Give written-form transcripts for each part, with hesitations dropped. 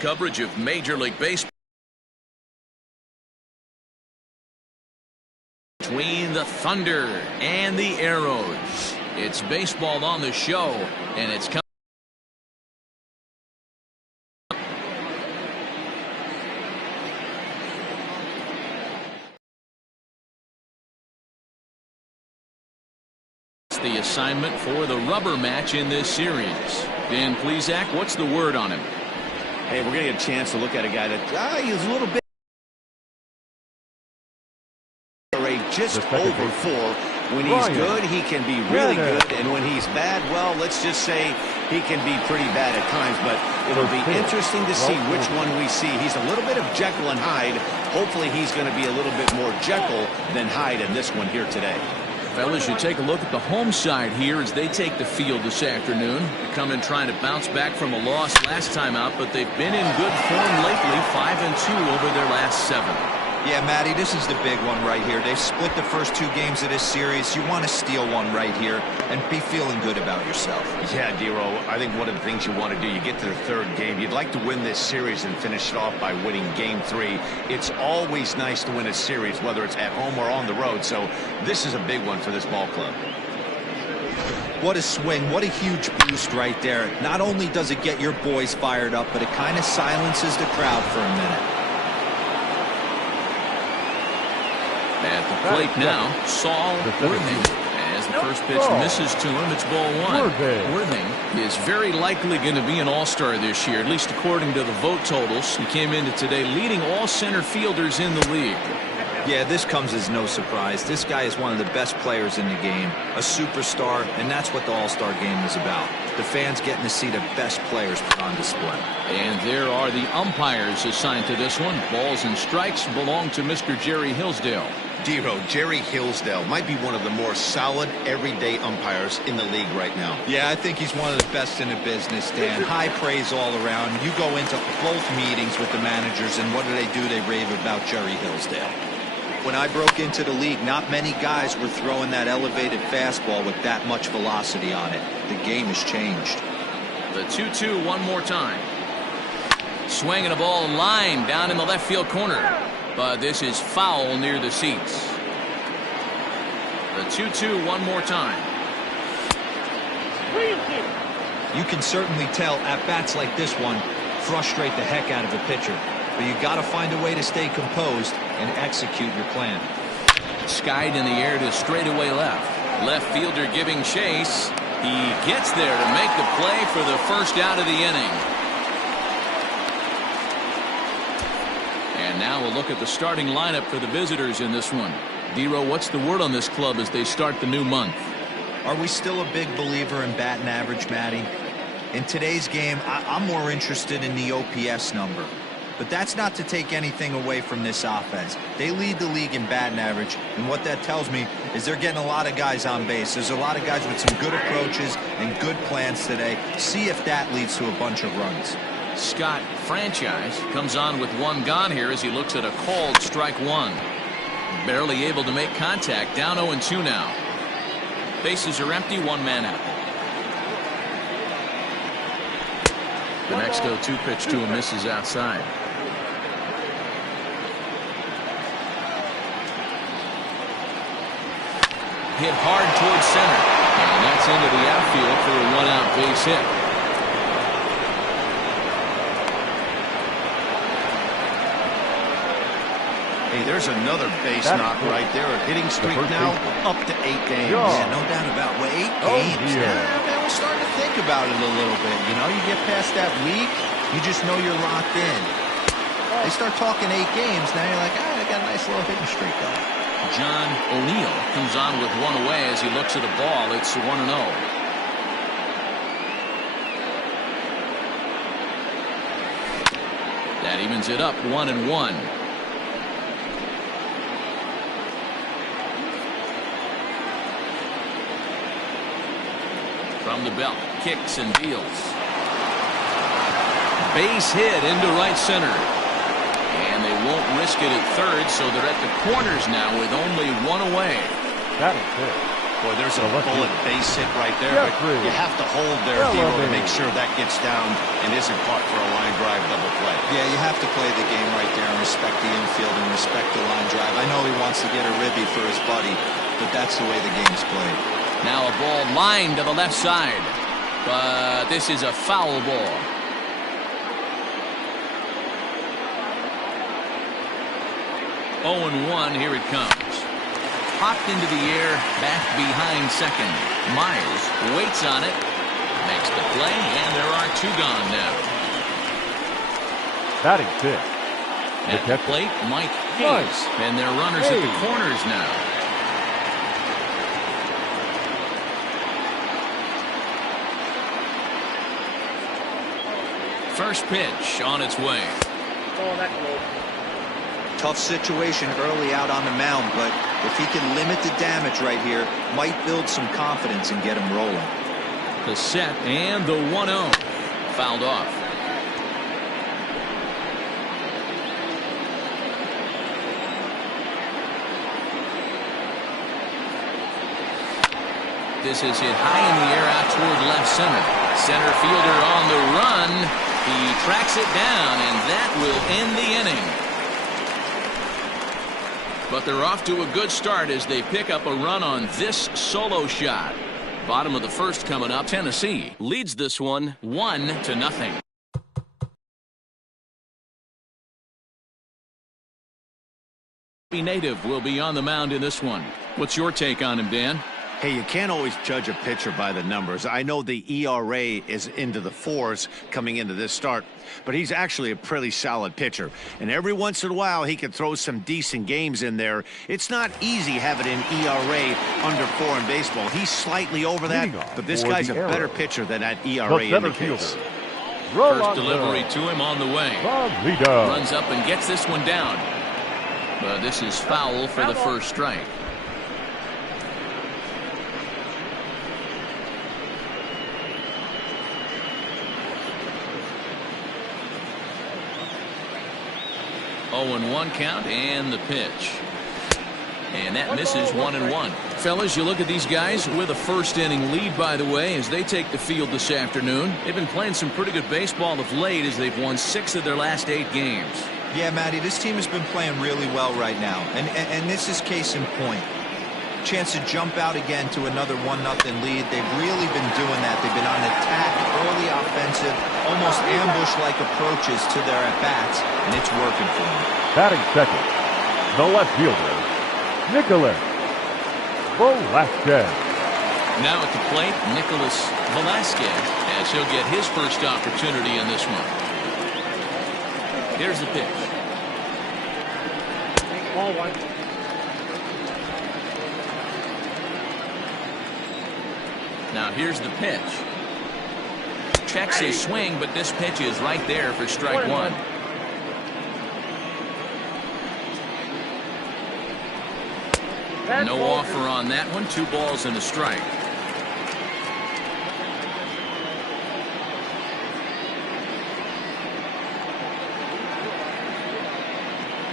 coverage of Major League Baseball. Between the Thunder and the Arrows. It's baseball on the show, and it's coming. The assignment for the rubber match in this series. Dan Plesac, what's the word on him? Hey, we're going to get a chance to look at a guy that he's a little bit just over 4. When he's good, he can be really good, and when he's bad, well, let's just say he can be pretty bad at times, but it'll be interesting to see which one we see. He's a little bit of Jekyll and Hyde. Hopefully he's going to be a little bit more Jekyll than Hyde in this one here today. Fellas, you take a look at the home side here as they take the field this afternoon. They come in trying to bounce back from a loss last time out, but they've been in good form lately, 5-2 over their last 7. Yeah, Matty, this is the big one right here. They've split the first 2 games of this series. You want to steal one right here and be feeling good about yourself. Yeah, Dero, I think one of the things you want to do, you get to the 3rd game, you'd like to win this series and finish it off by winning game 3. It's always nice to win a series, whether it's at home or on the road, so this is a big one for this ball club. What a swing, what a huge boost right there. Not only does it get your boys fired up, but it kind of silences the crowd for a minute. At the plate now, Saul Worthing. As the first pitch misses to him, it's ball 1. Worthing is very likely going to be an all-star this year, at least according to the vote totals. He came into today leading all center fielders in the league. Yeah, this comes as no surprise. This guy is one of the best players in the game, a superstar, and that's what the All-Star game is about. The fans getting to see the best players put on display. And there are the umpires assigned to this one. Balls and strikes belong to Mr. Jerry Hillsdale. Dero, Jerry Hillsdale might be one of the more solid everyday umpires in the league right now. Yeah, I think he's one of the best in the business, Dan. High praise all around. You go into both meetings with the managers, and what do? They rave about Jerry Hillsdale. When I broke into the league, not many guys were throwing that elevated fastball with that much velocity on it. The game has changed. The 2-2 one more time. Swinging a ball line down in the left field corner. But this is foul near the seats. The 2-2 one more time. You can certainly tell at-bats like this one frustrate the heck out of a pitcher. But you got to find a way to stay composed and execute your plan. Skied in the air to straightaway left. Left fielder giving chase. He gets there to make the play for the first out of the inning. And now we'll look at the starting lineup for the visitors in this one. Dero, what's the word on this club as they start the new month? Are we still a big believer in batting average, Matty? In today's game, I'm more interested in the OPS number. But that's not to take anything away from this offense. They lead the league in batting average, and what that tells me is they're getting a lot of guys on base. There's a lot of guys with some good approaches and good plans today. See if that leads to a bunch of runs. Scott Franchise comes on with 1 gone here as he looks at a called strike 1. Barely able to make contact, down 0-2 now. Bases are empty, 1 man out. The next 0-2 pitch to him misses outside. Hit hard towards center, and that's into the outfield for a 1-out base hit. Hey, there's another base knock right there. A hitting streak now up to 8 games. Yeah, no doubt about it. Well, 8 games. Yeah, man, we're starting to think about it a little bit. You know, you get past that week, you just know you're locked in. They start talking 8 games, now you're like, they got a nice little hitting streak going. John O'Neill comes on with 1 away as he looks at a ball. It's 1-0. That evens it up 1-1. From the belt, kicks and deals. Base hit into right center. And they won't risk it at third, so they're at the corners now with only 1 away. That is it. Boy, there's a bullet base hit right there, but you have to hold there, D'Lo, to make sure that gets down and isn't caught for a line drive double play. Yeah, you have to play the game right there and respect the infield and respect the line drive. I know he wants to get a ribby for his buddy, but that's the way the game's played. Now a ball lined to the left side, but this is a foul ball. Oh, 0-1, here it comes. Popped into the air, back behind second. Myers waits on it, makes the play, and there are two gone now. Batting fifth. At the plate, Mike Hayes, and their runners at the corners now. First pitch on its way. Tough situation early out on the mound, but if he can limit the damage right here, might build some confidence and get him rolling. The set and the 1-0. Fouled off. This is hit high in the air out toward left center. Center fielder on the run. He tracks it down, and that will end the inning. But they're off to a good start as they pick up a run on this solo shot. Bottom of the first coming up. Tennessee leads this one 1-0. Native will be on the mound in this one. What's your take on him, Dan? Hey, you can't always judge a pitcher by the numbers. I know the ERA is into the 4s coming into this start, but he's actually a pretty solid pitcher. And every once in a while, he can throw some decent games in there. It's not easy having an ERA under 4 in baseball. He's slightly over that, but this guy's a better pitcher than that ERA indicates. First delivery to him on the way. Runs up and gets this one down. But this is foul for the first strike. Oh, 0-1 count and the pitch. And that misses 1-1. Fellas, you look at these guys with a first inning lead, by the way, as they take the field this afternoon. They've been playing some pretty good baseball of late as they've won 6 of their last 8 games. Yeah, Matty, this team has been playing really well right now. And this is case in point. Chance to jump out again to another 1-0 lead. They've really been doing that. They've been on attack, early offensive, almost ambush-like approaches to their at-bats, and it's working for them. Batting second, the left fielder, Nicholas Velasquez. Now at the plate, Nicholas Velasquez, as he'll get his first opportunity in this one. Here's the pitch. Ball 1. Now here's the pitch. Checks his swing, but this pitch is right there for strike 1. No offer on that one. 2 balls and a strike.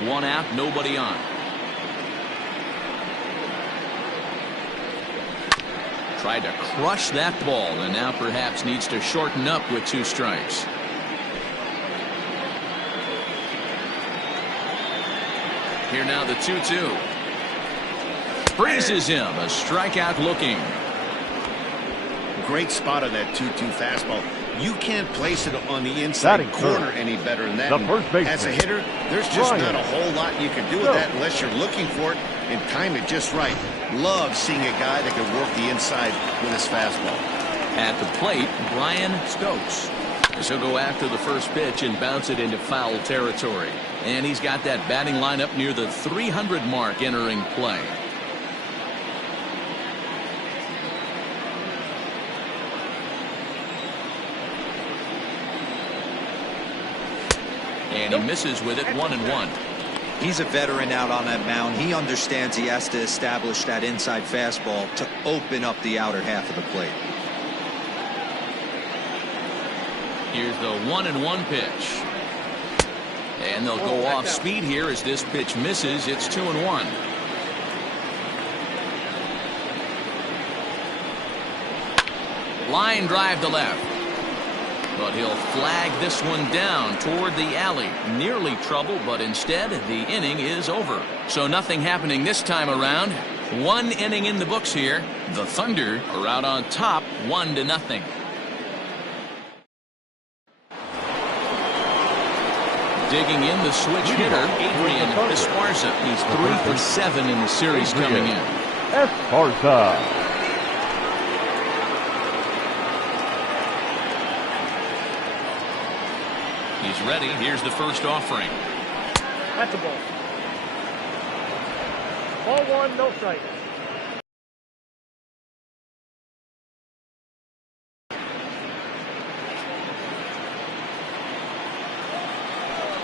One out, nobody on. Tried to crush that ball, and now perhaps needs to shorten up with 2 strikes. Here now the 2-2. Freezes him. A strikeout looking. Great spot on that 2-2 fastball. You can't place it on the inside corner any better than that. As a hitter, there's just not a whole lot you can do with that unless you're looking for it and time it just right. Love seeing a guy that can work the inside with his fastball. At the plate, Brian Stokes. He'll go after the first pitch and bounce it into foul territory. And he's got that batting lineup near the 300 mark entering play. And he misses with it 1-1. He's a veteran out on that mound. He understands he has to establish that inside fastball to open up the outer half of the plate. Here's the 1-1 pitch. And they'll go off speed here as this pitch misses. It's 2-1. Line drive to left. But he'll flag this one down toward the alley. Nearly trouble, but instead the inning is over. So nothing happening this time around. One inning in the books here. The Thunder are out on top 1-0. Digging in the switch hitter, Adrian Esparza. He's 3 for 7 in the series coming in. Esparza. He's ready. Here's the first offering. That's a ball. Ball one, no strike.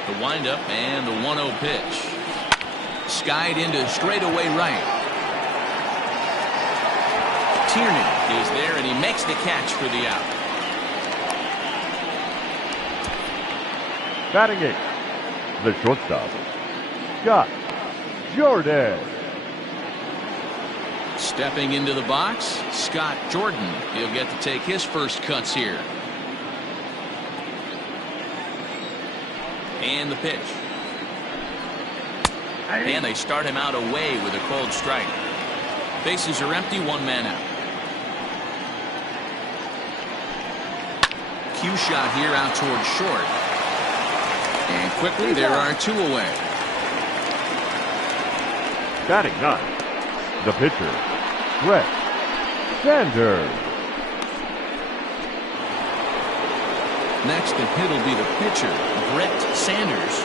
The windup and the 1-0 pitch. Skied into straightaway right. Tierney is there, and he makes the catch for the out. Batting 8, the shortstop, Scott Jordan. Stepping into the box, Scott Jordan. He'll get to take his first cuts here. And the pitch. And they start him out away with a cold strike. Bases are empty, 1 man out. Cue shot here out towards short. And quickly there are 2 away. Batting 9, the pitcher, Brett Sanders. Next to hit will be the pitcher, Brett Sanders.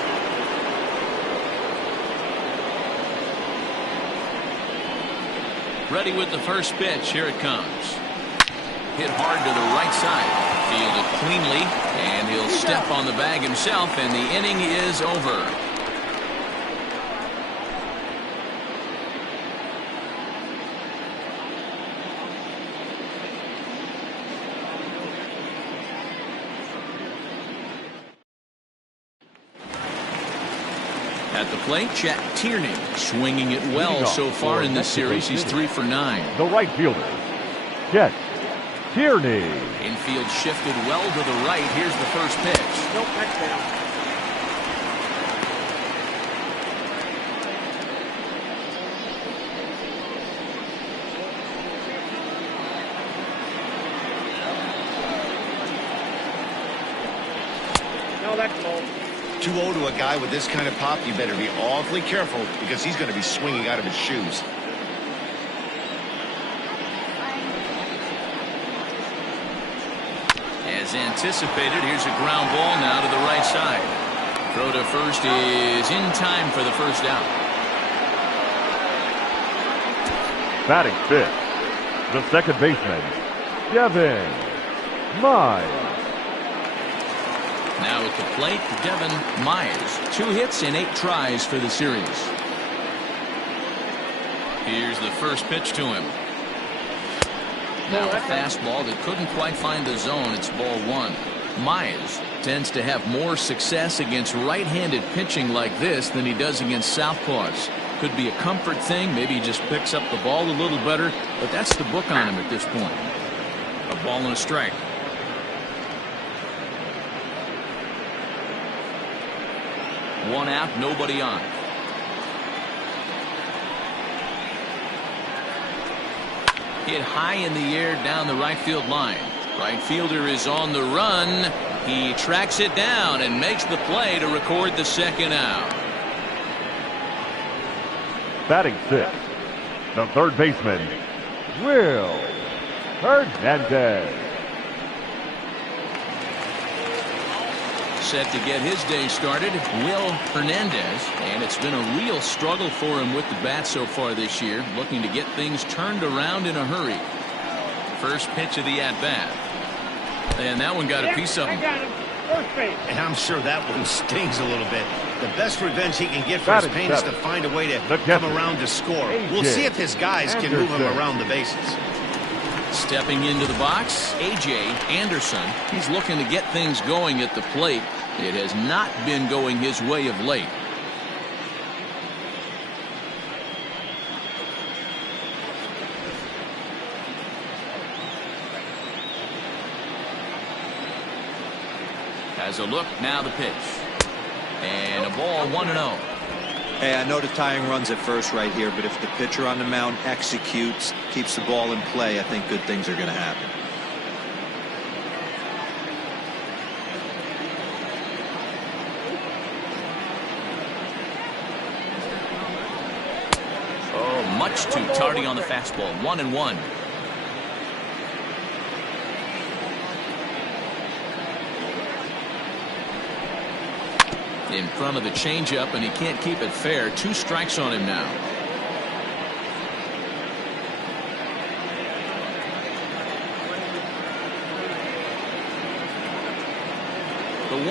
Ready with the first pitch. Here it comes. Hit hard to the right side. Fielded cleanly, and he'll step on the bag himself, and the inning is over. At the plate, Chet Tierney, swinging it well so far in this series. He's 3 for 9. The right fielder, Chet Tierney. Infield shifted well to the right. Here's the first pitch. Nope, that's down. No, that's low. 2-0 to a guy with this kind of pop, you better be awfully careful because he's going to be swinging out of his shoes. As anticipated, here's a ground ball now to the right side. Throw to first is in time for the first out. Batting 5th, the second baseman, Devin Mize. Now at the plate, Devin Mize. 2 hits in 8 tries for the series. Here's the first pitch to him. Now a fastball that couldn't quite find the zone. It's ball 1. Mize tends to have more success against right-handed pitching like this than he does against southpaws. Could be a comfort thing. Maybe he just picks up the ball a little better, but that's the book on him at this point. A ball and a strike. One out, nobody on. Hit high in the air down the right field line. Right fielder is on the run. He tracks it down and makes the play to record the second out. Batting 6th, the third baseman, Will Hernandez. Set to get his day started, Will Hernandez, and it's been a real struggle for him with the bat so far this year, looking to get things turned around in a hurry. First pitch of the at-bat, and that one got a piece of him. I got him. First base. And I'm sure that one stings a little bit. The best revenge he can get for his pain is to find a way to come around to score. We'll see if his guys can move him around the bases. Stepping into the box, A.J. Anderson. He's looking to get things going at the plate. It has not been going his way of late. Has a look. Now the pitch. And a ball 1-0. Hey, I know the tying runs at first right here, but if the pitcher on the mound executes, keeps the ball in play, I think good things are going to happen. Oh, much too tardy on the fastball. 1-1. In front of the changeup, and he can't keep it fair. 2 strikes on him now. The 1-2.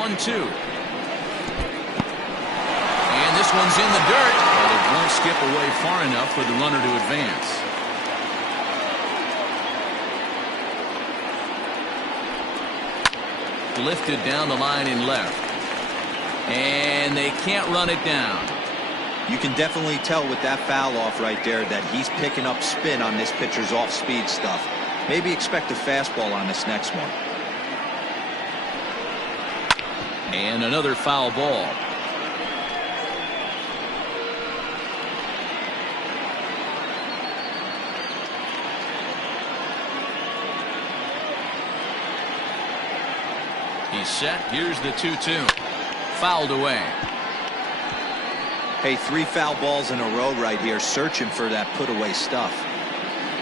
And this one's in the dirt, but it won't skip away far enough for the runner to advance. Lifted down the line in left. And they can't run it down. You can definitely tell with that foul off right there that he's picking up spin on this pitcher's off-speed stuff. Maybe expect a fastball on this next one. And another foul ball. He's set. Here's the 2-2. Fouled away. Hey, 3 foul balls in a row right here, searching for that put-away stuff.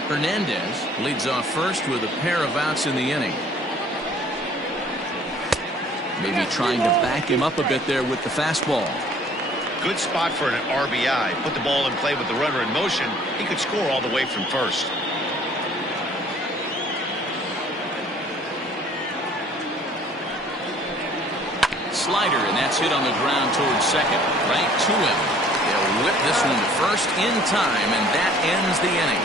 Hernandez leads off first with a pair of outs in the inning. Maybe trying to back him up a bit there with the fastball. Good spot for an RBI. Put the ball in play with the runner in motion. He could score all the way from first. Slider, and that's hit on the ground towards second. Right to him. They'll whip this one to first in time, and that ends the inning.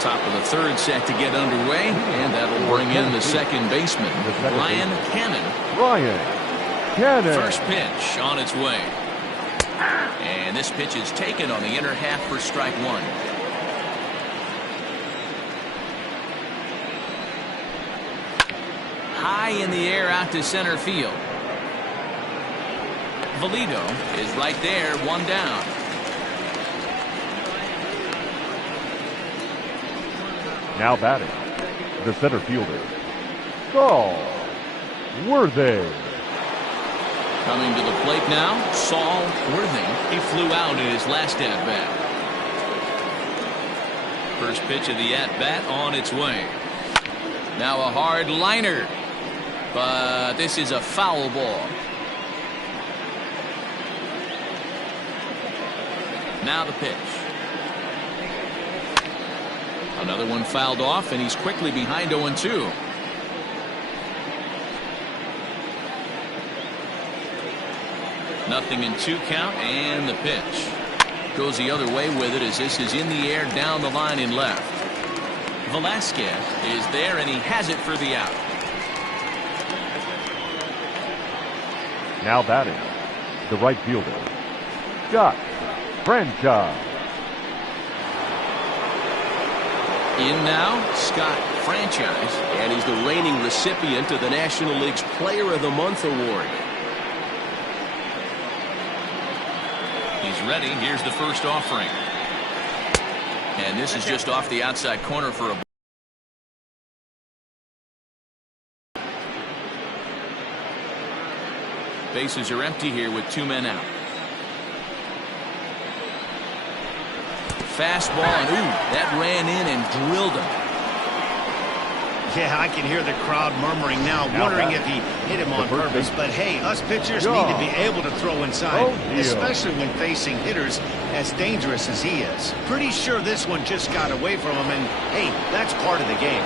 Top of the third set to get underway, and that'll bring in the second baseman, Ryan Cannon. First pitch on its way. And this pitch is taken on the inner half for strike 1. High in the air out to center field. Valido is right there, 1 down. Now batting, the center fielder, Saul Worthing. Coming to the plate now, Saul Worthing. He flew out in his last at-bat. First pitch of the at-bat on its way. Now a hard liner, but this is a foul ball. Now the pitch. Another one fouled off, and he's quickly behind 0-2. Nothing in 2 count, and the pitch goes the other way with it as this is in the air down the line in left. Velasquez is there, and he has it for the out. Now batting, the right fielder, Scott Franchise. In now, Scott Franchise, and he's the reigning recipient of the National League's Player of the Month award. He's ready. Here's the first offering. And this is just off the outside corner for a bases are empty here with 2 men out. Fastball, and ooh, that ran in and drilled him. Yeah, I can hear the crowd murmuring now wondering if he hit him on purpose. But hey, us pitchers need to be able to throw inside, especially when facing hitters as dangerous as he is. Pretty sure this one just got away from him, and hey, that's part of the game.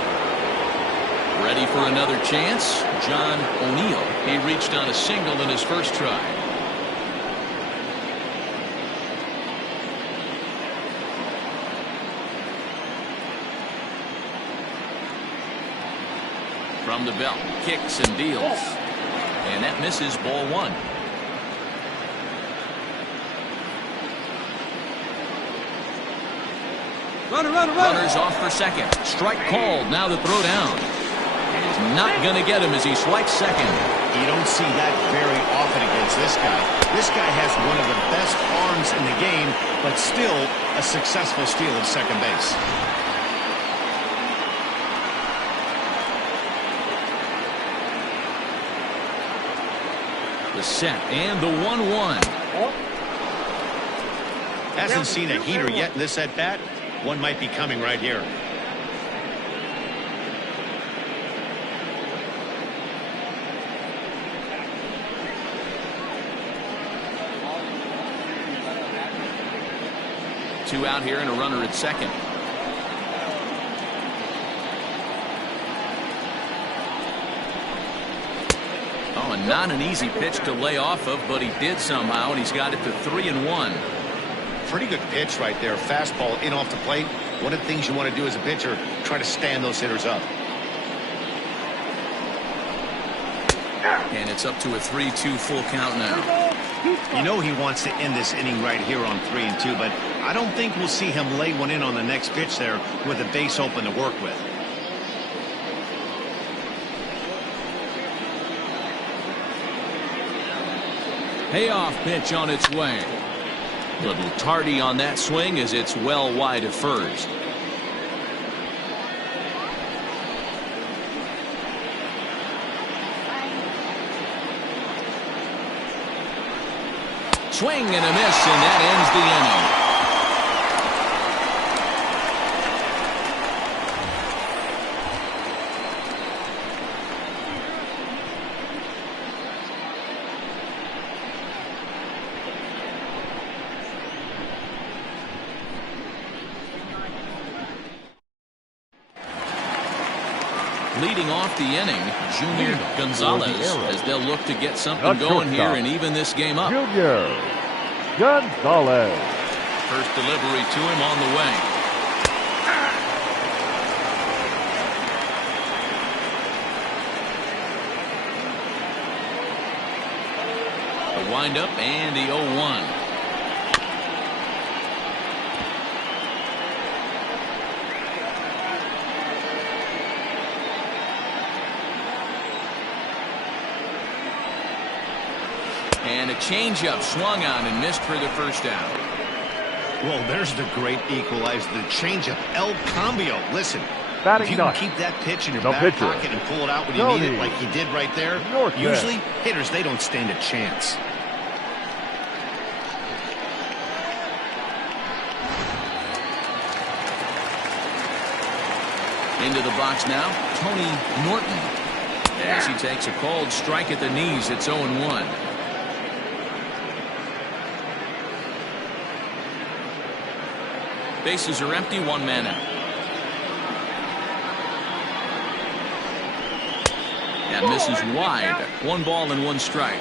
Ready for another chance? John O'Neill. He reached on a single in his first try. From the belt, kicks and deals. And that misses, ball 1. Runners off for second. Strike called. Now the throw down. Is not going to get him as he swipes second. You don't see that very often against this guy. This guy has one of the best arms in the game, but still a successful steal of second base. The set and the 1-1. Hasn't seen a heater yet in this at-bat. One might be coming right here. Two out here and a runner at second. Oh, and not an easy pitch to lay off of, but he did somehow, and he's got it to 3-1. Pretty good pitch right there. Fastball in off the plate. One of the things you want to do as a pitcher, try to stand those hitters up. And it's up to a 3-2 full count now. You know he wants to end this inning right here on 3-2, but I don't think we'll see him lay one in on the next pitch there with a base open to work with. Payoff pitch on its way. A little tardy on that swing as it's well wide of first. Swing and a miss, and that ends the inning. Leading off the inning, Junior Gonzalez, as they'll look to get something going here and even this game up. Junior Gonzalez. First delivery to him on the way. The windup and the 0-1. And a changeup swung on and missed for the first out. Well, there's the great equalizer, the changeup, El Cambio. Listen, Batting if you can ninth. keep that pitch in your No back pitcher. pocket and pull it out when you No need it need. like he did right there, North usually hitters, they don't stand a chance. Into the box now, Tony Norton. As he takes a called strike at the knees, it's 0-1. Bases are empty, one man out. That misses wide. 1 ball and 1 strike.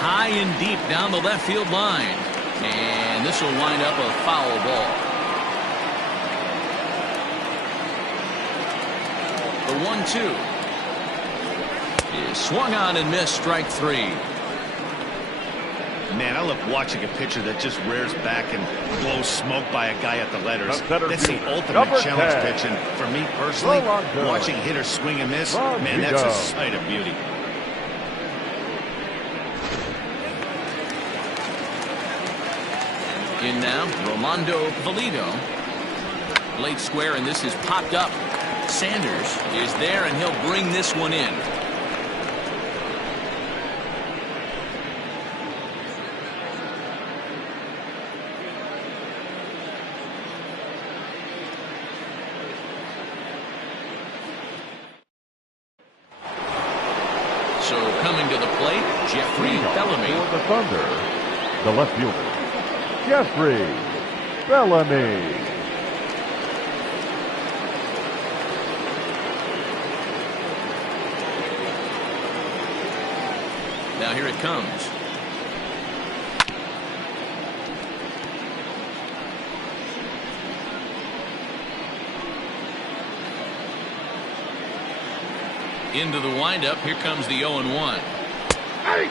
High and deep down the left field line. And this will wind up a foul ball. The 1-2 is swung on and missed, strike 3. Man, I love watching a pitcher that just rears back and blows smoke by a guy at the letters. That's the ultimate challenge pitch. And for me personally, watching hitters swing and miss, man, that's a sight of beauty. In now, Romando Valido. Late square, and this is popped up. Sanders is there, and he'll bring this one in. So coming to the plate, Jeffrey Bellamy. For the Thunder, the left fielder, Jeffrey Bellamy. Now here it comes. Into the windup. Here comes the 0-1.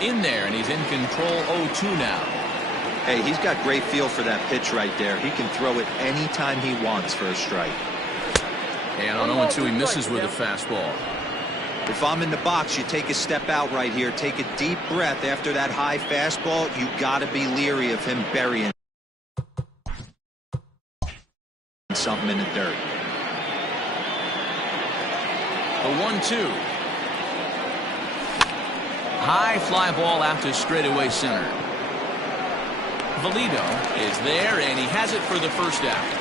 In there, and he's in control. 0-2 now. Hey, he's got great feel for that pitch right there. He can throw it anytime he wants for a strike. And on 0-2, he misses with a fastball. If I'm in the box, you take a step out right here. Take a deep breath after that high fastball. You got to be leery of him burying something in the dirt. The 1-2. High fly ball out to straightaway center. Valido is there, and he has it for the first out.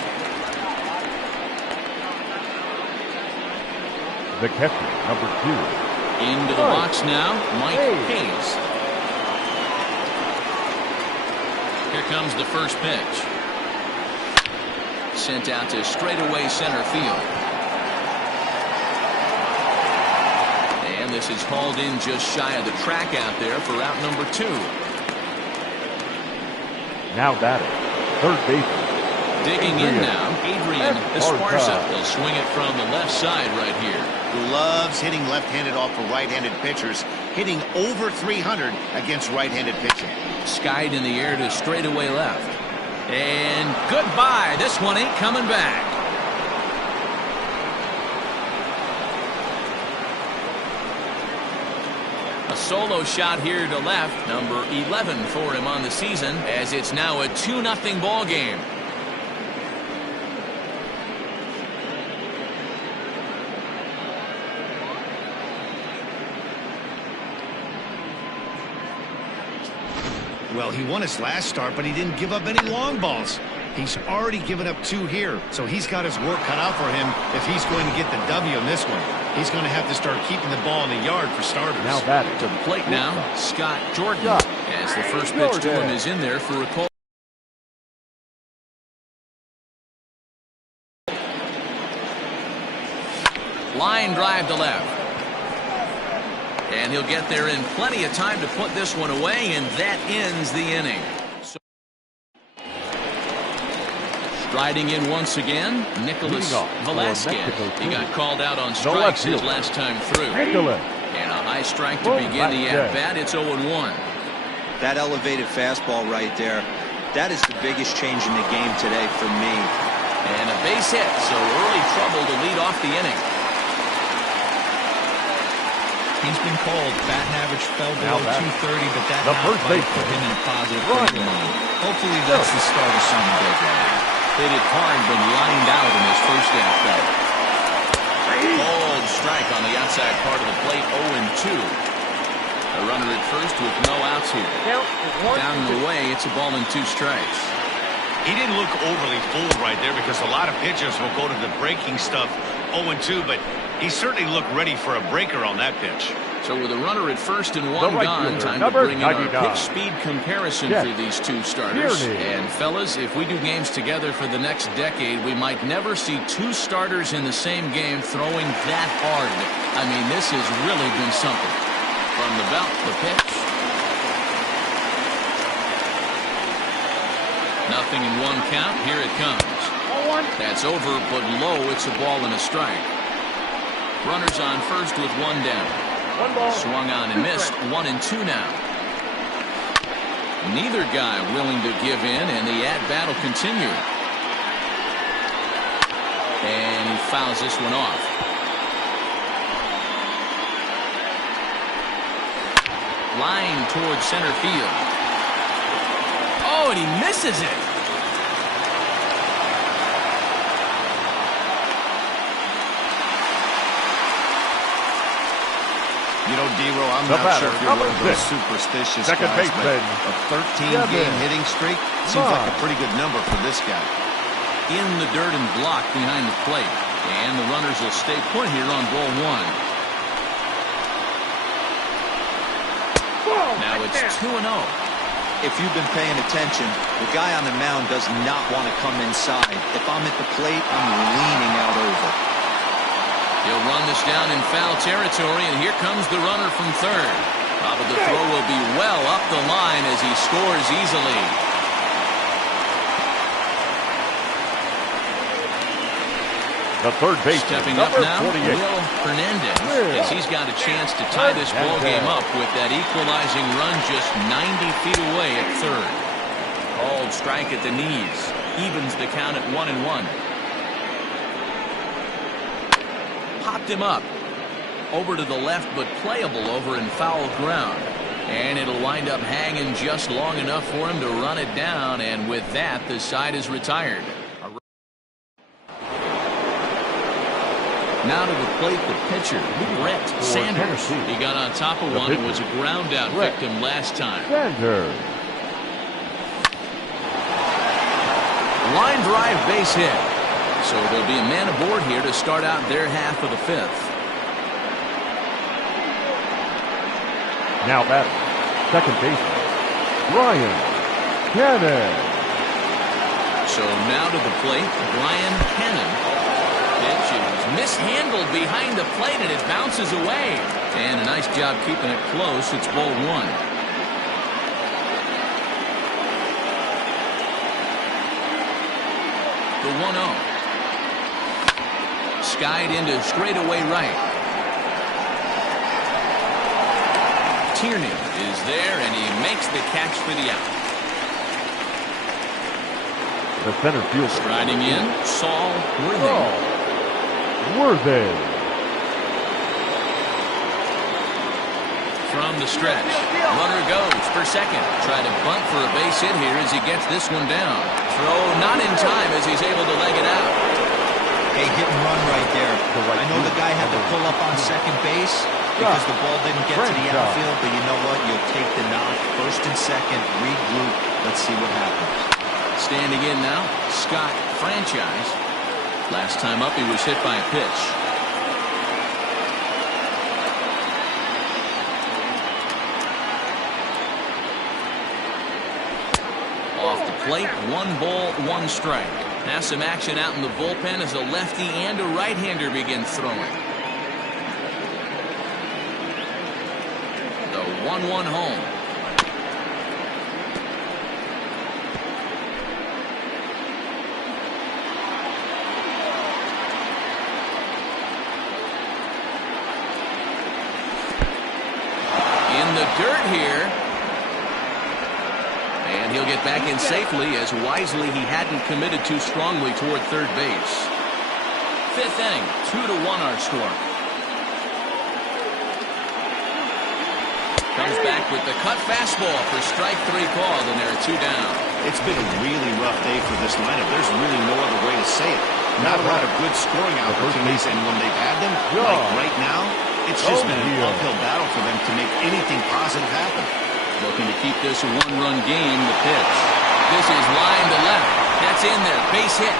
The catcher, number 2. Into the box now, Mike Hayes. Here comes the first pitch. Sent out to straightaway center field. And this is hauled in just shy of the track out there for out number 2. Now batting, third baseman. Digging in now, Adrian Esparza. He'll swing it from the left side right here. Loves hitting left-handed off of right-handed pitchers, hitting over 300 against right-handed pitching. Skied in the air to straightaway left. And goodbye. This one ain't coming back. A solo shot here to left, number 11 for him on the season, as it's now a 2-0 ball game. Well, he won his last start, but he didn't give up any long balls. He's already given up 2 here, so he's got his work cut out for him if he's going to get the W in this one. He's going to have to start keeping the ball in the yard for starters. Now batting. To the plate now, Scott Jordan, as the first pitch to him is in there for a call. Line drive to left. And he'll get there in plenty of time to put this one away, and that ends the inning. So, striding in once again, Nicholas Velasquez. He got called out on strikes his last time through. And a high strike to begin the at-bat. It's 0-1. That elevated fastball right there, that is the biggest change in the game today for me. And a base hit, so early trouble to lead off the inning. He's been called batting average fell below 230, but that now put him in a positive frame of mind. Hopefully that's the start of something big. Hit it hard, but lined out in his first at-bat. Cold strike on the outside part of the plate, 0-2. A runner at first with no outs here. Down and away, it's a ball and 2 strikes. He didn't look overly fooled right there because a lot of pitchers will go to the breaking stuff 0-2, but he certainly looked ready for a breaker on that pitch. So with a runner at first and 1 gone, time to bring in our pitch speed comparison for these 2 starters. And fellas, if we do games together for the next decade, we might never see 2 starters in the same game throwing that hard. I mean, this has really been something. From the belt, the pitch. Nothing in 1 count. Here it comes. That's over, but low. It's a ball and a strike. Runners on first with 1 down. Swung on and missed. 1-2 now. Neither guy willing to give in, and the at-bat will continue. And he fouls this one off. Line towards center field. Oh, and he misses it. You know, D-Row, I'm not sure if you're one of those superstitious guys, but a 13-game hitting streak seems like a pretty good number for this guy. In the dirt and blocked behind the plate. And the runners will stay put here on ball 1. Now it's 2-0. If you've been paying attention, the guy on the mound does not want to come inside. If I'm at the plate, I'm leaning out over. He'll run this down in foul territory, and here comes the runner from third. But the throw will be well up the line as he scores easily. The third base. Stepping up now, Will Hernandez, as he's got a chance to tie this ball game up with that equalizing run just 90 feet away at third. Called strike at the knees. Evens the count at 1-1. Popped him up. Over to the left, but playable over in foul ground. And it'll wind up hanging just long enough for him to run it down. And with that, the side is retired. Now to the plate, the pitcher, Brett Sanders. He got on top of one and was a ground out victim last time. Sanders. Line drive base hit. So there'll be a man aboard here to start out their half of the fifth. Now batting, second baseman, Brian Cannon. So now to the plate, Brian Cannon. Pitch is mishandled behind the plate and it bounces away. And a nice job keeping it close. It's ball one. The 1-0. Skied into straightaway right. Tierney is there and he makes the catch for the out. The center fielder. Striding in, Saul Worthing. From the stretch. Runner goes for second. Try to bunt for a base hit here as he gets this one down. Throw not in time as he's able to leg it out. Hey, hit and run right there. I know the guy had to pull up on second base because the ball didn't get to the outfield, but you know what? You'll take the knock. First and second, regroup. Let's see what happens. Standing in now, Scott Franchise. Last time up, he was hit by a pitch. Off the plate, 1 ball, 1 strike. Now some action out in the bullpen as a lefty and a right-hander begin throwing. The 1-1 home. The dirt here, and he'll get back in safely as wisely he hadn't committed too strongly toward third base. Fifth inning, 2-1 our score. Comes back with the cut fastball for strike 3 called, and there are 2 down. It's been a really rough day for this lineup. There's really no other way to say it. Not a lot of good scoring opportunities, and when they've had them, like right now, it's just been an uphill battle for them to make anything positive happen. Looking to keep this a 1-run game. The pitch. This is line to left. That's in there. Base hit.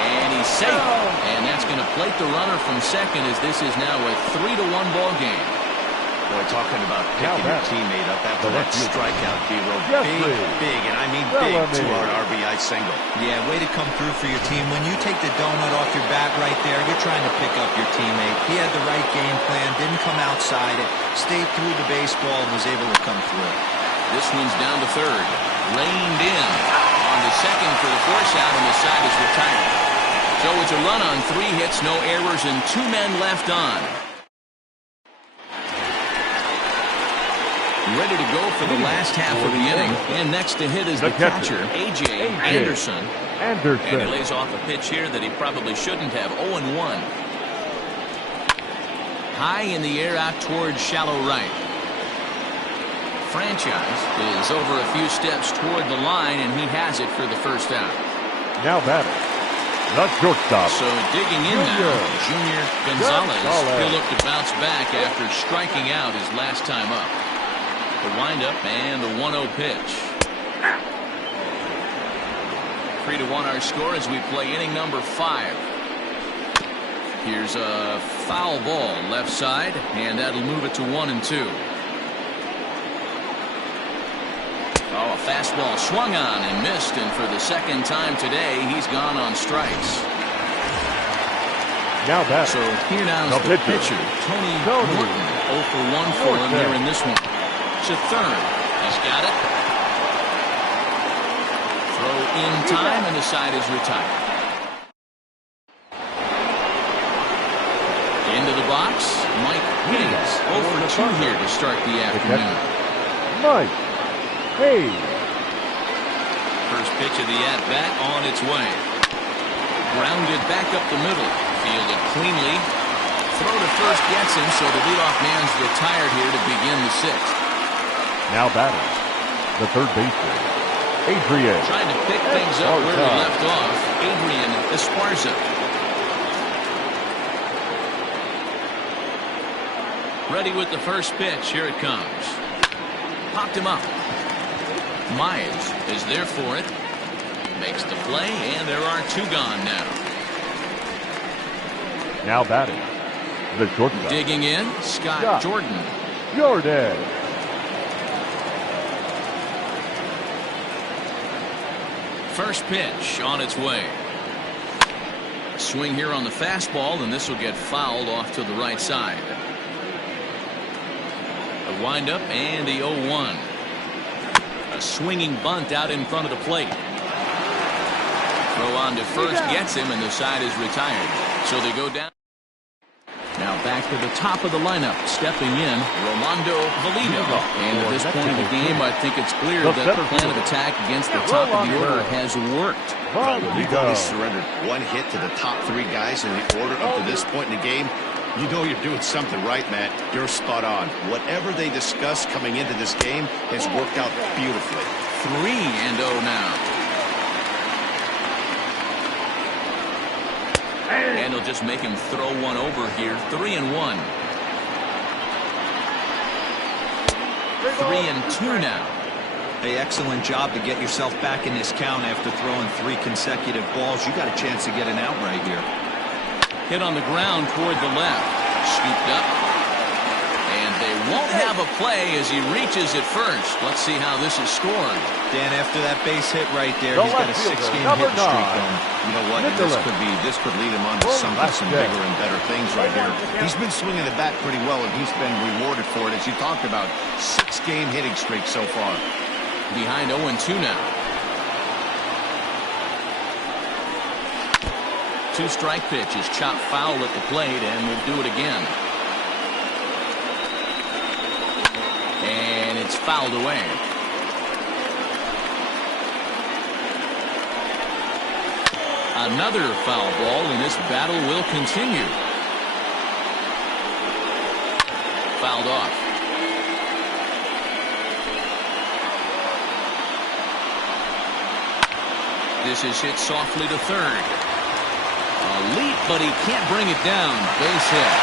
And he's safe. And that's going to plate the runner from second as this is now a 3-1 ball game. Boy, talking about picking your teammate up after that strikeout, D-Roll. Big, and I mean big, 2-run RBI single. Yeah, way to come through for your team. When you take the donut off your bat right there, you're trying to pick up your teammate. He had the right game plan, didn't come outside it, stayed through the baseball, and was able to come through. This one's down to third. Reined in on the second for the force out, and the side is retired. So it's a run on 3 hits, no errors, and 2 men left on. Ready to go for the last half of the inning. And next to hit is the catcher, A.J. Anderson. And he lays off a pitch here that he probably shouldn't have. 0-1. High in the air out towards shallow right. Franchise is over a few steps toward the line, and he has it for the first out. Now batting, the shortstop. So digging in now, Junior Gonzalez. He'll look to bounce back after striking out his last time up. The windup and the 1-0 pitch. 3-1 our score as we play inning number 5. Here's a foul ball left side, and that'll move it to 1-2. Oh, a fastball swung on and missed, and for the second time today, he's gone on strikes. Now that. So here now is the pitcher, Tony Morton. 0 for 1 for him here in this one. To third. He's got it. Throw in time, and the side is retired. box, Mike Hayes. 0 for 2 here to start the afternoon. Mike Hayes. First pitch of the at-bat on its way. Grounded back up the middle. Fielded cleanly. Throw to first gets him, so the leadoff man's retired here to begin the 6th. Now batting, the third baseman, Adrian. Trying to pick things up where we left off, Adrian Esparza. Ready with the first pitch. Here it comes. Popped him up. Myers is there for it. Makes the play, and there are 2 gone now. Now batting, the shortstop. Digging in, Scott Jordan. Jordan. First pitch on its way. Swing here on the fastball, and this will get fouled off to the right side. A windup and the 0-1. A swinging bunt out in front of the plate. Throw on to first gets him, and the side is retired. So they go down. Now back to the top of the lineup. Stepping in, Rolando Valino. And at this point in the game, I think it's clear that the plan of attack against the top of the order has worked. You've only surrendered 1 hit to the top 3 guys in the order up to this point in the game. You know you're doing something right, Matt. You're spot on. Whatever they discussed coming into this game has worked out beautifully. 3-0 now. And he'll just make him throw one over here. 3-1. 3-2 now. Hey, excellent job to get yourself back in this count after throwing 3 consecutive balls. You got a chance to get an out right here. Hit on the ground toward the left. Scooped up. And they won't have a play as he reaches it first. Let's see how this is scored. Dan, after that base hit right there, he's got a 6-game hitting streak going. You know what? This could lead him on to some bigger and better things right here. He's been swinging the bat pretty well, and he's been rewarded for it, as you talked about. 6-game hitting streak so far. Behind 0-2 now. 2-strike pitch is chopped foul at the plate, and we'll do it again. And it's fouled away. Another foul ball, and this battle will continue. Fouled off. This is hit softly to third. A leap, but he can't bring it down. Base hit.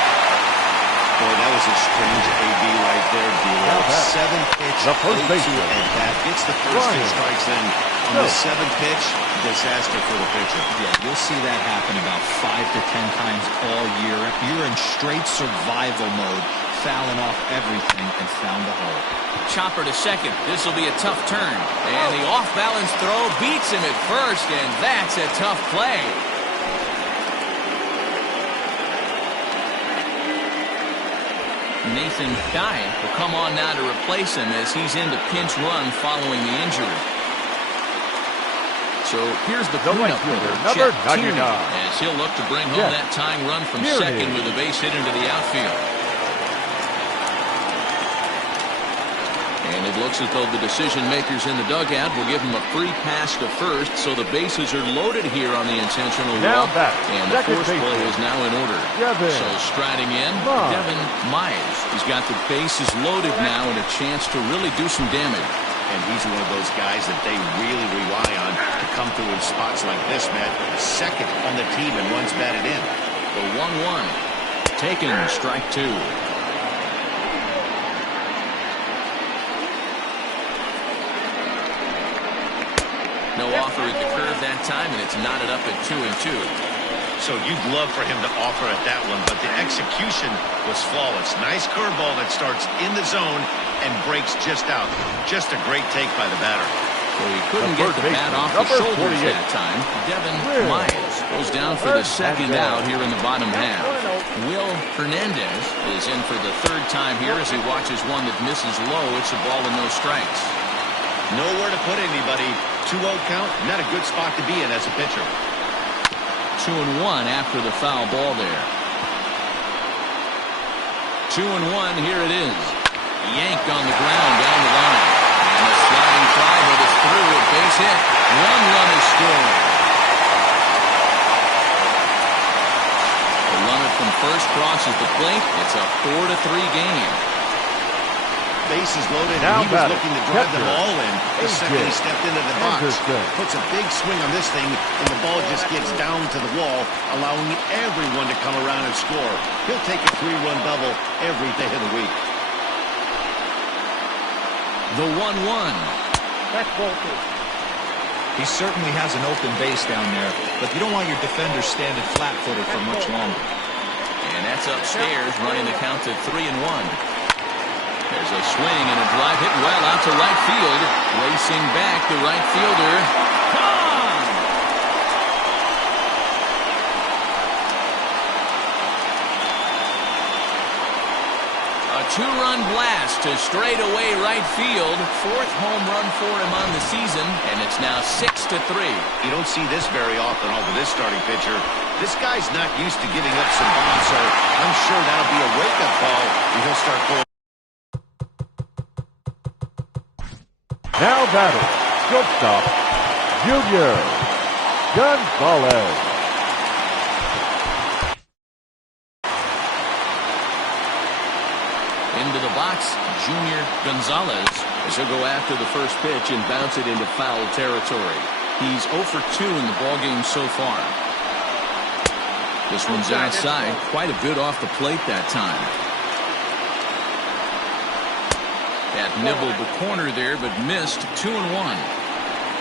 Boy, that was a strange AB right there, D-Lo. 7th pitch, the first base at bat. Gets the first 2 strikes in. On the 7th pitch, disaster for the pitcher. Yeah, you'll see that happen about 5 to 10 times all year. You're in straight survival mode, fouling off everything, and found a hole. Chopper to second. This will be a tough turn. And the off-balance throw beats him at first, and that's a tough play. Nathan Dye will come on now to replace him as he's in the pinch run following the injury. So here's the cleanup hitter, Chet Tierney, as he'll look to bring home that tying run from second with a base hit into the outfield. And it looks as though the decision makers in the dugout will give him a free pass to first, so the bases are loaded here on the intentional walk, and the force play is now in order. So striding in, Devin Myers. He's got the bases loaded now and a chance to really do some damage. And he's one of those guys that they really rely on to come through in spots like this, Matt. 2nd on the team and runs batted in. The 1-1. Taken, strike 2. No offer at the curve that time, and it's knotted up at 2-2. So you'd love for him to offer at that one, but the execution was flawless. Nice curveball that starts in the zone and breaks just out. Just a great take by the batter. So he couldn't get the bat off the shoulders that time. Devin Myers goes down for the 2nd out here in the bottom half. Will Hernandez is in for the 3rd time here as he watches one that misses low. It's a ball with no strikes. Nowhere to put anybody. 2-0 count, not a good spot to be in as a pitcher. 2-1 after the foul ball there. 2-1, here it is. Yanked on the ground down the line. And a sliding fly, but it's through a base hit. 1 run is scored. The runner from first crosses the plate. It's a 4-3 game. Bases loaded, Now and he was looking to drive them all in the second he stepped into the box. Puts a big swing on this thing, and the ball just gets down to the wall, allowing everyone to come around and score. He'll take a 3-run double every day of the week. The 1-1. That's ball 2. He certainly has an open base down there, but you don't want your defender standing flat-footed for much longer. And that's upstairs, running the count to 3-1. There's a swing and a drive hit well out to right field. Racing back, the right fielder. Gone! A 2-run blast to straightaway right field. 4th home run for him on the season, and it's now 6-3. You don't see this very often over this starting pitcher. This guy's not used to giving up some bombs, so I'm sure that'll be a wake-up call, and he'll start going. Now batting, shortstop, Junior Gonzalez. Into the box, Junior Gonzalez, as he'll go after the first pitch and bounce it into foul territory. He's 0 for 2 in the ballgame so far. This one's outside, quite a bit off the plate that time. That nibbled the corner there, but missed. 2-1.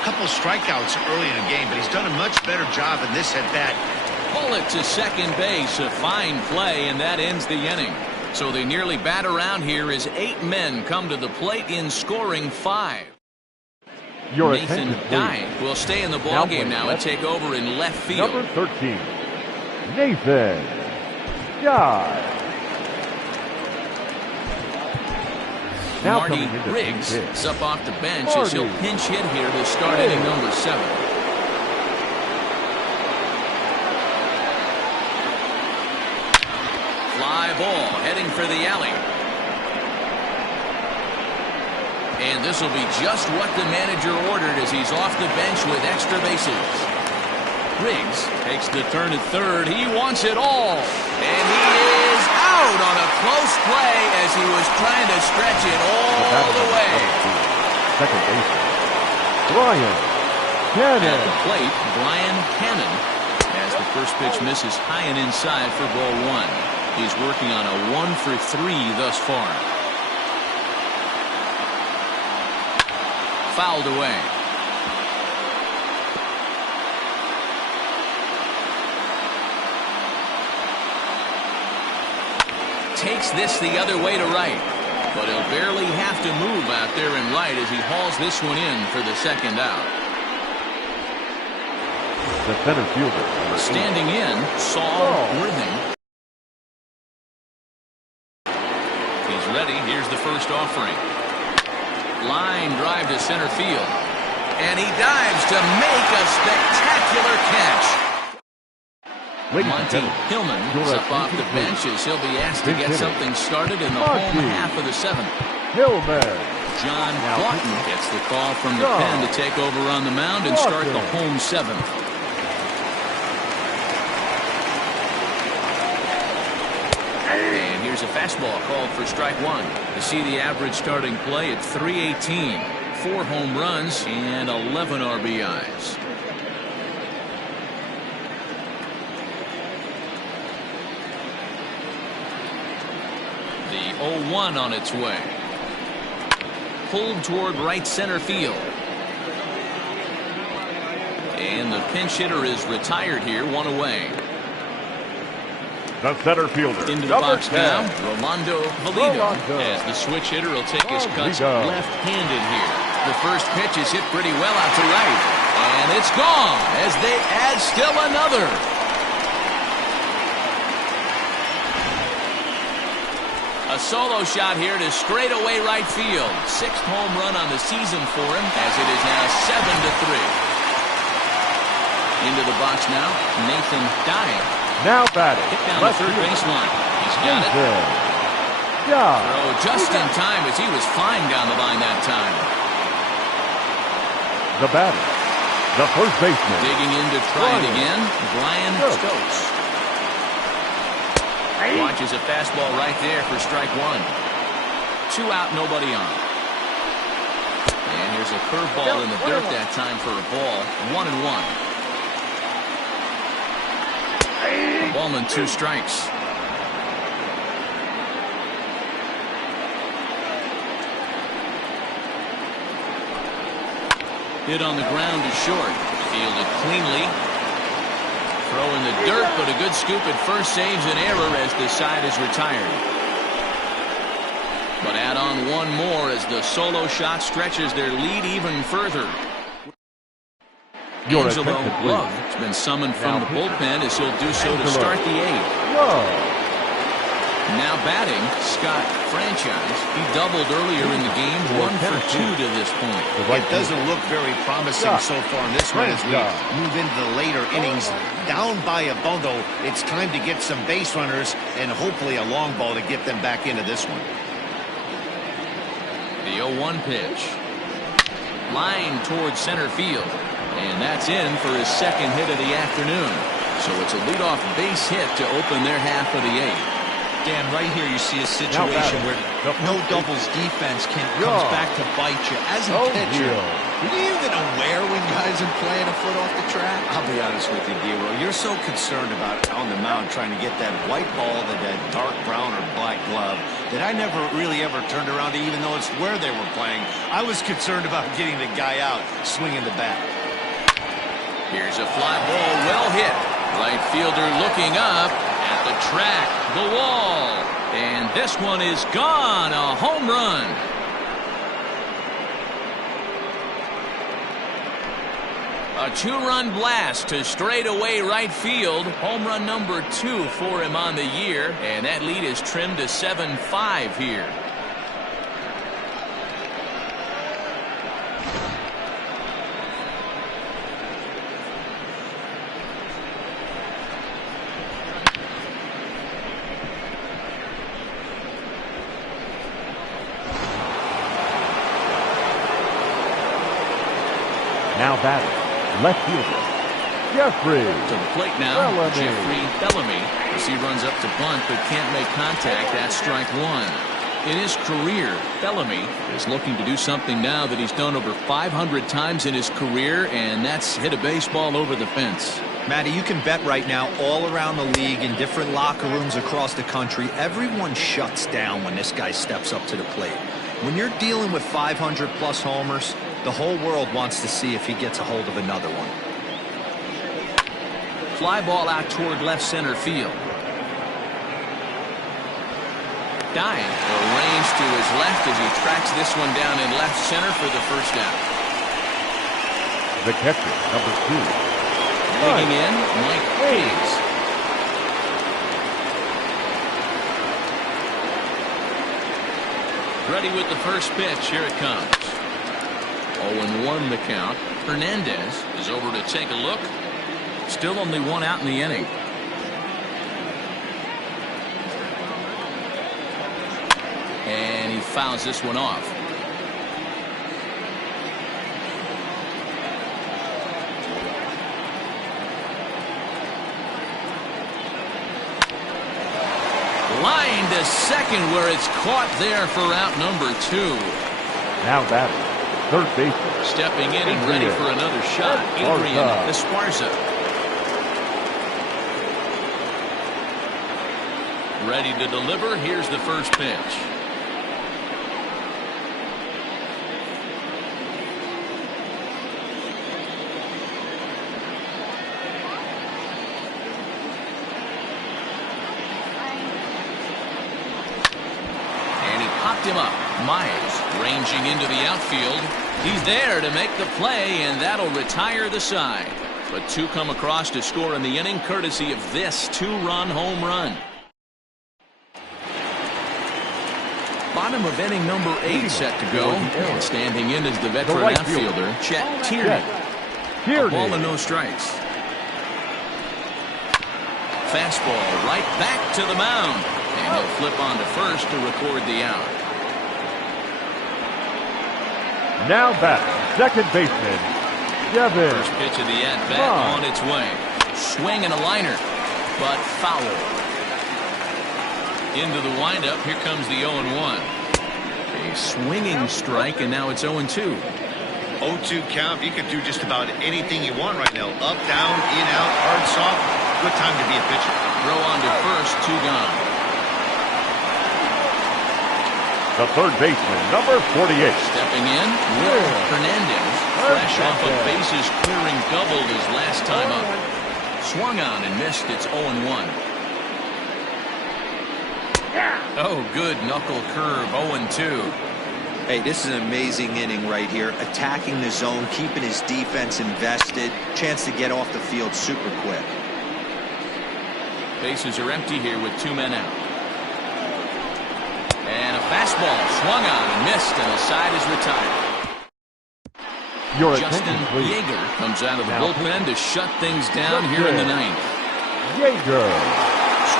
Couple strikeouts early in the game, but he's done a much better job in this at-bat. Pull it to second base. A fine play, and that ends the inning. So they nearly bat around here as 8 men come to the plate in scoring 5. Your Nathan Dye will stay in the ballgame now and take over in left field. Number 13, Nathan Dye. Now Marty Riggs is up off the bench as he'll pinch hit here to start inning number 7. Fly ball heading for the alley. And this will be just what the manager ordered as he's off the bench with extra bases. Riggs takes the turn at third. He wants it all. And he is out on a close play as he was trying to stretch it all the way. Second baseman, Brian Cannon. At the plate, Brian Cannon, as the first pitch misses high and inside for ball 1. He's working on a 1 for 3 thus far. Fouled away. Takes this the other way to right, but he'll barely have to move out there in right as he hauls this one in for the second out. The center fielder. Standing in, Saul Worthing. He's ready. Here's the first offering. Line drive to center field. And he dives to make a spectacular catch. Monty Hillman is up off the bench as he'll be asked to get something started in the home half of the 7th. Hillman. John Lawton gets the call from the pen to take over on the mound and start the home 7th. And here's a fastball called for strike 1. To see the average starting play at 318. 4 home runs and 11 RBIs. The 0-1 on its way. Pulled toward right center field. And the pinch hitter is retired here, 1 away. The center fielder. Into the box now, Rolando Valido. As the switch hitter will take his cuts left-handed here. The first pitch is hit pretty well out to right. And it's gone as they add still another. A solo shot here to straightaway right field. 6th home run on the season for him as it is now 7-3. Into the box now, Nathan Dye. Now batting. Hit down the third baseline. He's got it. Throw just in time as he was flying down the line that time. The batter, the first baseman. Digging in to try it again, Brian Stokes. Launches a fastball right there for strike one. 2 out, nobody on. And here's a curveball in the dirt that time for a ball. 1-1. A ball and 2 strikes. Hit on the ground to short. Fielded cleanly. Throw in the dirt, but a good scoop at first saves an error as the side is retired. But add on one more as the solo shot stretches their lead even further. Angelo Love has been summoned from the bullpen as he'll do so to start the 8th. Now batting, Scott Franchise. He doubled earlier in the game, 1 for 2 to this point. It doesn't look very promising so far in this one as we move into the later innings. Down by a bundle, it's time to get some base runners and hopefully a long ball to get them back into this one. The 0-1 pitch. Line towards center field. And that's in for his second hit of the afternoon. So it's a leadoff base hit to open their half of the 8th. Dan, right here you see a situation where no doubles defense comes back to bite you. As a pitcher, are you even aware when guys are playing a foot off the track? I'll be honest with you, Giro. You're so concerned about on the mound trying to get that white ball to that dark brown or black glove that I never really ever turned around to even though it's where they were playing. I was concerned about getting the guy out swinging the bat. Here's a fly ball, well hit. Right fielder looking up. At the track, the wall, and this one is gone. A home run. A 2-run blast to straightaway right field. Home run number 2 for him on the year, and that lead is trimmed to 7-5 here. Now batting, left fielder, Jeffrey. To the plate now, Jeffrey Bellamy. As he runs up to bunt but can't make contact. That's strike 1. In his career, Bellamy is looking to do something now that he's done over 500 times in his career, and that's hit a baseball over the fence. Matty, you can bet right now all around the league in different locker rooms across the country, everyone shuts down when this guy steps up to the plate. When you're dealing with 500-plus homers, the whole world wants to see if he gets a hold of another one. Fly ball out toward left center field. Dying arranged to his left as he tracks this one down in left center for the first out. The catcher, number 2. Digging in, Mike Hayes. Ready with the first pitch. Here it comes. 0-1 the count. Hernandez is over to take a look. Still only 1 out in the inning. And he fouls this one off. Line to second where it's caught there for out number 2. Now batting, third baseman. Stepping in and ready for another shot. Adrian Esparza. Ready to deliver. Here's the first pitch. And he popped him up. Myers ranging into the outfield. He's there to make the play, and that'll retire the side. But 2 come across to score in the inning, courtesy of this 2-run home run. Bottom of inning number 8 set to go. And standing in is the veteran outfielder, Chet Tierney. A ball and no strikes. Fastball right back to the mound. And And he'll flip on to first to record the out. Now back, second baseman, Devin. First pitch of the at-bat on its way. Swing and a liner, but foul. Into the windup, here comes the 0-1. A swinging strike, and now it's 0-2. 0-2 count. You can do just about anything you want right now. Up, down, in, out, hard, soft. Good time to be a pitcher. Throw on to first, 2 gone. The third baseman, number 48. Stepping in, Will Hernandez. Fresh off a bases clearing double his last time up. Swung on and missed. It's 0-1. Oh, good knuckle curve. 0-2. Hey, this is an amazing inning right here. Attacking the zone, keeping his defense invested. Chance to get off the field super quick. Bases are empty here with 2 men out. And a fastball swung on and missed, and the side is retired. Justin Yeager comes out of the bullpen to shut things down here in the 9th. Yeager.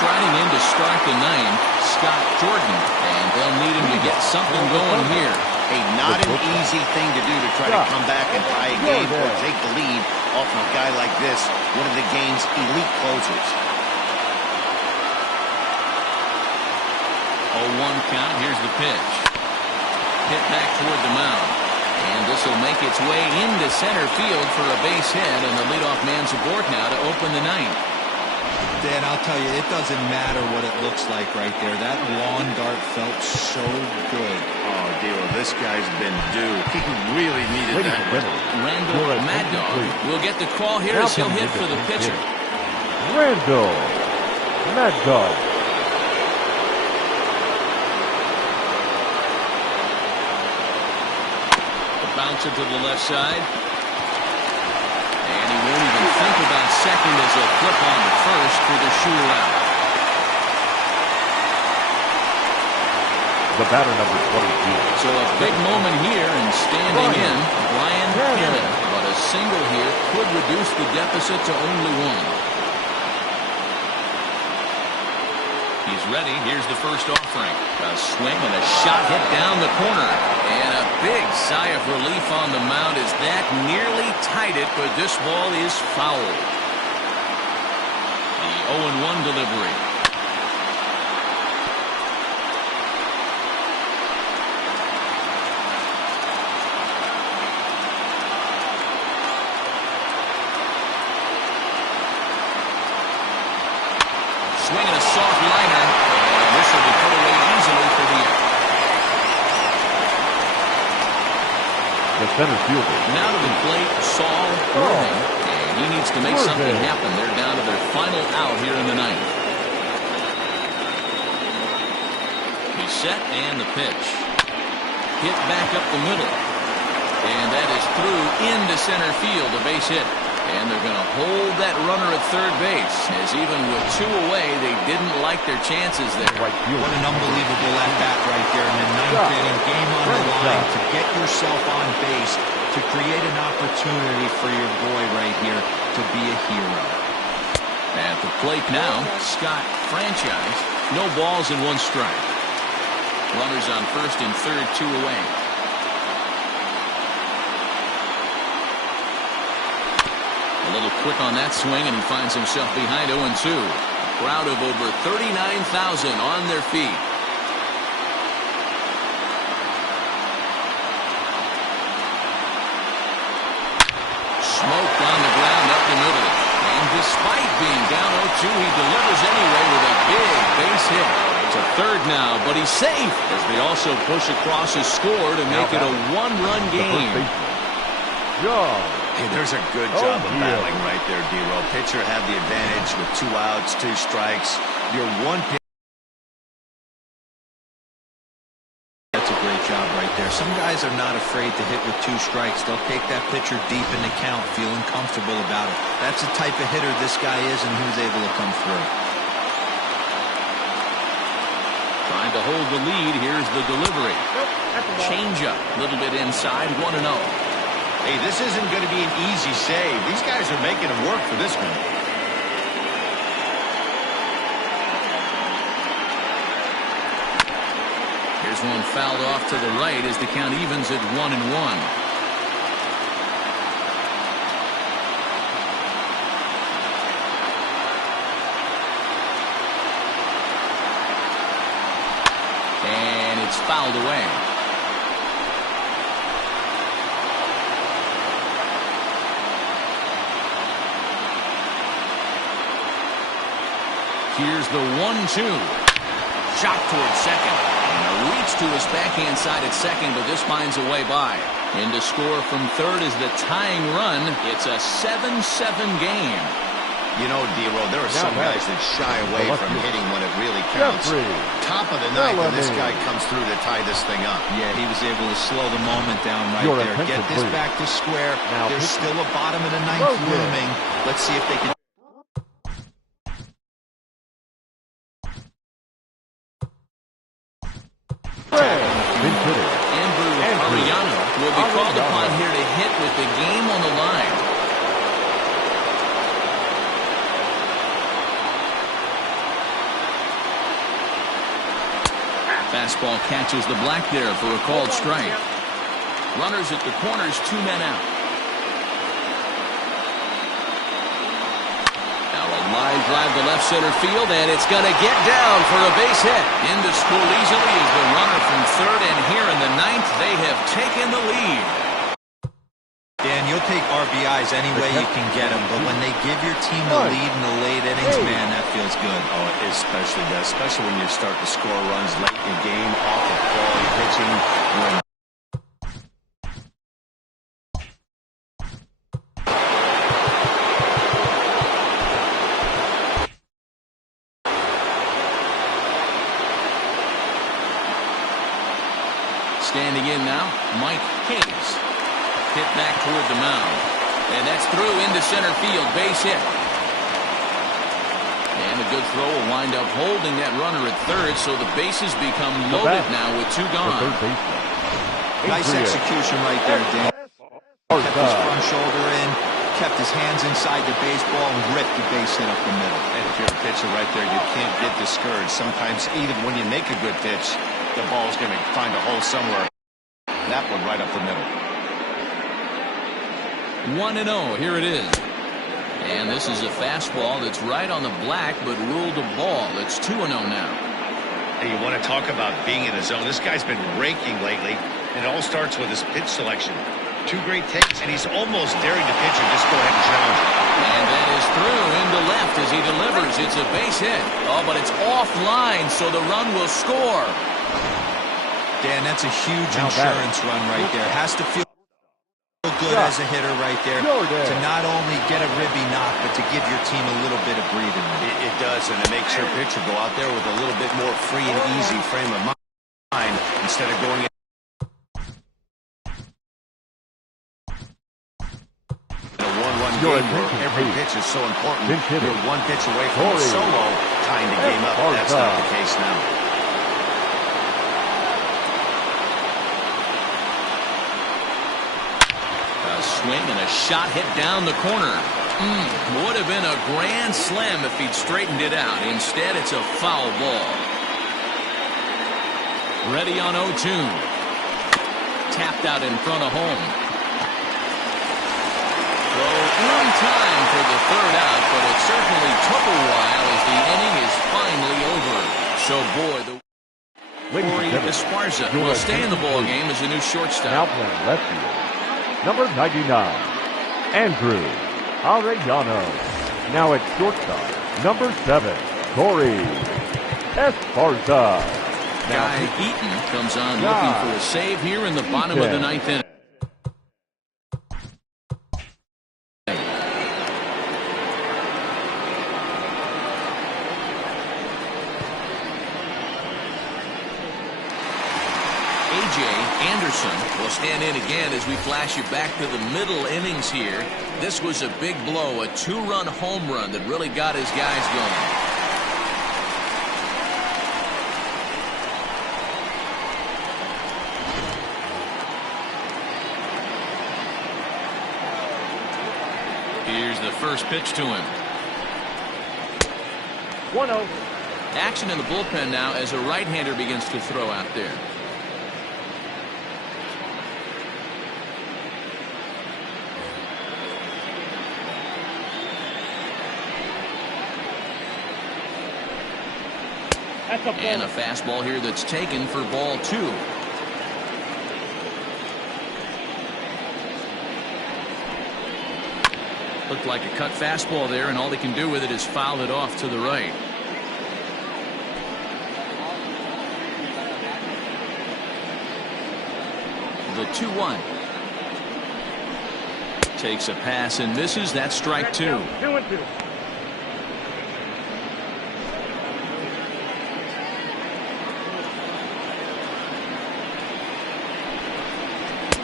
Striding in to start the 9th, Scott Jordan, and they'll need him to get something going here. Hey, not an easy thing to do to try to come back and tie a game or take the lead off of a guy like this, one of the game's elite closers. 0-1 count. Here's the pitch. Hit back toward the mound. And this will make its way into center field for a base hit, and the leadoff man's aboard now to open the 9th. Dan, I'll tell you, it doesn't matter what it looks like right there. That lawn dart felt so good. Oh, Dero, this guy's been due. He really needed that. Randall Mad Dog will get the call here as he'll hit for the pitcher. Randall Mad Dog. Bouncer to the left side. And he won't even think about second as he'll flip on to first for the shooter out. The batter, number 22. So a big moment here, and standing in, Brian Cannon. But a single here could reduce the deficit to only 1. He's ready. Here's the first offering. A swing and a shot hit down the corner. And a big sigh of relief on the mound as that nearly tied it, but this ball is foul. The 0-1 delivery. Swinging a soft liner, and this will be put away easily for the out. The center fielder. Now to the plate, Saul Worthing, and he needs to make something happen. They're down to their final out here in the 9th. He's set, and the pitch. Hit back up the middle, and that is through into center field, a base hit. And they're going to hold that runner at third base, as even with 2 away, they didn't like their chances there. What an unbelievable at-bat right there in the 9th inning. Game on the line to get yourself on base, to create an opportunity for your boy right here to be a hero. At the plate now, Scott Franchise. No balls and 1 strike. Runners on first and third, 2 away. A little quick on that swing, and he finds himself behind 0-2. A crowd of over 39,000 on their feet. Smoked on the ground up the middle. And despite being down 0-2, he delivers anyway with a big base hit. To third now, but he's safe as they also push across his score to make it a 1-run game. Hey, there's a good job of battling right there, D-Row. Pitcher had the advantage with 2 outs, 2 strikes. Your 1 pitch. That's a great job right there. Some guys are not afraid to hit with 2 strikes. They'll take that pitcher deep in the count, feeling comfortable about it. That's the type of hitter this guy is, and he was able to come through. Trying to hold the lead. Here's the delivery. Change up. A little bit inside. 1-0. Hey, this isn't going to be an easy save. These guys are making him work for this one. one fouled off to the right as the count evens at 1-1. And it's fouled away. Here's the 1-2. Shot towards second. And a reach to his backhand side at second, but this finds a way by. In to score from third is the tying run. It's a 7-7 game. You know, D-Roll, there are some guys that shy away from hitting when it really counts. Top of the ninth, and this guy comes through to tie this thing up. Yeah, he was able to slow the moment down right there. Get this back to square. There's still a bottom of the ninth looming. Let's see if they can. Will be called upon here to hit with the game on the line. Fastball catches the black there for a called strike. Runners at the corners, 2 men out. Now a line drive to left center field, and it's going to get down for a base hit. Into school easily is the runner from third, and here in the ninth, they have taken the lead. Dan, you'll take RBIs any way you can get them, but when they give your team the lead in the late innings, man, that feels good. Oh, it especially does, especially when you start to score runs late in the game off of quality pitching. Standing in now, Mike Hayes. Hit back toward the mound. And that's through into center field. Base hit. And a good throw will wind up holding that runner at third, so the bases become loaded now with 2 gone. Nice execution right there, Dan. Kept his front shoulder in, kept his hands inside the baseball, and ripped the base hit up the middle. And if you're a pitcher right there, you can't get discouraged. Sometimes even when you make a good pitch, the ball's going to find a hole somewhere. That one right up the middle. 1-0, here it is. And this is a fastball that's right on the black, but ruled a ball. It's 2-0 now. Hey, you want to talk about being in the zone? This guy's been raking lately, and it all starts with his pitch selection. 2 great takes, and he's almost daring the pitcher. Just go ahead and challenge him. And that is through into left as he delivers. It's a base hit. Oh, but it's offline, so the run will score. Dan, that's a huge insurance run right there. Has to feel good as a hitter right there to not only get a ribby knock, but to give your team a little bit of breathing room. It does, and it makes your pitcher go out there with a little bit more free and easy frame of mind instead of going in. In a 1-1 game where every pitch is so important, you're 1 pitch away from a solo tying the game up. That's not the case now. Swing and a shot hit down the corner. Would have been a grand slam if he'd straightened it out. Instead, it's a foul ball. Ready on 0-2. Tapped out in front of home. Throw in time for the third out, but it certainly took a while as the inning is finally over. So, boy, Corey Esparza will stay in the ball game as a new shortstop. Now playing left field. Number 99, Andrew Arellano. Now at shortstop, number 7, Corey Esparza. Guy Eaton comes on looking for a save here in the bottom of the 9th inning. Anderson will stand in again as we flash you back to the middle innings here. This was a big blow, a 2-run home run that really got his guys going. Here's the first pitch to him. 1-0. Action in the bullpen now as a right-hander begins to throw out there. That's a ball. And a fastball here that's taken for ball 2. Looked like a cut fastball there, and all they can do with it is foul it off to the right. The 2-1. Takes a pass and misses. That's strike 2. 2-2.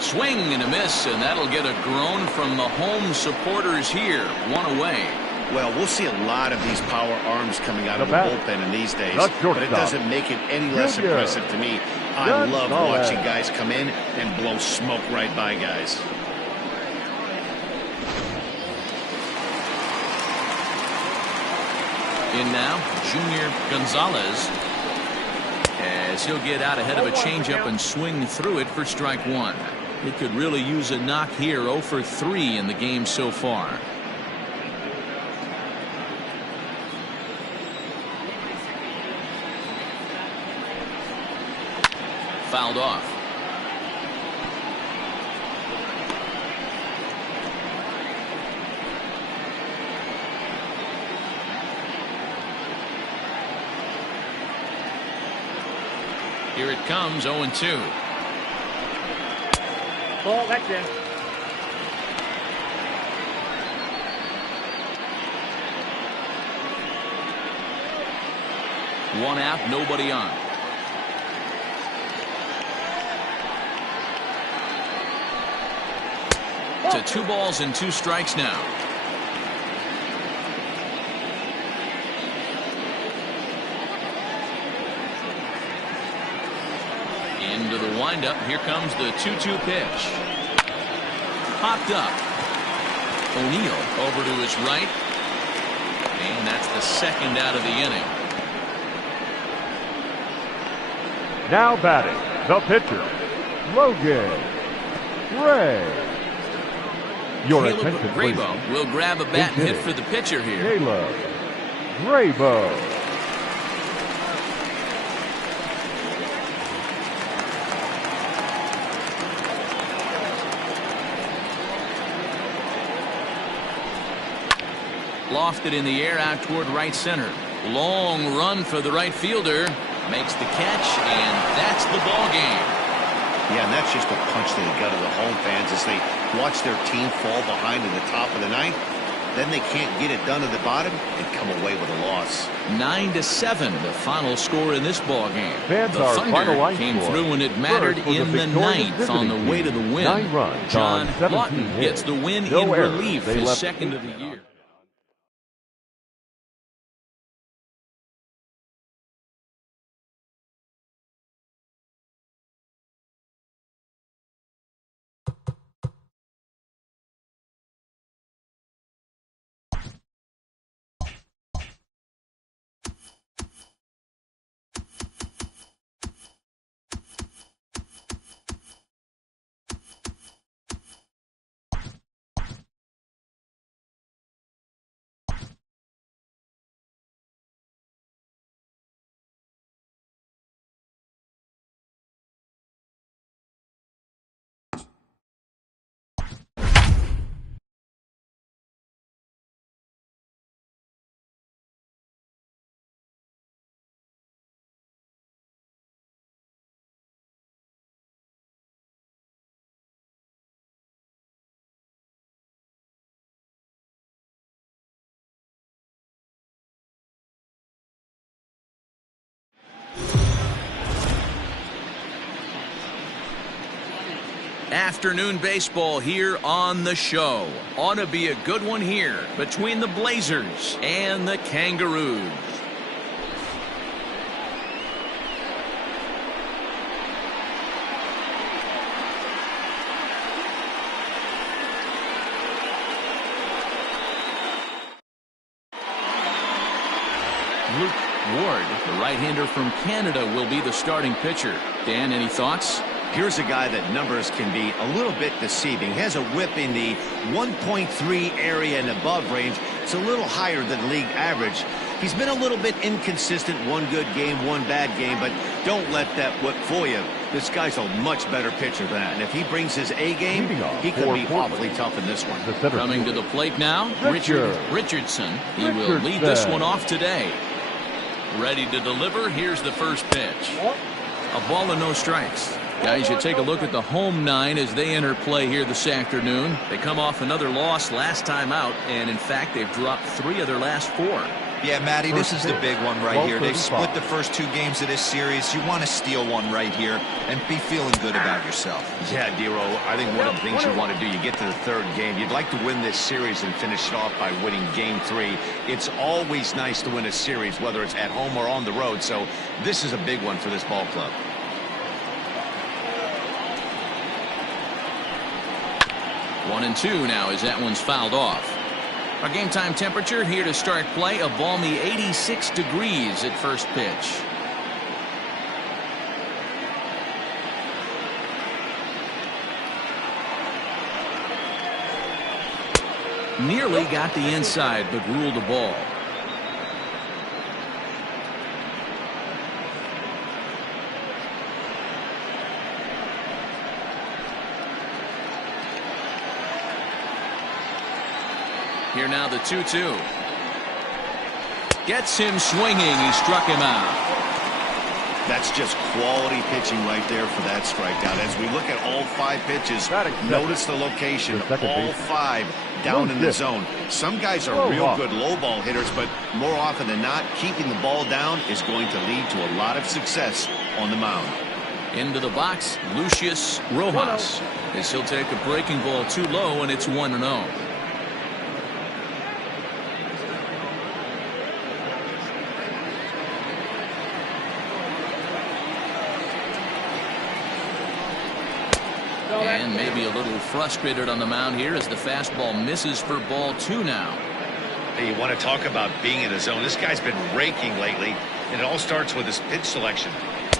Swing and a miss, and that'll get a groan from the home supporters here. 1 away. Well, we'll see a lot of these power arms coming out of the bullpen in these days, but it doesn't make it any less impressive to me. I love watching guys come in and blow smoke right by guys. In now, Junior Gonzalez, as he'll get out ahead of a changeup and swing through it for strike 1. He could really use a knock here. 0 for 3 in the game so far. Fouled off. Here it comes, 0-2. Ball, that's in. One out, nobody on. To 2 balls and 2 strikes now. Into the windup. Here comes the 2-2 pitch. Popped up. O'Neill over to his right. And that's the second out of the inning. Now batting, the pitcher, Logan Gray. Your Caleb attention, please. Graybo will grab a bat and hit for the pitcher here. Caleb Graybo. Lofted in the air out toward right center. Long run for the right fielder. Makes the catch, and that's the ball game. Yeah, and that's just a punch to the gut of the home fans as they watch their team fall behind in the top of the ninth. Then they can't get it done at the bottom and come away with a loss. 9-7, the final score in this ball game. Fans, the our Thunder final line came score. through, and it mattered First, in the ninth on the way to the win. 9 runs John on 17 Lawton hits. gets the win No in errors. relief, They his left second of the year. Afternoon baseball here on the show. Ought to be a good one here between the Blazers and the Kangaroos. Luke Ward, the right-hander from Canada, will be the starting pitcher. Dan, any thoughts? Here's a guy that numbers can be a little bit deceiving. He has a whip in the 1.3 area and above range. It's a little higher than league average. He's been a little bit inconsistent, one good game, one bad game, but don't let that whip fool you. This guy's a much better pitcher than that, and if he brings his A game, he could be awfully tough in this one. Coming to the plate now, Richardson. He will lead this one off today. Ready to deliver. Here's the first pitch. A ball and no strikes. Guys, you take a look at the home nine as they enter play here this afternoon. They come off another loss last time out, and in fact, they've dropped 3 of their last 4. Yeah, Matty, this is the big one right here. They've split the first 2 games of this series. You want to steal one right here and be feeling good about yourself. Yeah, Dero, I think one of the things you want to do, you get to the 3rd game, you'd like to win this series and finish it off by winning game 3. It's always nice to win a series, whether it's at home or on the road, so this is a big one for this ball club. 1-2 now as that one's fouled off. Our game time temperature here to start play, a balmy 86 degrees at first pitch. Nearly got the inside, but ruled a ball. Here now the 2-2. Gets him swinging. He struck him out. That's just quality pitching right there for that strikeout. As we look at all 5 pitches, notice the location. All 5 down in the zone. Some guys are real good low ball hitters, but more often than not, keeping the ball down is going to lead to a lot of success on the mound. Into the box, Lucius Rojas. As he'll take a breaking ball too low, and it's 1-0. And maybe a little frustrated on the mound here as the fastball misses for ball 2 now. Hey, you want to talk about being in the zone. This guy's been raking lately, and it all starts with his pitch selection.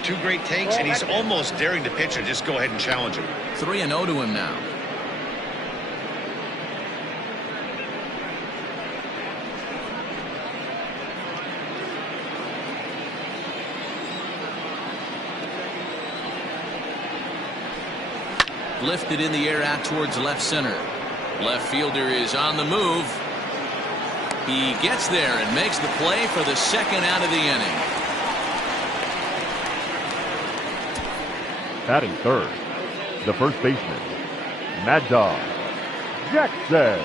2 great takes, and he's almost daring to pitch and just go ahead and challenge him. 3-0 to him now. Lifted in the air out towards left center. Left fielder is on the move. He gets there and makes the play for the 2nd out of the inning. Batting 3rd, the first baseman, Mad Dog Jackson.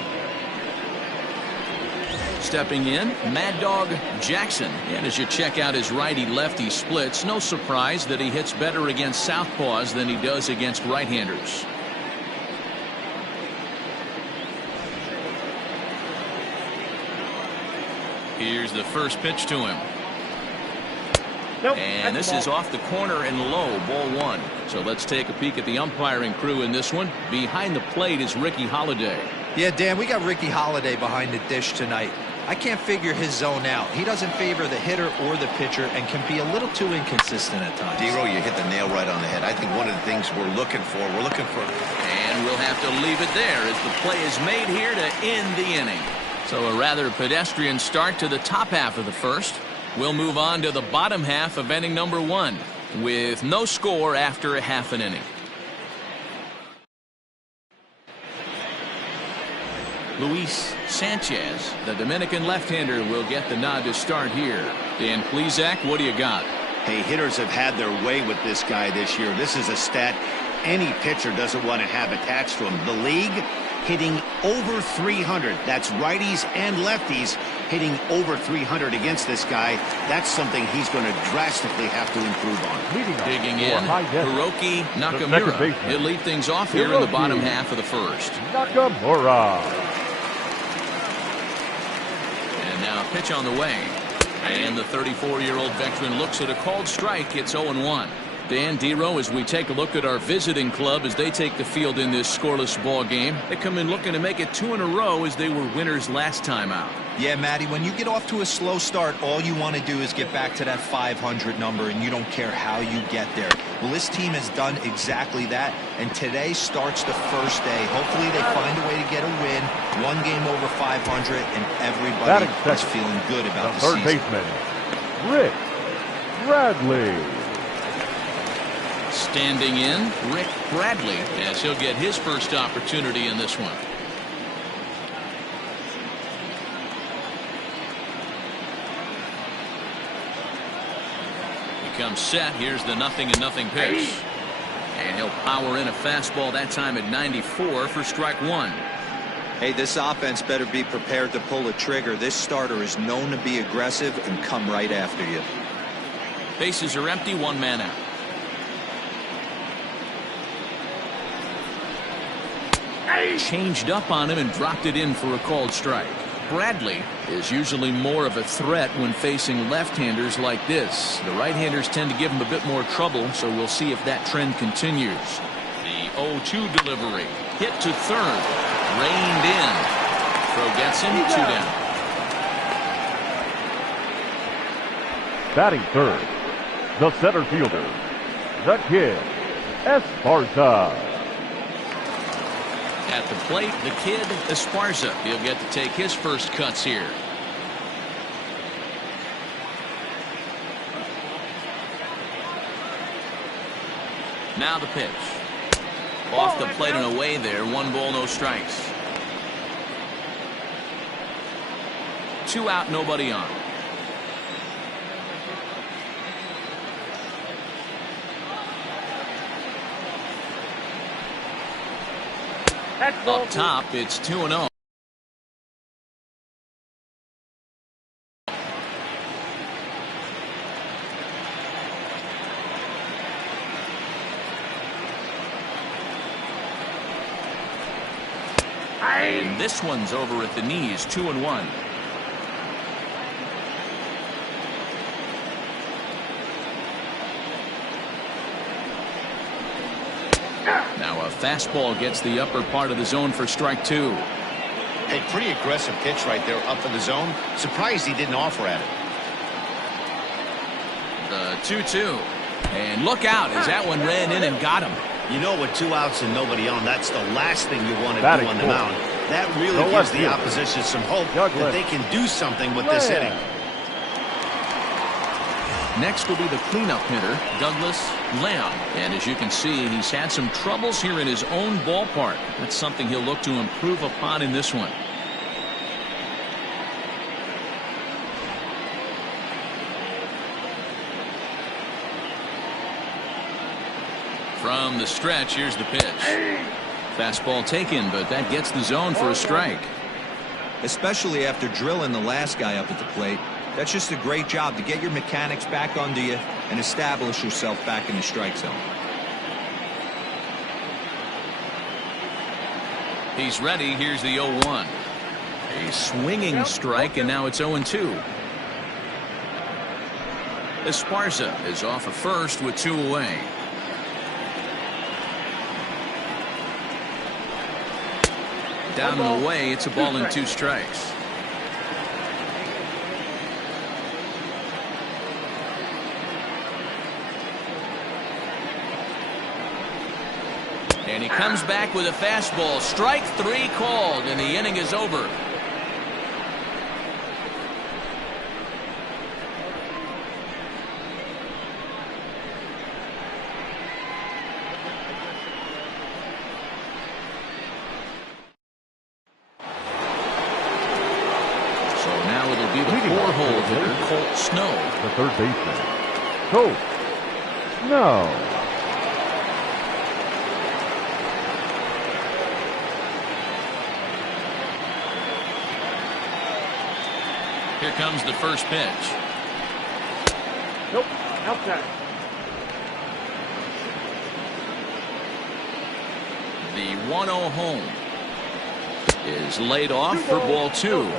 Stepping in, Mad Dog Jackson. And as you check out his righty-lefty splits, no surprise that he hits better against southpaws than he does against right-handers. Here's the first pitch to him. And this is off the corner and low, ball 1. So let's take a peek at the umpiring crew in this one. Behind the plate is Ricky Holiday. Yeah, Dan, we got Ricky Holiday behind the dish tonight. I can't figure his zone out. He doesn't favor the hitter or the pitcher and can be a little too inconsistent at times. Dero, you hit the nail right on the head. I think one of the things we're looking for. And we'll have to leave it there as the play is made here to end the inning. So a rather pedestrian start to the top half of the first. We'll move on to the bottom half of inning number 1 with no score after a half an inning. Luis Sanchez, the Dominican left-hander, will get the nod to start here. Dan Plesac, what do you got? Hey, hitters have had their way with this guy this year. This is a stat any pitcher doesn't want to have attached to him. The league hitting over 300. That's righties and lefties hitting over 300 against this guy. That's something he's going to drastically have to improve on. Digging in, Hiroki Nakamura. He'll lead things off here in the bottom half of the first. Nakamura. And now pitch on the way. And the 34-year-old veteran looks at a called strike. It's 0-1. Dan Dero, as we take a look at our visiting club as they take the field in this scoreless ball game, they come in looking to make it 2 in a row as they were winners last time out. Yeah, Matty, when you get off to a slow start, all you want to do is get back to that 500 number, and you don't care how you get there. Well, this team has done exactly that, and today starts the first day. Hopefully they find a way to get a win, 1 game over 500, and everybody is feeling good about the third season. Baseman, Rick Bradley. Standing in, Rick Bradley, as he'll get his first opportunity in this one. He comes set. Here's the 0-0 pitch. And he'll power in a fastball that time at 94 for strike 1. Hey, this offense better be prepared to pull a trigger. This starter is known to be aggressive and come right after you. Bases are empty, 1 man out. Changed up on him and dropped it in for a called strike. Bradley is usually more of a threat when facing left-handers like this. The right-handers tend to give him a bit more trouble, so we'll see if that trend continues. The 0-2 delivery. Hit to third. Reined in. Throw gets him, 2 down. Batting third, the center fielder, the kid, Esparza. At the plate, the kid, Esparza. He'll get to take his first cuts here. Now the pitch. Off the plate and away there. 1 ball, no strikes. 2 out, nobody on. Up top, it's 2-0. And this one's over at the knees, 2-1. Now a fastball gets the upper part of the zone for strike 2. A pretty aggressive pitch right there up in the zone. Surprised he didn't offer at it. The 2-2. And look out as that one ran in and got him. You know, with 2 outs and nobody on, that's the last thing you want to do on the mound. That really gives the opposition some hope that they can do something with this inning. Next will be the cleanup hitter, Douglas Lamb. And as you can see, he's had some troubles here in his own ballpark. That's something he'll look to improve upon in this one. From the stretch, here's the pitch. Fastball taken, but that gets the zone for a strike. Especially after drilling the last guy up at the plate. That's just a great job to get your mechanics back under you and establish yourself back in the strike zone. He's ready. Here's the 0-1. A swinging strike, and now it's 0-2. Esparza is off of first with 2 away. Down and away, it's a ball and 2 strikes. And he comes back with a fastball. Strike 3 called, and the inning is over. So now it'll be the 4-hole hitter, Colt Snow. The third baseman, Colt Snow. Here comes the first pitch. Nope. Outside. The 1-0 home is laid off for ball 2.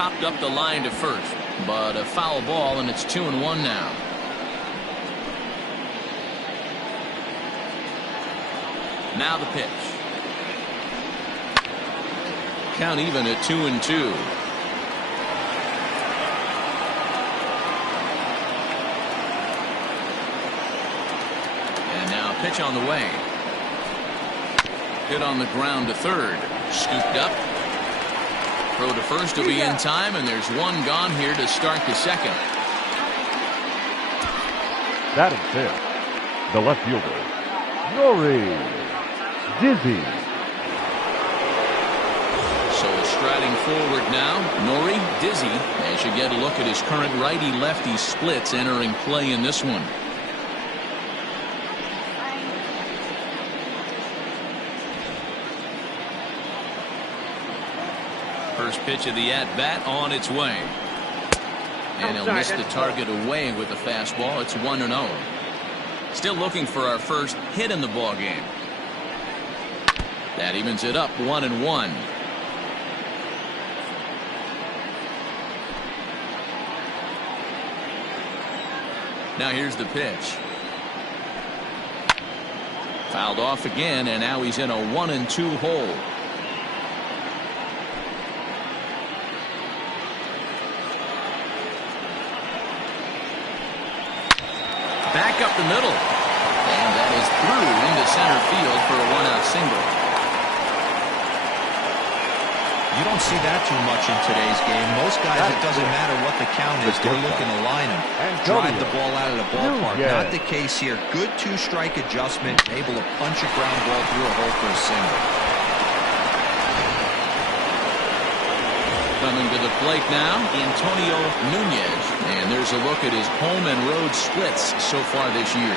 chopped up the line to first, but a foul ball, and it's 2-1 now. Now the pitch. Count even at 2-2. And now pitch on the way. Hit on the ground to third. Scooped up. Throw to first will be in time, and there's one gone here to start the second. Batting fifth, the left fielder, Nori Dizzy. So striding forward now, Nori Dizzy, as you get a look at his current righty-lefty splits entering play in this one. First pitch of the at-bat on its way. And he'll miss the target away with the fastball. It's 1-0. Still looking for our first hit in the ball game. That evens it up 1-1. Now here's the pitch. Fouled off again, and now he's in a 1-2 hole. Back up the middle. And that is through into center field for a one-out single. You don't see that too much in today's game. Most guys, it doesn't matter what the count is. They're looking to line them, drive the ball out of the ballpark. Not the case here. Good two-strike adjustment, able to punch a ground ball through a hole for a single. Coming to the plate now, Antonio Nunez. And there's a look at his home and road splits so far this year.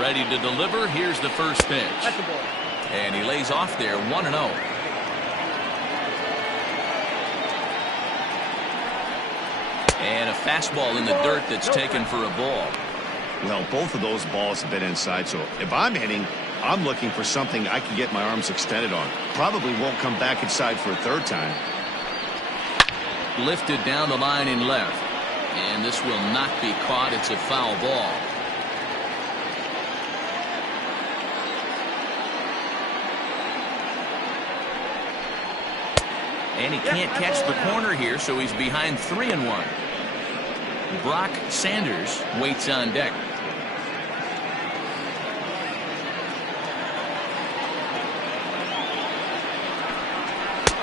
Ready to deliver. Here's the first pitch. And he lays off there 1-0. And a fastball in the dirt that's taken for a ball. Well, both of those balls have been inside, so if I'm hitting, I'm looking for something I can get my arms extended on. Probably won't come back inside for a third time. Lifted down the line in left. And this will not be caught. It's a foul ball. And he can't catch the corner here, so he's behind 3-1. Brock Sanders waits on deck.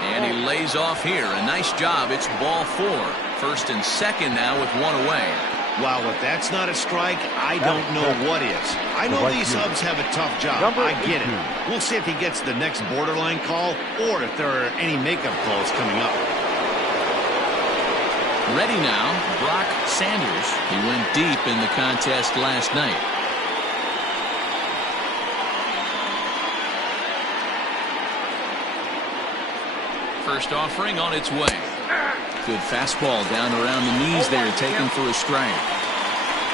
And he lays off here. A nice job. It's ball 4. First and second now with one away. Wow, if that's not a strike, I don't know what is. I know these subs have a tough job. I get it. We'll see if he gets the next borderline call or if there are any makeup calls coming up. Ready now, Brock Sanders. He went deep in the contest last night. First offering on its way. Good fastball down around the knees there, taken for a strike.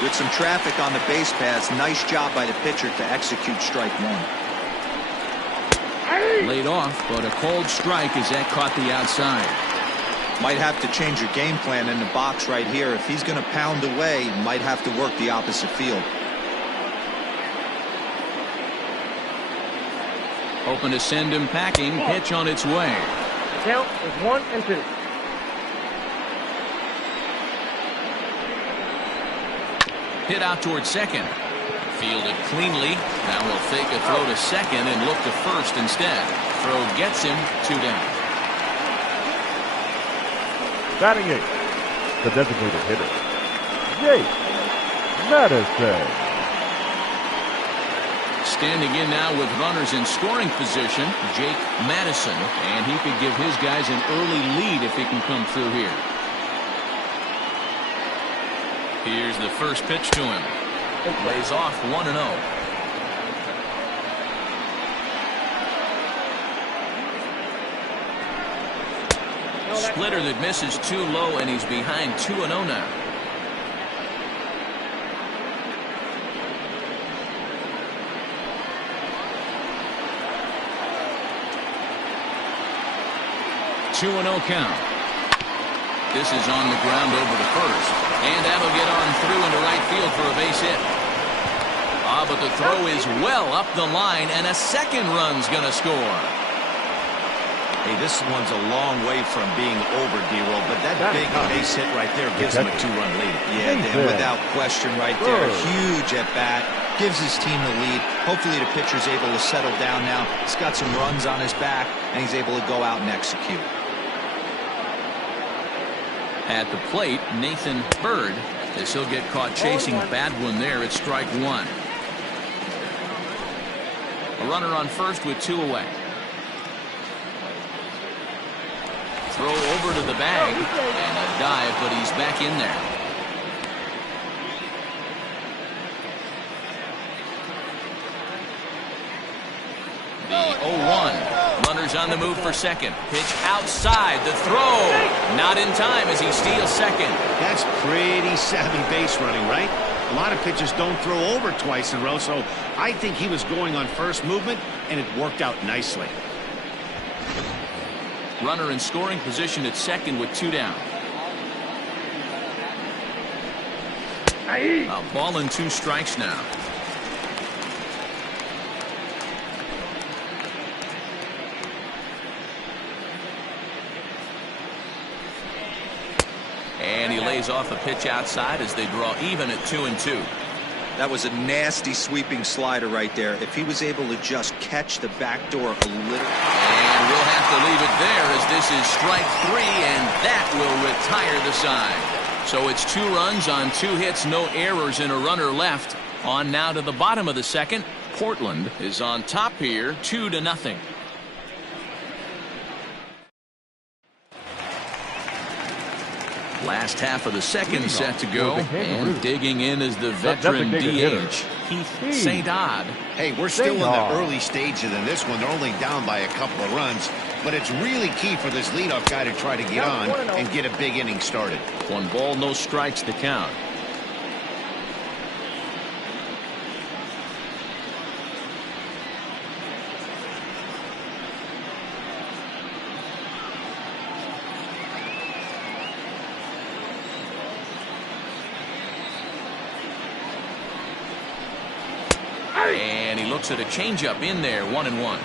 With some traffic on the base paths, nice job by the pitcher to execute strike one. Laid off, but a cold strike as that caught the outside. Might have to change your game plan in the box right here. If he's going to pound away, might have to work the opposite field. Hoping to send him packing. Pitch on its way. Count is 1-2. Hit out towards second. Fielded cleanly. Now he'll fake a throw to second and look to first instead. Throw gets him 2 down. Batting 8th, the designated hitter, Jake Madison. Standing in now with runners in scoring position, Jake Madison. And he could give his guys an early lead if he can come through here. Here's the first pitch to him. Lays off 1-0. Splitter that misses too low, and he's behind 2-0 now. 2-0 count. This is on the ground over to first, and that'll get on through into right field for a base hit. But the throw is well up the line, and a second run's going to score. Hey, this one's a long way from being over, D-Roll, but that big base hit right there gives him a 2-run lead. Yeah, Dan, without question right there. Huge at bat. Gives his team the lead. Hopefully the pitcher's able to settle down now. He's got some runs on his back, and he's able to go out and execute. At the plate, Nathan Bird, as he'll get caught chasing a bad one there at strike one. A runner on first with 2 away. Throw over to the bag, and a dive, but he's back in there. The 0-1. Runners on the move for second. Pitch outside. The throw. Not in time as he steals second. That's pretty savvy base running, right? A lot of pitchers don't throw over twice in a row, so I think he was going on first movement, and it worked out nicely. Runner in scoring position at second with 2 down. A ball and 2 strikes now. And he lays off a pitch outside as they draw even at 2-2. That was a nasty sweeping slider right there. If he was able to just catch the back door a little. And we'll have to leave it there as this is strike 3, and that will retire the side. So it's 2 runs on 2 hits, no errors, and a runner left. On now to the bottom of the second. Portland is on top here, 2-0. Last half of the second set to go, and digging in is the veteran DH, Keith St. Odd. Hey, we're still in the early stages in this one. They're only down by a couple of runs, but it's really key for this leadoff guy to try to get on and get a big inning started. 1 ball, no strikes to count. And he looks at a changeup in there, 1-1.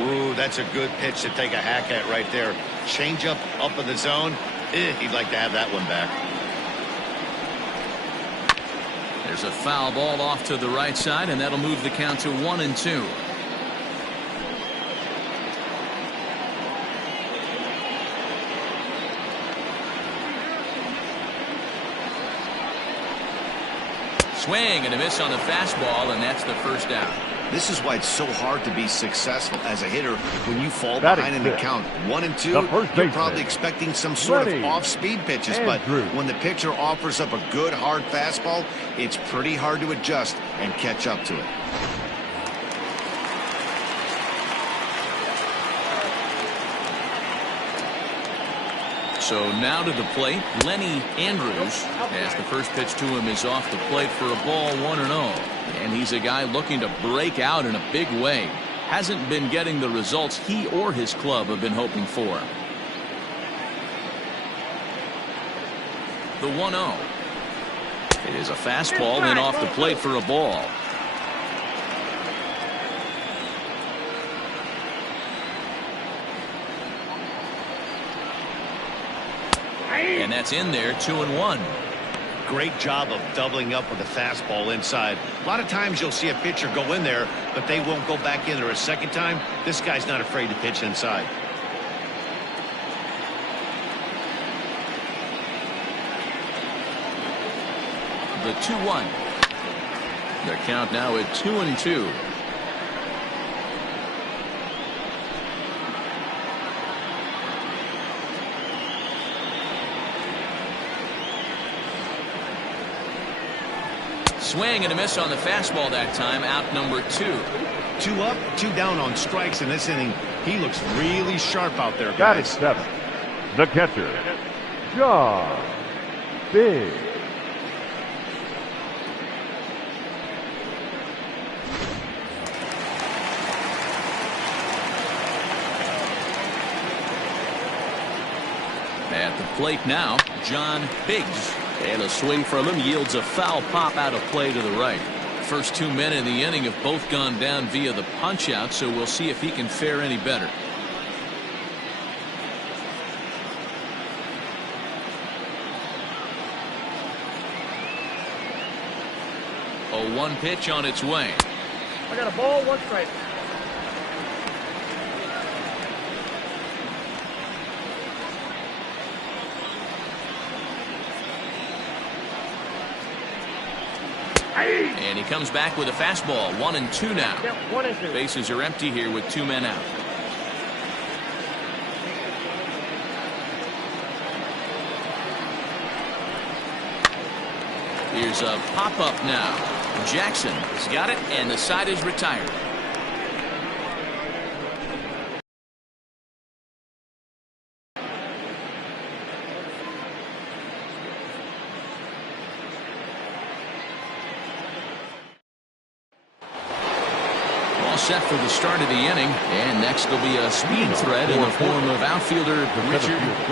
Ooh, that's a good pitch to take a hack at right there. Changeup up in the zone. He'd like to have that one back. There's a foul ball off to the right side, and that'll move the count to 1-2. Swing and a miss on the fastball, and that's the first out. This is why it's so hard to be successful as a hitter when you fall behind in the count 1-2. You're probably expecting some sort of off-speed pitches, but when the pitcher offers up a good hard fastball, it's pretty hard to adjust and catch up to it. So now to the plate, Lenny Andrews, as the first pitch to him is off the plate for a ball, 1-0. And he's a guy looking to break out in a big way. Hasn't been getting the results he or his club have been hoping for. The 1-0. It is a fastball and off the plate for a ball. And that's in there, 2-1. Great job of doubling up with a fastball inside. A lot of times you'll see a pitcher go in there, but they won't go back in there a second time. This guy's not afraid to pitch inside. The 2-1. Their count now at 2-2. Swing and a miss on the fastball that time, out number 2. 2 up, 2 down on strikes in this inning. He looks really sharp out there, guys. That is 7. The catcher, John Big. plate now, John Biggs. And a swing from him yields a foul pop out of play to the right. First 2 men in the inning have both gone down via the punch-out, so we'll see if he can fare any better. 0-1 pitch on its way. I got a ball, 1 strike. And he comes back with a fastball. 1-2 now. Yep, 1-2. Bases are empty here with 2 men out. Here's a pop-up now. Jackson has got it, and the side is retired. All set for the start of the inning, and next will be a speed threat in the form of outfielder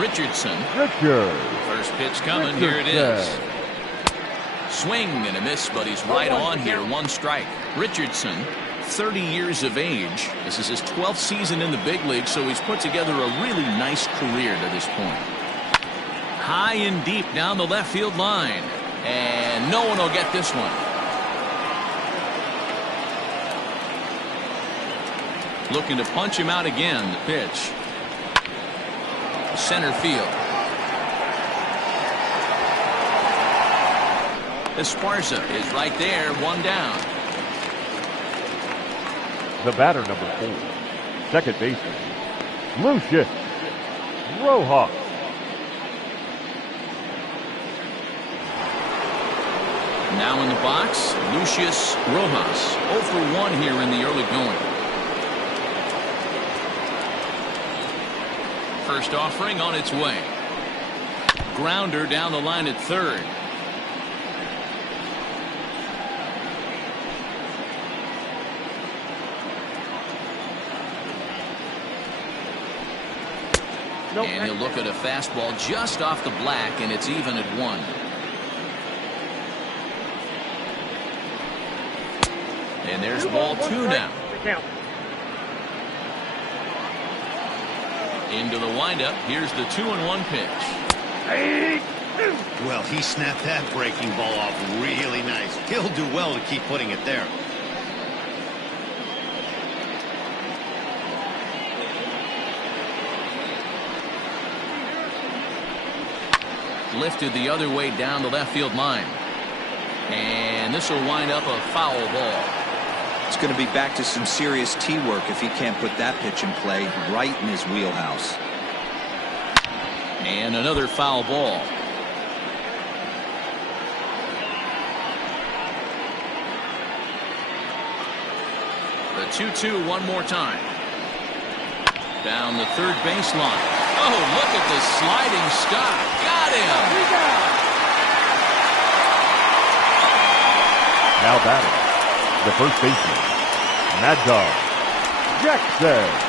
Richardson. First pitch coming. Here it is. Swing and a miss, but he's right on here. 1 strike. Richardson, 30 years of age. This is his 12th season in the big league, so he's put together a really nice career to this point. High and deep down the left field line, and no one will get this one. Looking to punch him out again. The pitch. Center field. Esparza is right there. 1 down. The batter, number 4, second baseman, Lucius Rojas. Now in the box, Lucius Rojas. 0 for 1 here in the early going. First offering on its way. Grounder down the line at third. And he'll look at a fastball just off the black, and it's even at 1. And there's ball 2 now. Into the windup. Here's the 2-1 pitch. Well, he snapped that breaking ball off really nice. He'll do well to keep putting it there. Lifted the other way down the left field line. And this will wind up a foul ball. It's going to be back to some serious tee work if he can't put that pitch in play right in his wheelhouse. And another foul ball. The 2-2 one more time. Down the third baseline. Oh, look at the sliding stop. Got him. Now batting, the first baseman, Mad Dog Jackson.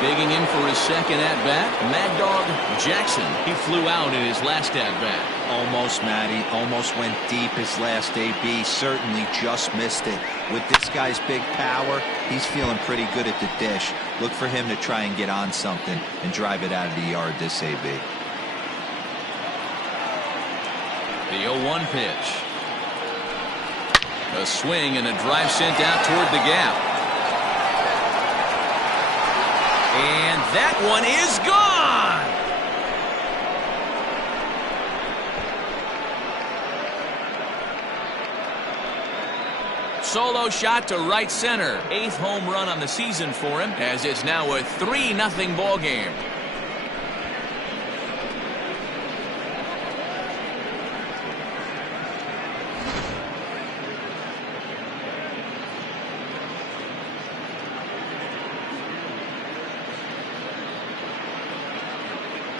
Digging in for his second at-bat, Mad Dog Jackson. He flew out in his last at-bat. Almost, Matty. Almost went deep his last AB. Certainly just missed it. With this guy's big power, he's feeling pretty good at the dish. Look for him to try and get on something and drive it out of the yard this AB. The 0-1 pitch. A swing and a drive sent out toward the gap. And that one is gone. Solo shot to right center. 8th home run on the season for him, as it's now a 3-0 ball game.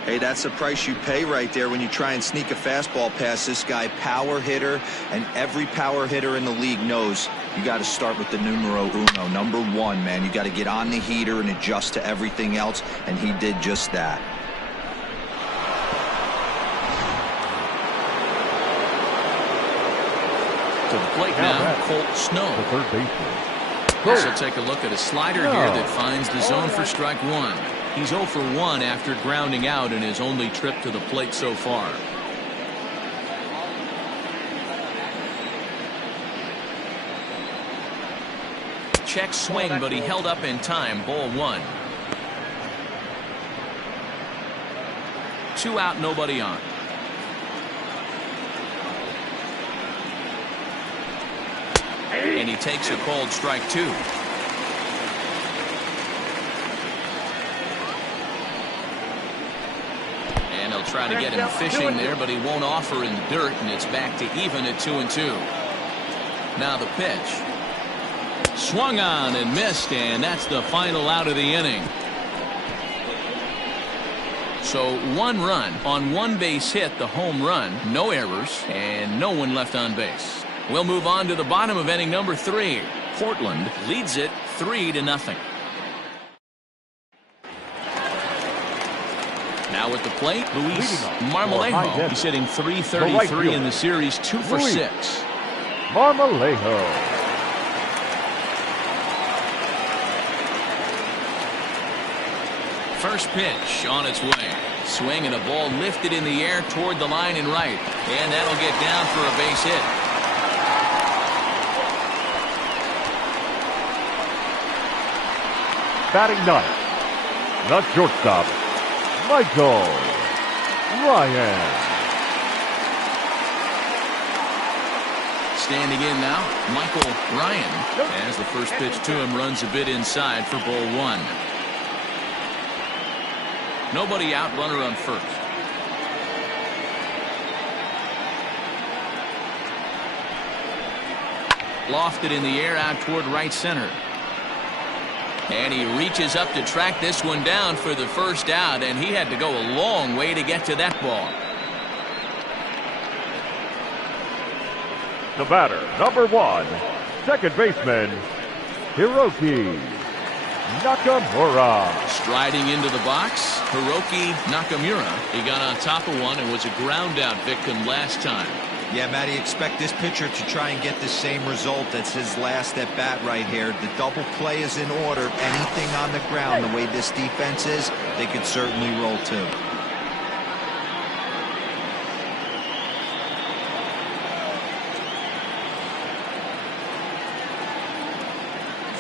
Hey, that's the price you pay right there when you try and sneak a fastball past this guy. Power hitter, and every power hitter in the league knows you got to start with the numero uno, number 1, man. You got to get on the heater and adjust to everything else, and he did just that. To the plate now, Colt Snow. The third baseman. So take a look at a slider here that finds the zone for strike one. He's 0 for 1 after grounding out in his only trip to the plate so far. Check swing, but he held up in time. Ball 1. 2 out, nobody on. And he takes a called strike 2. And he'll try to get him fishing there, but he won't offer in the dirt, and it's back to even at 2-2. Now the pitch. Swung on and missed, and that's the final out of the inning. So 1 run on 1 base hit, the home run, no errors, and no one left on base. We'll move on to the bottom of inning number 3. Portland leads it 3-0. Now at the plate, Luis Marmolejo. He's hitting .333 in the series, 2 for 6. Marmolejo. First pitch on its way. Swing and a ball lifted in the air toward the line and right. And that'll get down for a base hit. Batting ninth, the shortstop, Michael Ryan. Standing in now, Michael Ryan, as the first pitch to him runs a bit inside for ball 1. Nobody out, runner on first. Lofted in the air out toward right center. And he reaches up to track this one down for the first out, and he had to go a long way to get to that ball. The batter, number 1, second baseman, Hiroki Nakamura. Striding into the box, Hiroki Nakamura. He got on top of one and was a ground out victim last time. Yeah, Matty, expect this pitcher to try and get the same result as his last at bat right here. The double play is in order. Anything on the ground, the way this defense is, they could certainly roll too.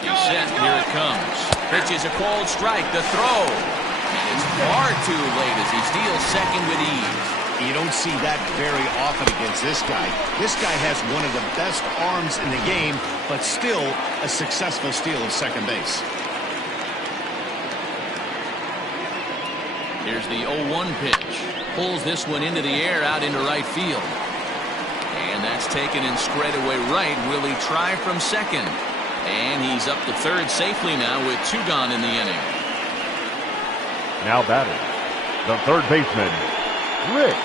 He's set. Here it comes. Pitch is a called strike. The throw. And it's far too late as he steals second with ease. You don't see that very often against this guy. This guy has one of the best arms in the game, but still a successful steal of second base. Here's the 0-1 pitch. Pulls this one into the air out into right field. And that's taken in straight away right. Will he try from second? And he's up to third safely now with 2 gone in the inning. Now batting, the third baseman, Rick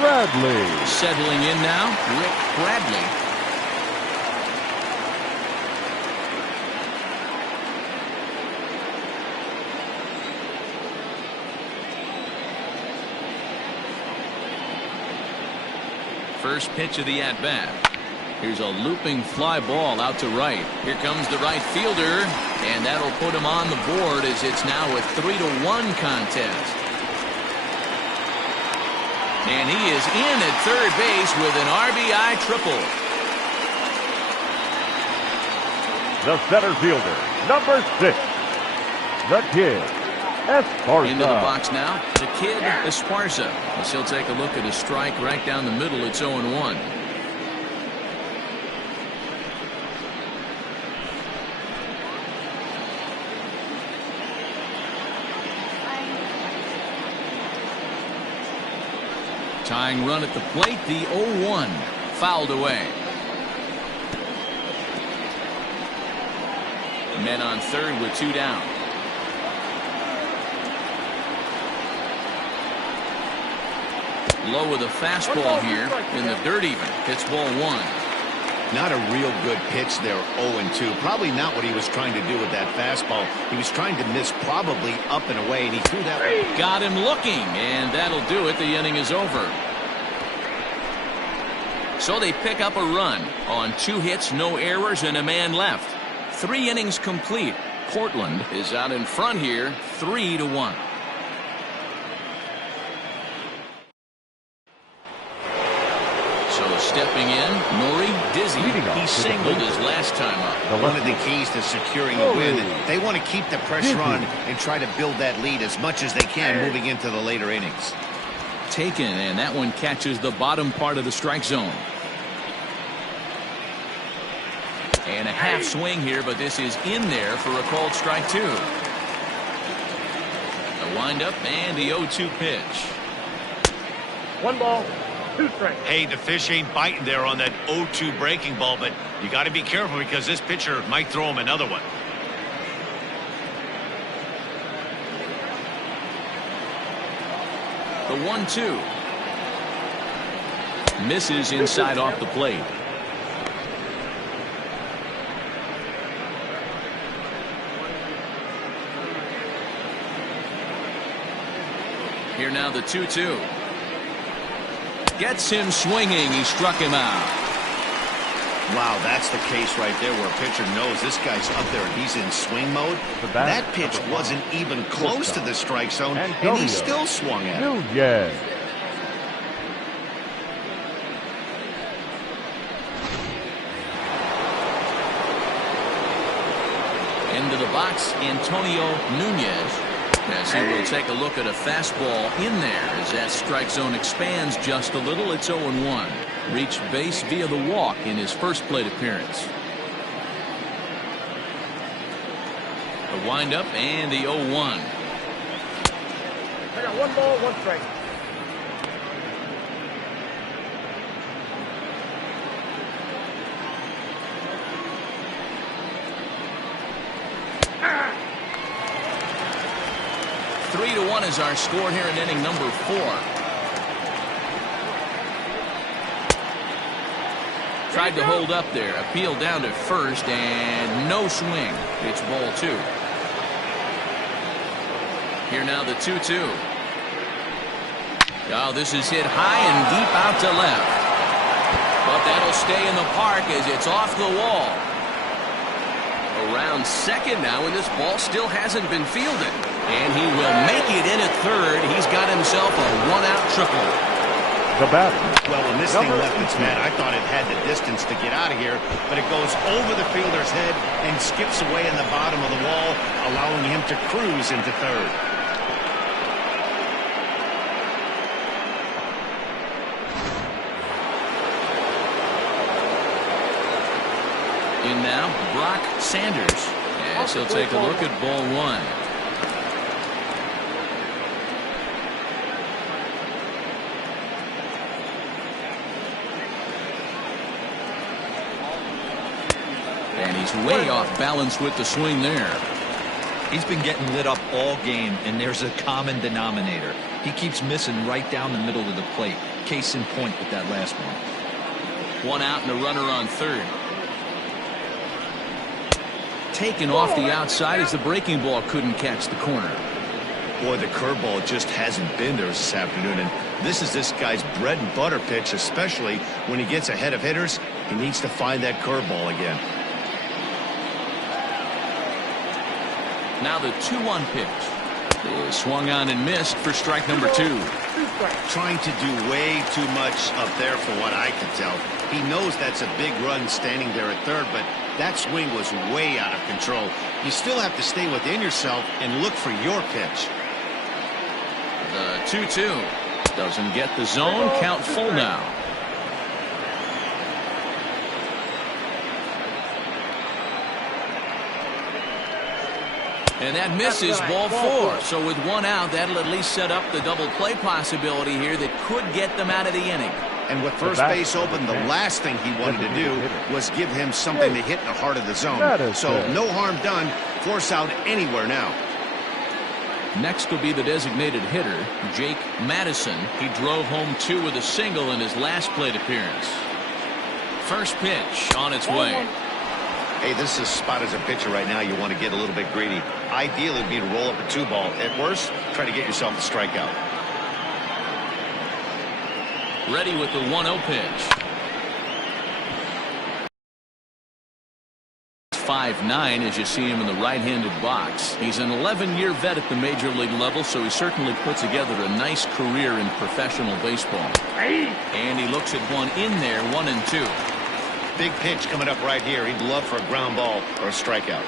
Bradley. Settling in now, Rick Bradley. First pitch of the at-bat. Here's a looping fly ball out to right. Here comes the right fielder, and that'll put him on the board as it's now a 3-1 contest. And he is in at third base with an RBI triple. The center fielder, number 6, the Kid Esparza. Into the box now, the Kid Esparza. As he'll take a look at a strike right down the middle. It's 0-1. Tying run at the plate, the 0-1. Fouled away. Men on third with 2 down. Low with a fastball here in the dirt even. Hits ball 1. Not a real good pitch there, 0-2. Probably not what he was trying to do with that fastball. He was trying to miss probably up and away, and he threw that. Got him looking, and that'll do it. The inning is over. So they pick up a run on 2 hits, no errors, and a man left. 3 innings complete. Portland is out in front here, 3-1. So stepping in, Nori Dizzy. He singled his last time up. One of the keys to securing a win, they want to keep the pressure on and try to build that lead as much as they can moving into the later innings. Taken, and that one catches the bottom part of the strike zone. And a half swing here, but this is in there for a called strike 2. The windup and the 0-2 pitch. 1 ball, 2 strikes. Hey, the fish ain't biting there on that 0-2 breaking ball, but you got to be careful because this pitcher might throw him another one. The 1-2. Misses inside off the plate. Here now the 2-2. Gets him swinging. He struck him out. Wow, that's the case right there where a pitcher knows this guy's up there and he's in swing mode. That pitch wasn't even close to the strike zone, and he still swung at it. Yes. Into the box, Antonio Nunez. As he will take a look at a fastball in there as that strike zone expands just a little. It's 0-1. Reached base via the walk in his first plate appearance. The windup and the 0-1. I got 1 ball, 1 strike. Ah! 3-1 is our score here in inning number 4. Tried to hold up there. Appeal down to first and no swing. It's ball 2. Here now the 2-2. Oh, this is hit high and deep out to left. But that'll stay in the park as it's off the wall. Around second now, and this ball still hasn't been fielded. And he will make it in at third. He's got himself a 1-out triple. The batter. Well, when this thing left its man, I thought it had the distance to get out of here, but it goes over the fielder's head and skips away in the bottom of the wall, allowing him to cruise into third. In now, Brock Sanders. As he'll take a look at ball 1. And he's way off balance with the swing there. He's been getting lit up all game, and there's a common denominator. He keeps missing right down the middle of the plate. Case in point with that last one. 1 out and a runner on third. Taken off the outside as the breaking ball couldn't catch the corner. Boy, the curveball just hasn't been there this afternoon, and this is this guy's bread and butter pitch, especially when he gets ahead of hitters. He needs to find that curveball again. Now the 2-1 pitch is swung on and missed for strike number 2. Trying to do way too much up there for what I can tell. He knows that's a big run standing there at third, but that swing was way out of control. You still have to stay within yourself and look for your pitch. The 2-2 doesn't get the zone. Count full now. And that misses ball 4. So with 1 out, that'll at least set up the double play possibility here that could get them out of the inning. And with first base open, the last thing he wanted to do was give him something to hit in the heart of the zone. So no harm done. Force out anywhere now. Next will be the designated hitter, Jake Madison. He drove home 2 with a single in his last plate appearance. First pitch on its way. Hey, this is a spot as a pitcher right now. You want to get a little bit greedy. Ideally, it'd be to roll up a 2-ball. At worst, try to get yourself a strikeout. Ready with the 1-0 pitch. 5'9" as you see him in the right-handed box. He's an 11-year vet at the major league level, so he certainly put together a nice career in professional baseball. And he looks at one in there, 1-2. Big pitch coming up right here. He'd love for a ground ball or a strikeout.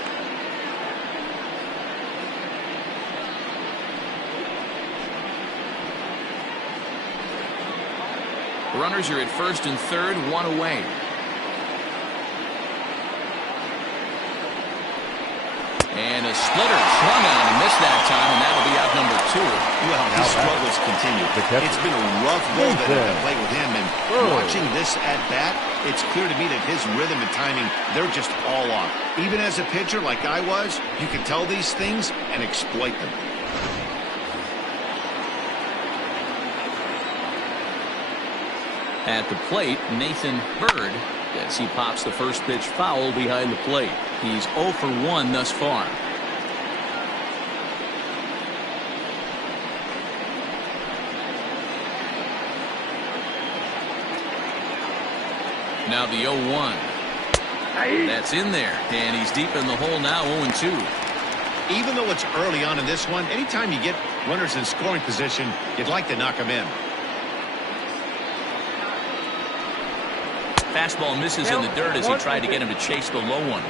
Runners are at first and third, one away. And a splitter swung on and missed that time, and that'll be out number 2. Well, his struggles continue. It's been a rough go at the plate with him, and watching this at bat, it's clear to me that his rhythm and timing, they're just all off. Even as a pitcher like I was, you can tell these things and exploit them. At the plate, Nathan Bird, as he pops the first pitch foul behind the plate. He's 0 for 1 thus far. Now the 0-1. That's in there, and he's deep in the hole now, 0-2. Even though it's early on in this one, anytime you get runners in scoring position, you'd like to knock them in. Fastball misses in the dirt as he tried to get him to chase the low one.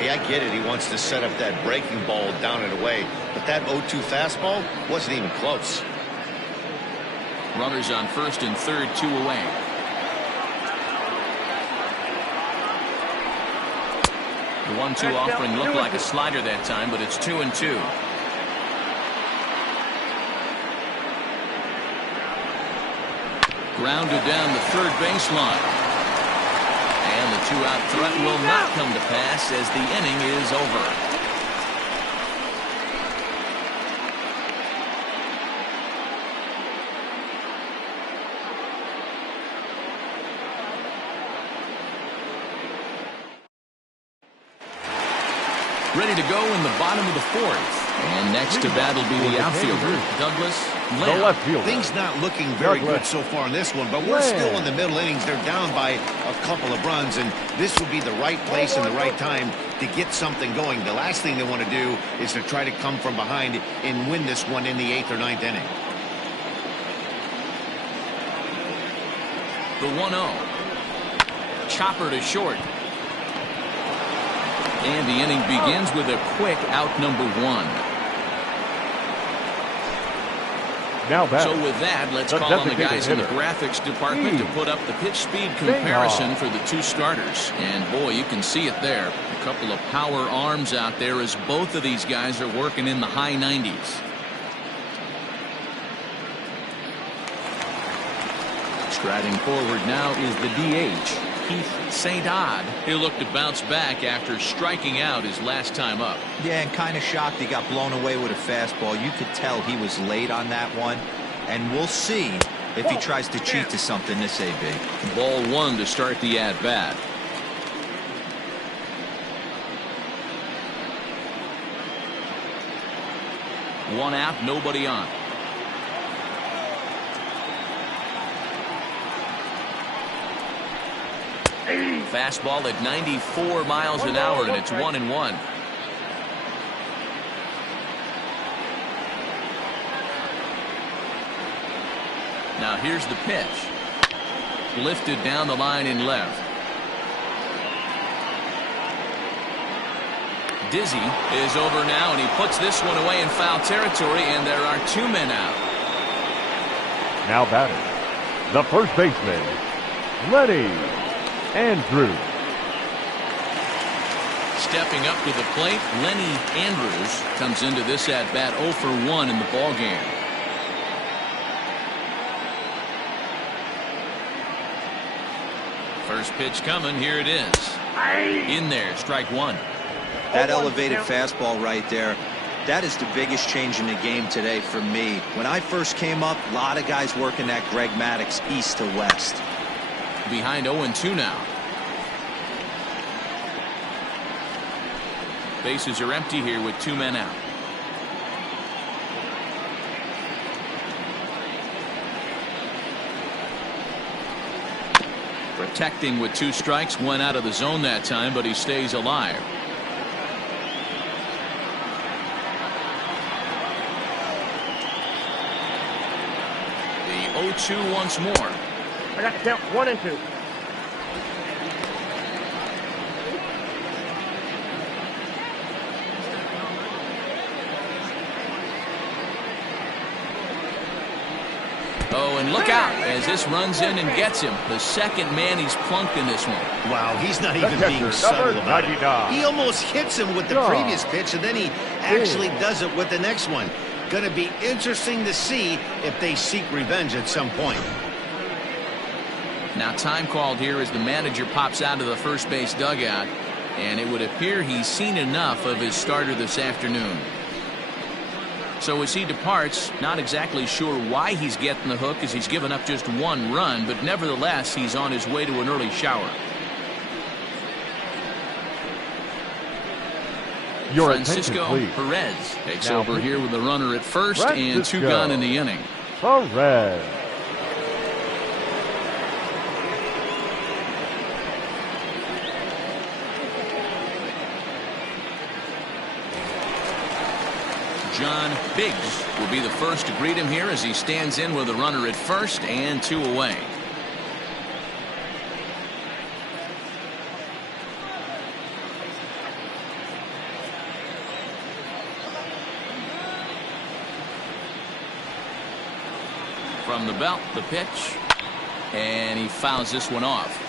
Hey, I get it. He wants to set up that breaking ball down and away, but that 0-2 fastball wasn't even close. Runners on first and third, 2 away. The 1-2 offering looked like a slider that time, but it's 2-2. Grounded down the third baseline. And the 2-out threat will not come to pass as the inning is over. Ready to go in the bottom of the 4th. And next to bat will be the outfielder, Douglas Lamb. Things not looking very good so far in this one, but we're still in the middle innings. They're down by a couple of runs, and this would be the right place and the right time to get something going. The last thing they want to do is to try to come from behind and win this one in the 8th or 9th inning. The 1-0. Chopper to short. And the inning begins with a quick out number 1. Now back. So with that, let's call on the guys in the graphics department to put up the pitch speed comparison for the two starters. And boy, you can see it there. A couple of power arms out there as both of these guys are working in the high 90s. Striding forward now is the DH, Keith St. Odd. He'll look to bounce back after striking out his last time up. Yeah, and kind of shocked he got blown away with a fastball. You could tell he was late on that one. And we'll see if he tries to cheat to something this AB. Ball 1 to start the at-bat. One out, nobody on. Fastball at 94 miles an hour, and it's 1-1. Now here's the pitch. Lifted down the line in left. Dizzy is over now, and he puts this one away in foul territory, and there are 2 men out. Now batting, the first baseman, Lenny Andrews. Stepping up to the plate, Lenny Andrews comes into this at-bat 0 for 1 in the ballgame. First pitch coming, here it is. In there, strike 1. That elevated fastball right there, that is the biggest change in the game today for me. When I first came up, a lot of guys working that Greg Maddux east to west. Behind 0-2 now. Bases are empty here with 2 men out. Protecting with 2 strikes, 1 out of the zone that time, but he stays alive. The 0-2 once more. I got the count 1 and 2. Oh, and look out as this runs in and gets him. The second man he's plunked in this one. Wow, he's not even being subtle about it. He almost hits him with the previous pitch, and then he actually does it with the next one. Going to be interesting to see if they seek revenge at some point. Now time called here as the manager pops out of the first base dugout, and it would appear he's seen enough of his starter this afternoon. So as he departs, not exactly sure why he's getting the hook, as he's given up just 1 run, but nevertheless he's on his way to an early shower. Francisco Perez takes over here with the runner at first and 2 gone in the inning. Perez. John Biggs will be the first to greet him here as he stands in with a runner at first and 2 away. From the belt, the pitch, and he fouls this one off.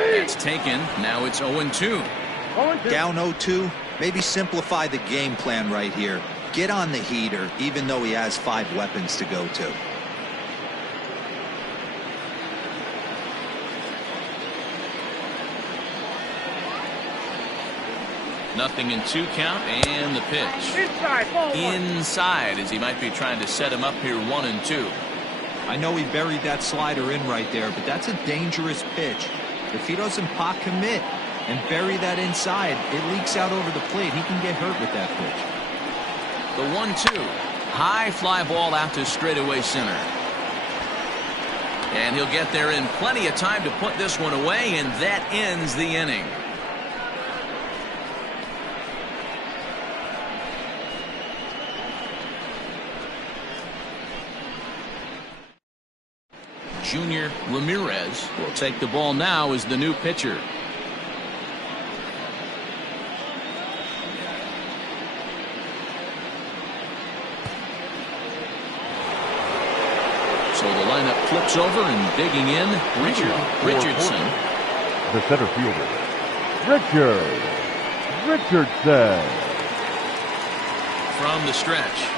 It's taken. Now it's 0-2. Down 0-2. Maybe simplify the game plan right here. Get on the heater, even though he has 5 weapons to go to. Nothing in 2 count, and the pitch. Inside, as he might be trying to set him up here 1-2. I know he buried that slider in right there, but that's a dangerous pitch. If he doesn't pot commit and bury that inside, it leaks out over the plate. He can get hurt with that pitch. The 1-2. High fly ball out to straightaway center. And he'll get there in plenty of time to put this one away, and that ends the inning. Junior Ramirez will take the ball now as the new pitcher. So the lineup flips over, and digging in, Richardson. The center fielder, Richardson. From the stretch.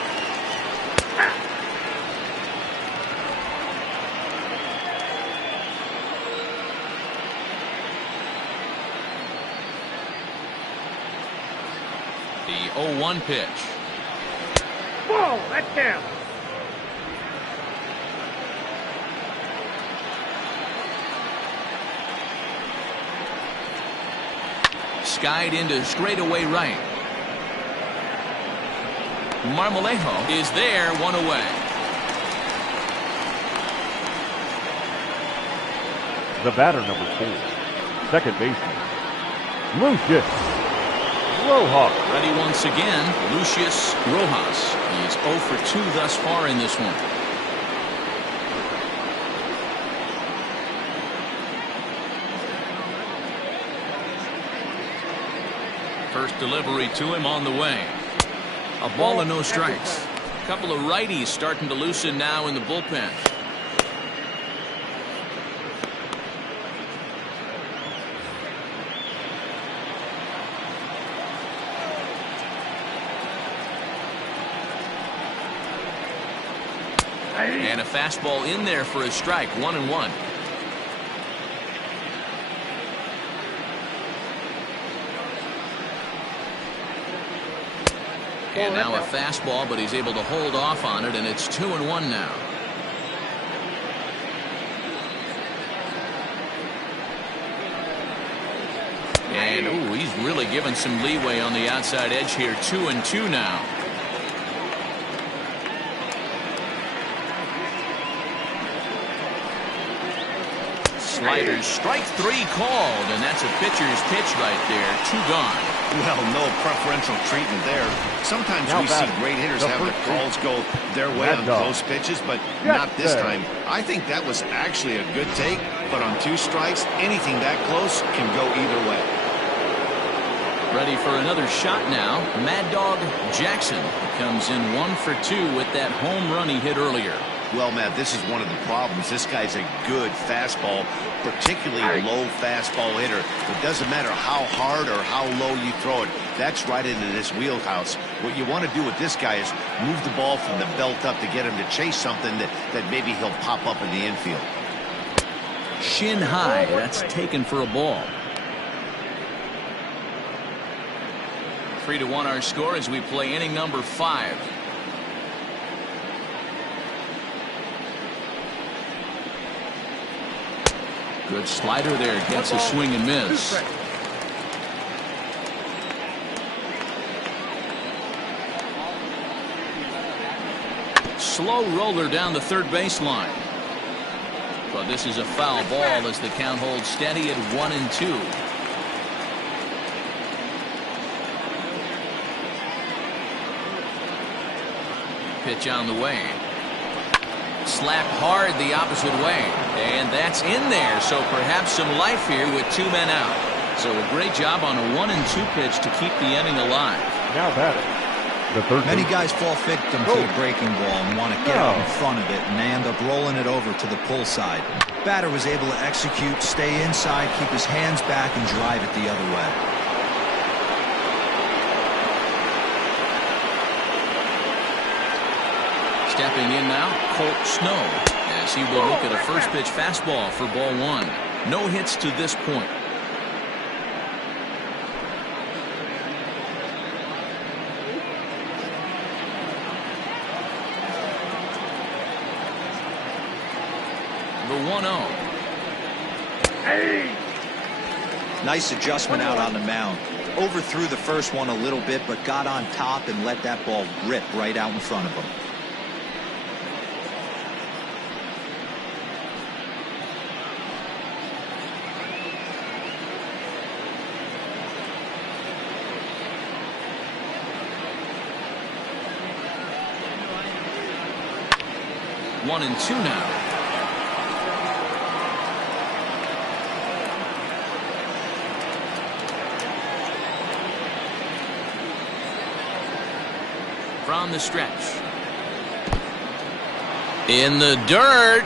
The 0-1 pitch. Whoa, that's down. Skied into straightaway right. Marmolejo is there, 1 away. The batter, number 4, second baseman, Lucius Rojas. Ready once again, Lucius Rojas. He's 0 for 2 thus far in this one. First delivery to him on the way. A ball and no strikes. A couple of righties starting to loosen now in the bullpen. And a fastball in there for a strike, 1-1. And now a fastball, but he's able to hold off on it, and it's 2-1 now. And ooh, he's He's really given some leeway on the outside edge here. 2-2 now. Sliders, strike 3 called, and that's a pitcher's pitch right there. 2 gone. Well, no preferential treatment there. Sometimes we see great hitters have their calls go their way on close pitches, but not this time. I think that was actually a good take, but on 2 strikes, anything that close can go either way. Ready for another shot now. Mad Dog Jackson comes in 1 for 2 with that home run he hit earlier. Well, Matt, this is one of the problems. This guy's a good fastball, particularly low fastball hitter. It doesn't matter how hard or how low you throw it. That's right into this wheelhouse. What you want to do with this guy is move the ball from the belt up to get him to chase something that maybe he'll pop up in the infield. Shin high. That's taken for a ball. 3-1 our score as we play inning number 5. Good slider there. Gets a swing and miss. Slow roller down the third baseline. But this is a foul ball as the count holds steady at 1-2. Pitch on the way. Slap hard the opposite way, and that's in there, so perhaps some life here with 2 men out. So a great job on a 1-2 pitch to keep the inning alive. Now batting, the third. Many guys fall victim to the breaking ball and want to get out in front of it, and they end up rolling it over to the pull side. Batter was able to execute, stay inside, keep his hands back, and drive it the other way. Stepping in now, Colt Snow, as he will look at a first pitch fastball for ball 1. No hits to this point. The 1-0. Nice adjustment out on the mound. Overthrew the first one a little bit, but got on top and let that ball rip right out in front of him. One and 2 now. From the stretch. In the dirt.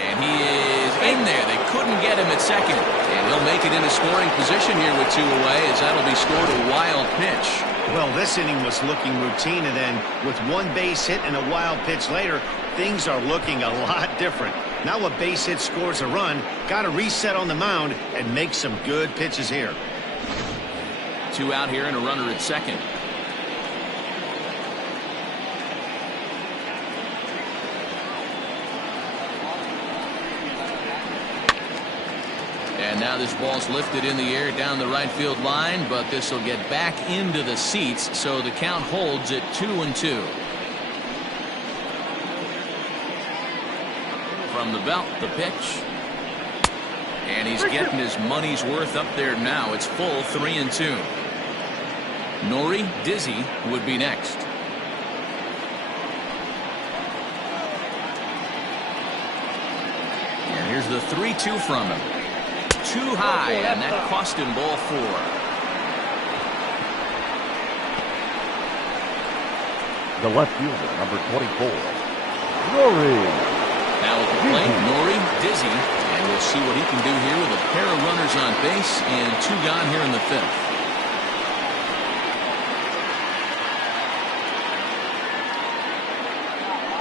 And he is in there. They couldn't get him at second. And he'll make it into scoring position here with 2 away, as that'll be scored a wild pitch. Well, this inning was looking routine, and then with 1 base hit and a wild pitch later, things are looking a lot different. Now a base hit scores a run, got to reset on the mound and make some good pitches here. 2 out here and a runner at second. And now this ball's lifted in the air down the right field line, but this will get back into the seats, so the count holds at 2-2. From the belt, the pitch. And he's getting his money's worth up there now. It's full 3-2. Nori Dizzy would be next. And here's the 3-2 from him. Too high, and that cost him ball 4. The left fielder, number 24, Nori. Now at the plate, Nori Dizzy, and we'll see what he can do here with a pair of runners on base and 2 gone here in the 5th.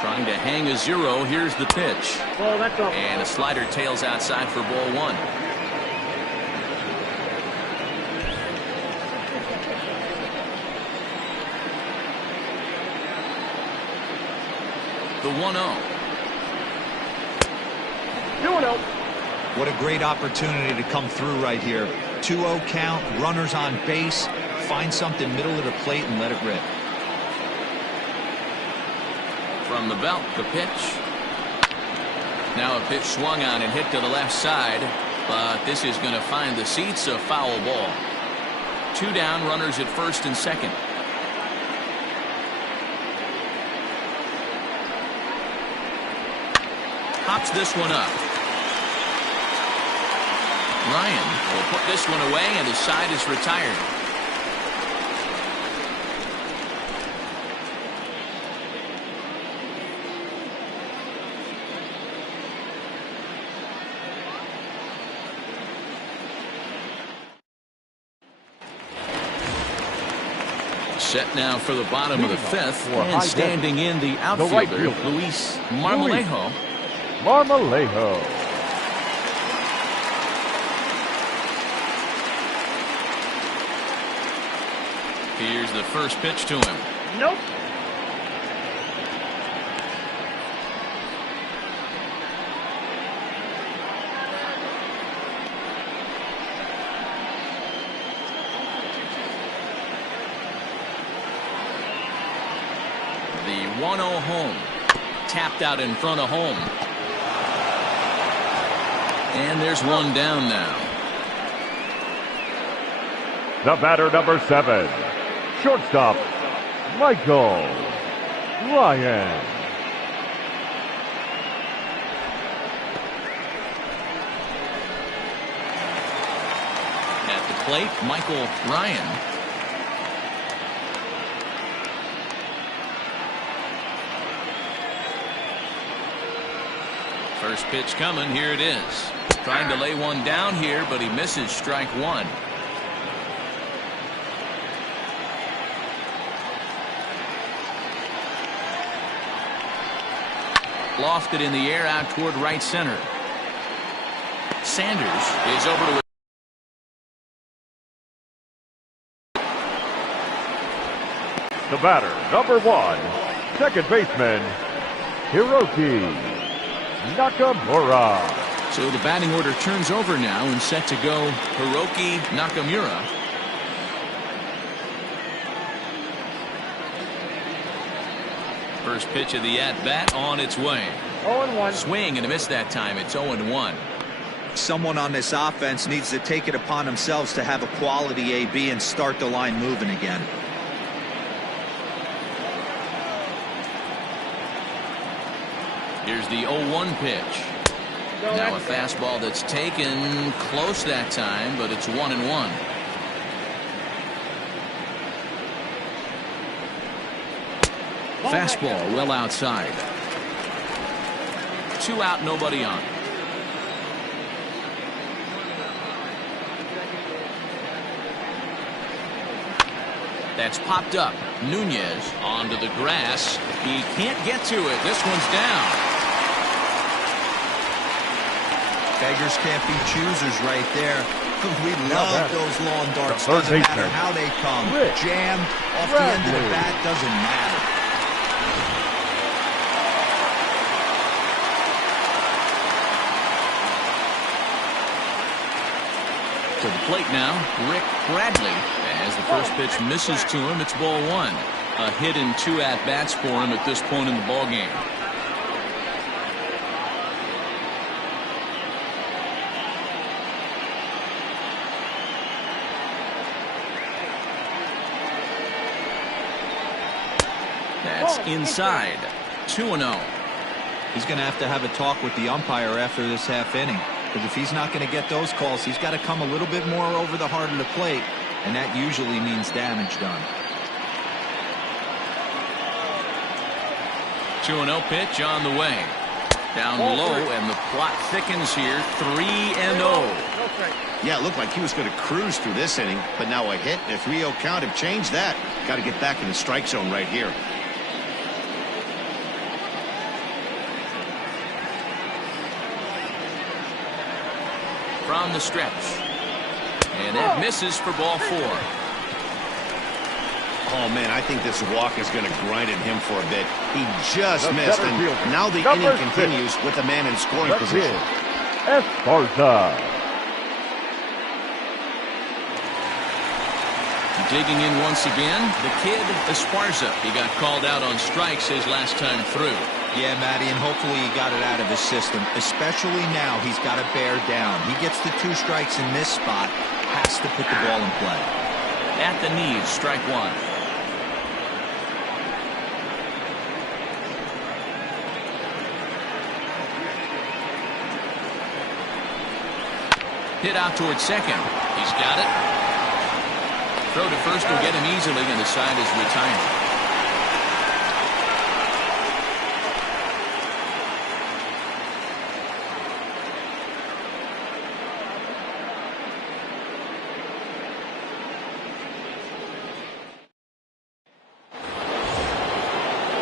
Trying to hang a 0. Here's the pitch. And a slider tails outside for ball 1. The 1-0. 2-0. What a great opportunity to come through right here. 2-0 count, runners on base. Find something middle of the plate and let it rip. From the belt, the pitch. Now a pitch swung on and hit to the left side, but this is going to find the seats, a foul ball. 2 down, runners at first and second. Pops this one up. Ryan will put this one away, and his side is retired. Set now for the bottom of the 5th, and standing in the outfielder, Luis Marmolejo. Here's the first pitch to him. Nope. The 1-0 home. Tapped out in front of home. And there's one down now. The batter, number 7. Shortstop, Michael Ryan. At the plate, Michael Ryan. First pitch coming. Here it is. Trying to lay one down here, but he misses strike 1. Lofted in the air out toward right center. Sanders is over to The batter, number 1, second baseman, Hiroki Nakamura. So the batting order turns over now and set to go Hiroki Nakamura. First pitch of the at-bat on its way. 0-1. Swing and a miss that time. It's 0-1. Someone on this offense needs to take it upon themselves to have a quality AB and start the line moving again. Here's the 0-1 pitch. Now a fastball that's taken close that time, but it's 1-1. Fastball well outside. 2 out, nobody on. That's popped up. Nunez onto the grass. He can't get to it. This one's down. Beggars can't be choosers right there. We love those long darts. Doesn't matter how they come. Jammed off the end of the bat, doesn't matter. To the plate now, Rick Bradley. As the first pitch misses to him, it's ball 1. A hit in 2 at-bats for him at this point in the ballgame. That's inside. 2-0. He's going to have a talk with the umpire after this half inning. Because if he's not going to get those calls, he's got to come a little bit more over the heart of the plate, and that usually means damage done. 2-0 pitch on the way. Down low, and the plot thickens here. 3-0. Yeah, it looked like he was going to cruise through this inning, but now a hit and a 3-0 count have changed that. Got to get back in the strike zone right here. From the stretch. And that misses for ball 4. Oh, man, I think this walk is going to grind at him for a bit. He just missed, and now the inning continues with the man in scoring position. Esparza. Digging in once again, the kid Esparza. He got called out on strikes his last time through. Yeah, Matty, and hopefully he got it out of his system. Especially now, he's got to bear down. He gets the 2 strikes in this spot, has to put the ball in play. At the knees, strike 1. Hit out towards second. He's got it. Throw to first will get him easily, and the side is retired.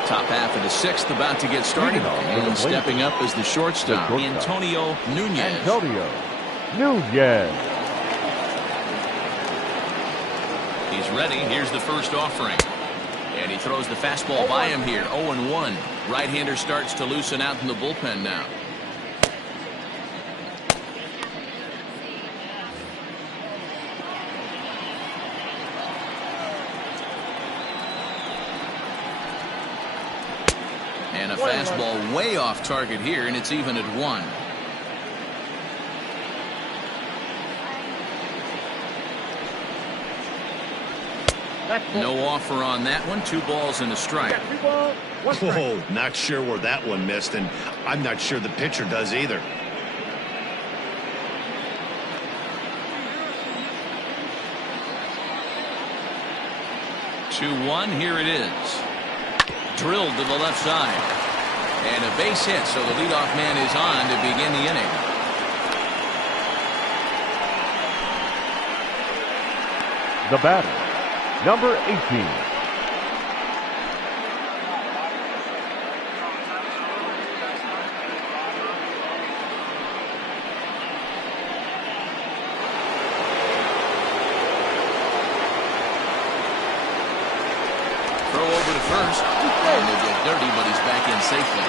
Top half of the 6th about to get started. And stepping up as the shortstop, Antonio Nunez. He's ready. Here's the first offering. And he throws the fastball by him here. 0-1. Right-hander starts to loosen out in the bullpen now. And a fastball way off target here, and it's even at 1. No offer on that one. 2 balls and a strike. Whoa, not sure where that one missed, and I'm not sure the pitcher does either. Two-one. Here it is. Drilled to the left side. And a base hit, so the leadoff man is on to begin the inning. The batter, number 18. Throw over to first. And he'll get dirty, but he's back in safely.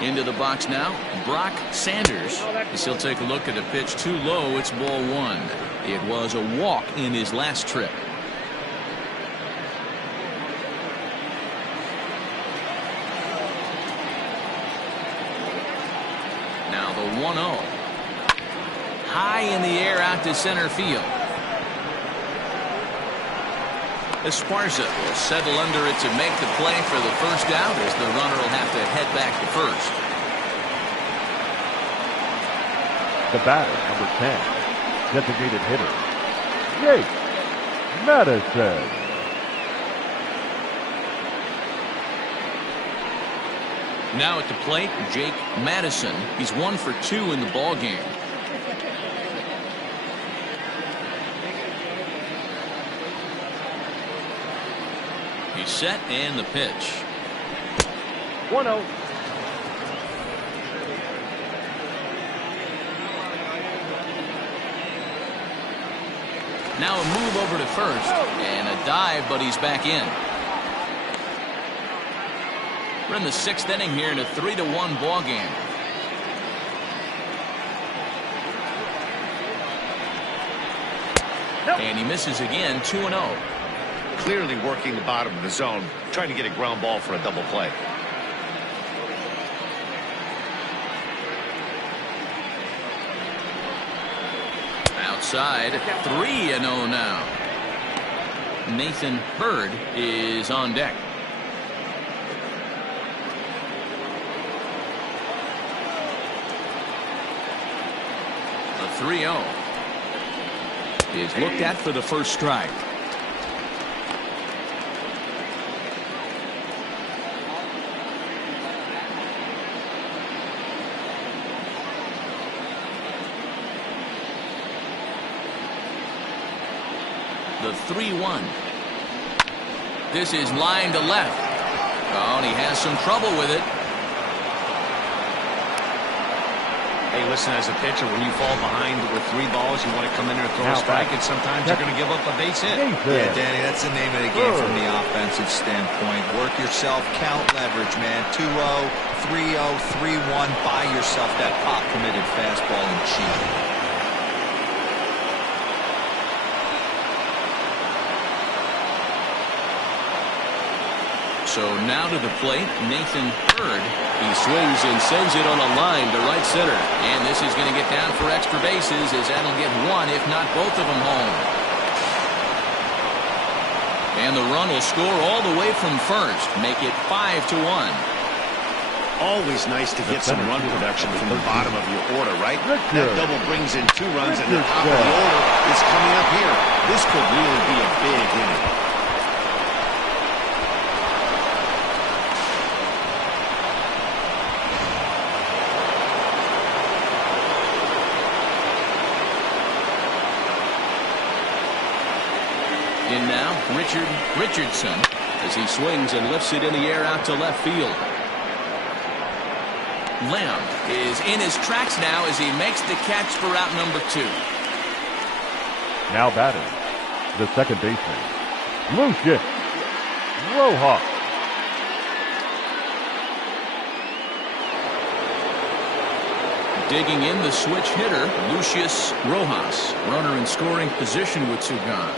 Into the box now, Brock Sanders. As he'll take a look at a pitch too low. It's ball 1. It was a walk in his last trip. Now the 1-0. High in the air out to center field. Esparza will settle under it to make the play for the first out, as the runner will have to head back to first. The batter, number 10, designated hitter, Jake Madison. Now at the plate, Jake Madison. He's 1 for 2 in the ball game. He's set, and the pitch. 1-0. Now a move over to first, and a dive, but he's back in. We're in the 6th inning here in a 3-1 ball game. And he misses again. 2-0. Clearly working the bottom of the zone, trying to get a ground ball for a double play. Outside, 3-0 now. Nathan Hurd is on deck. The 3-0 is looked at for the first strike. The 3-1. This is line to left. Oh, and he has some trouble with it. Hey, listen, as a pitcher, when you fall behind with 3 balls, you want to come in there and throw a strike, and sometimes you're going to give up a base hit. Yeah, Danny, that's the name of the game from the offensive standpoint. Work yourself, count leverage, man. 2-0, 3-0, 3-1. Buy yourself that pop-committed fastball and cheat. So now to the plate, Nathan Hurd. He swings and sends it on a line to right center. And this is going to get down for extra bases, as that'll get one, if not both of them, home. And the run will score all the way from first, make it 5-1. Always nice to get some run production from the bottom of your order, right? That double brings in 2 runs, and the top of the order is coming up here. This could really be a big inning. In now, Richardson, as he swings and lifts it in the air out to left field. Lamb is in his tracks now as he makes the catch for out number 2. Now batting, the second baseman, Lucius Rojas. Digging in the switch hitter, Lucius Rojas. Runner in scoring position with 2 gone.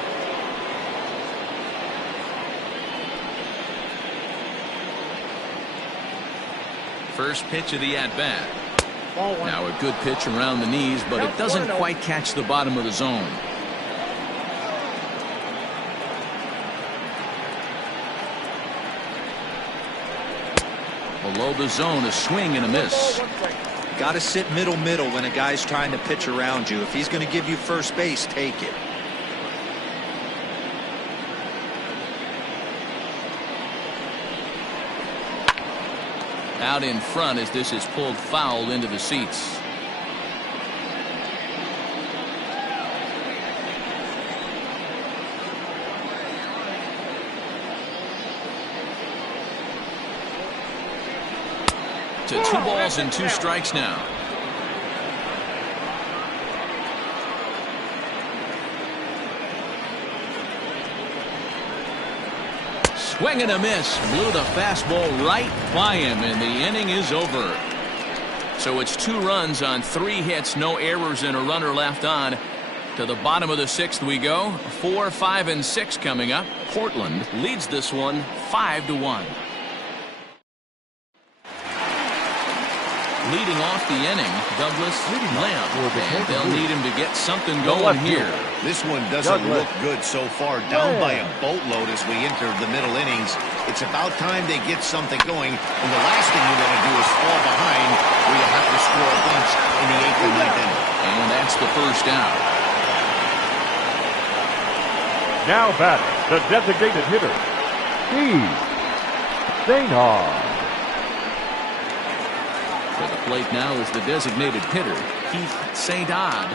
First pitch of the at-bat. Now a good pitch around the knees, but it doesn't quite catch the bottom of the zone. Below the zone, a swing and a miss. Got to sit middle when a guy's trying to pitch around you. If he's going to give you first base, take it. Out in front as this is pulled foul into the seats. To 2 balls and 2 strikes now. Swing and a miss. Blew the fastball right by him, and the inning is over. So it's 2 runs on 3 hits, no errors, and a runner left on. To the bottom of the 6th we go. 4, 5, and 6 coming up. Portland leads this one 5-1. Leading off the inning, Douglas Lamb. And they'll need him to get something going here. This one doesn't look good so far. Down by a boatload as we enter the middle innings. It's about time they get something going. And the last thing you want to do is fall behind where you have to score a bunch in the 8th and 9th inning. And that's the first out. Now batting, the designated hitter, Steve Sainhard. For the plate now is the designated hitter, Keith St. Odd.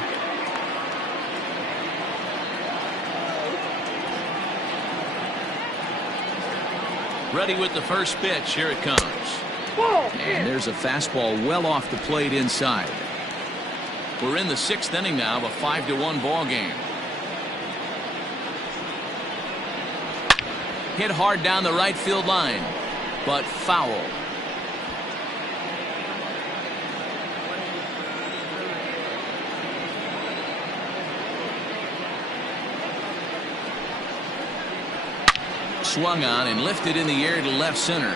Ready with the first pitch. Here it comes. And there's a fastball well off the plate inside. We're in the 6th inning now of a 5-1 ball game. Hit hard down the right field line, but foul. Swung on and lifted in the air to left center.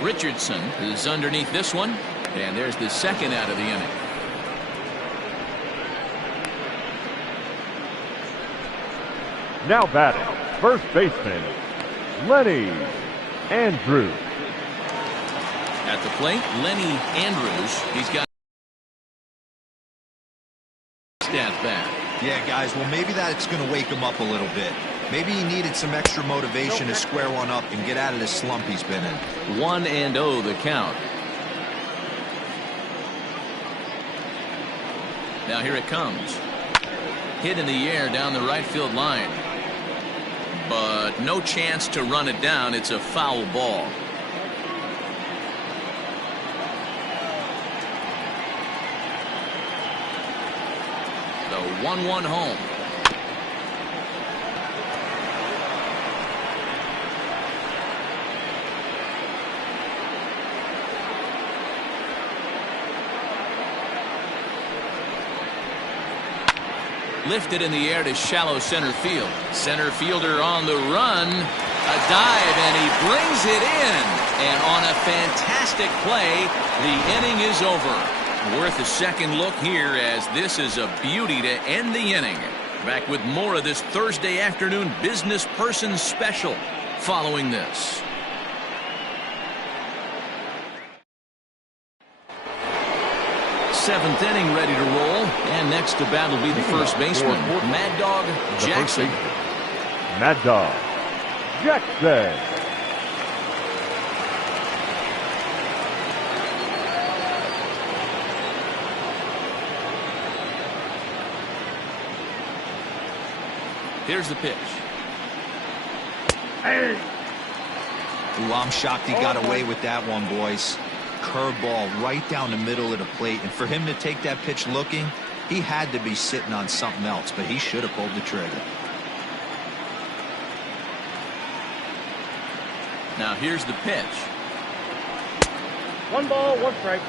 Richardson is underneath this one, and there's the second out of the inning. Now batting, first baseman, Lenny Andrews. At the plate, Lenny Andrews. He's got at bat. Yeah, guys, well, maybe that's going to wake him up a little bit. Maybe he needed some extra motivation to square one up and get out of this slump he's been in. 1-0 the count. Now here it comes. Hit in the air down the right field line. But no chance to run it down. It's a foul ball. The 1-1 home. Lifted in the air to shallow center field. Center fielder on the run. A dive, and he brings it in. And on a fantastic play, the inning is over. Worth a second look here, as this is a beauty to end the inning. Back with more of this Thursday afternoon Business Person Special following this. Seventh inning ready to roll, and next to bat will be the first baseman, Mad Dog Jackson. Mad Dog Jackson. Here's the pitch. Ooh, I'm shocked he got away with that one, boys. Curveball right down the middle of the plate, and for him to take that pitch looking, he had to be sitting on something else, but he should have pulled the trigger. Now here's the pitch. 1 ball, 1 strike.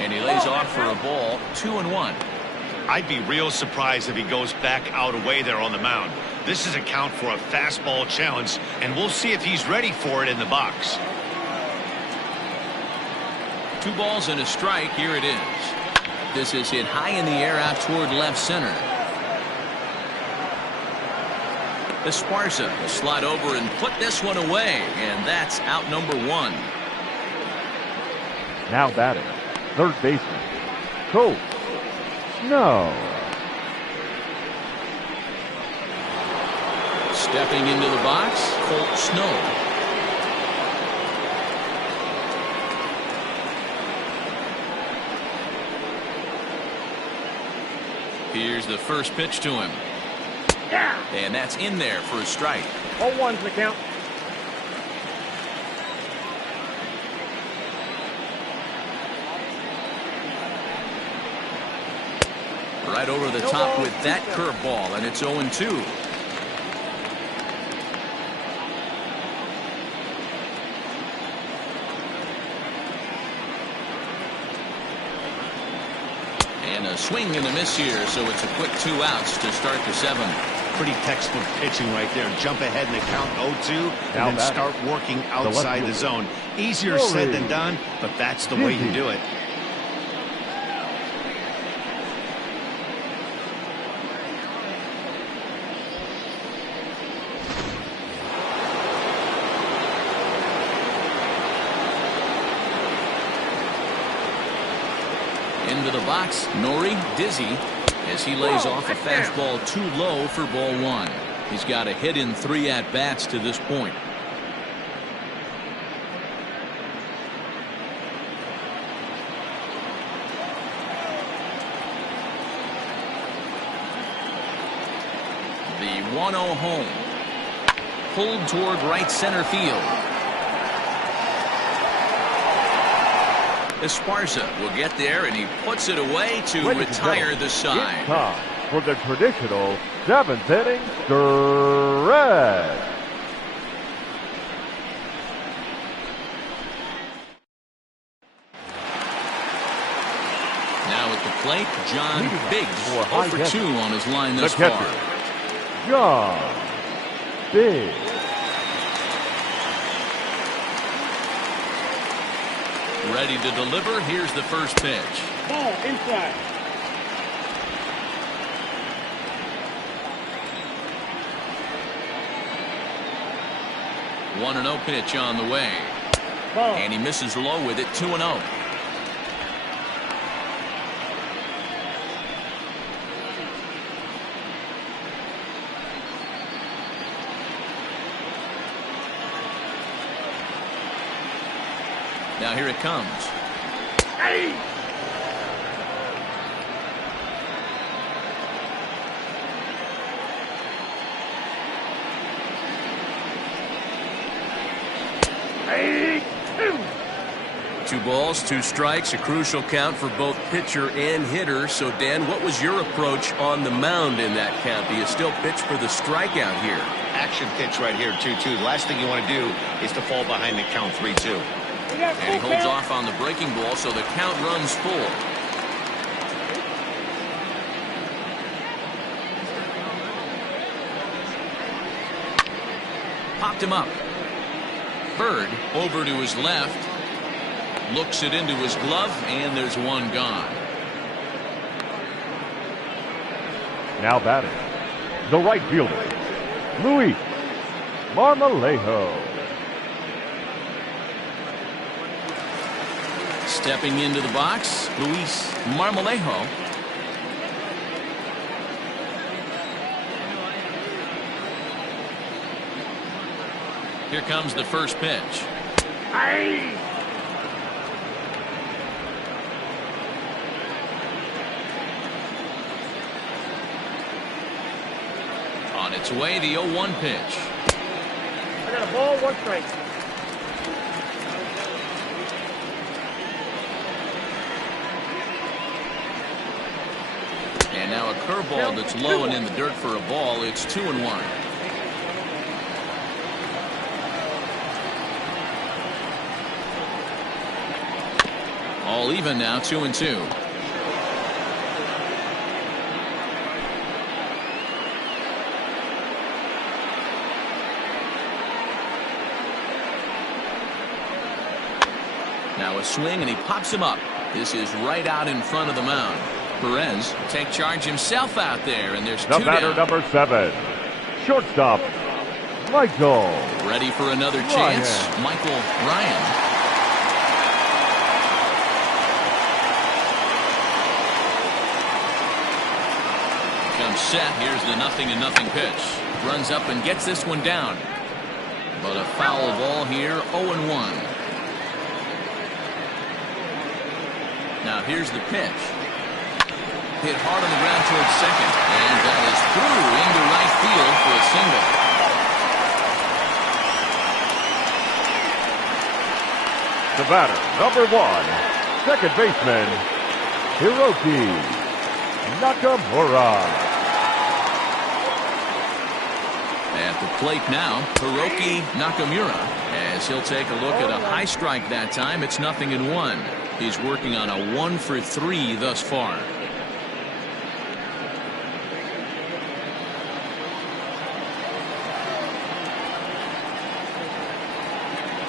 And he lays off for a ball. 2-1. I'd be real surprised if he goes back out away there on the mound. This is a count for a fastball challenge, and we'll see if he's ready for it in the box. 2 balls and a strike. Here it is. This is hit high in the air out toward left center. Esparza will slide over and put this one away, and that's out number 1. Now batting, third baseman, Colt Snow. Stepping into the box, Colt Snow. Here's the first pitch to him. And that's in there for a strike. 0-1's the count. Right over the top with that curveball, and it's 0-2. And a swing and a miss here, so it's a quick 2 outs to start the 7th. Pretty textbook pitching right there. Jump ahead in the count 0-2 and then start working outside the zone. Easier said than done, but that's the way you do it. Into the box, Nori dizzy as he lays off a fastball too low for ball 1. He's got a hit in 3 at-bats to this point. The 1-0 home. Pulled toward right center field. Esparza will get there, and he puts it away to retire the side. It's time for the traditional 7th inning stretch. Now at the plate, John Biggs, 0 for 2 on his line thus far. John Biggs. Ready to deliver. Here's the first pitch. Ball inside. One 1-0 pitch on the way. Ball. And he misses low with it. 2-0. Now here it comes. Hey! 2 balls, 2 strikes, a crucial count for both pitcher and hitter. So, Dan, what was your approach on the mound in that count? Do you still pitch for the strikeout here? Action pitch right here, 2-2. The last thing you want to do is to fall behind the count 3-2. And he holds off on the breaking ball, so the count runs full. Popped him up. Bird over to his left. Looks it into his glove, and there's one gone. Now batting, the right fielder, Luis Marmolejo. Stepping into the box, Luis Marmolejo. Here comes the first pitch. On its way, the 0-1 pitch. I got a ball, 1 strike. And now a curveball that's low and in the dirt for a ball. It's 2-1. All even now, 2-2. Now a swing, and he pops him up. This is right out in front of the mound. Perez take charge himself out there, and there's 2 down. The batter, number 7, shortstop, Michael. Ready for another chance, Michael Ryan. Comes set. Here's the 0-0 pitch. Runs up and gets this one down. But a foul ball here, 0-1. Now here's the pitch. Hit hard on the ground towards second. And that is through into right field for a single. The batter, number 1, second baseman, Hiroki Nakamura. At the plate now, Hiroki Nakamura, as he'll take a look at a high strike that time. It's 0-1. He's working on a 1 for 3 thus far.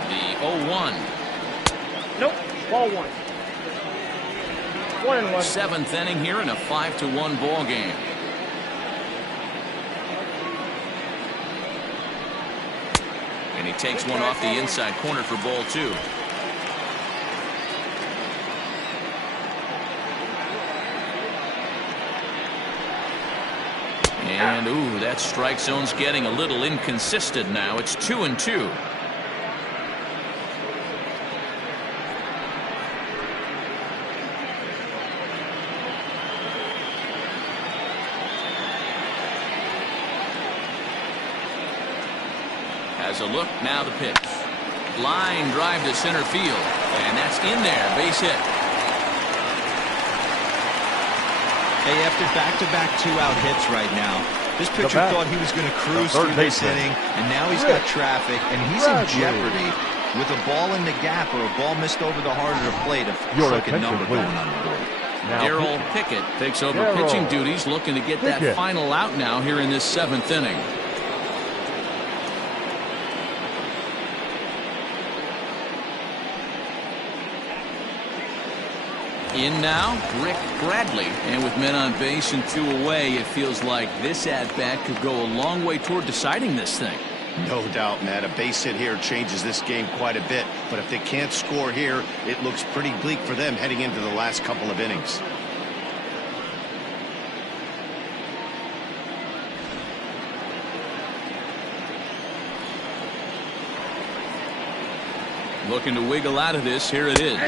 The 0-1. Nope, ball 1. 1-1. 7th inning here in a 5-1 ball game. And he takes one off the inside corner for ball 2. And ooh, that strike zone's getting a little inconsistent now. It's 2-2. Has a look, now the pitch. Line drive to center field, and that's in there, base hit. Hey, after back-to-back 2-out hits right now, this pitcher thought he was going to cruise through this inning, and now he's got traffic, and he's in jeopardy with a ball in the gap or a ball missed over the heart of the plate. A second number going on the board. Darrell Pickett takes over pitching duties, looking to get that final out now here in this 7th inning. In now, Rick Bradley. And with men on base and 2 away, it feels like this at-bat could go a long way toward deciding this thing. No doubt, Matt. A base hit here changes this game quite a bit. But if they can't score here, it looks pretty bleak for them heading into the last couple of innings. Looking to wiggle out of this. Here it is.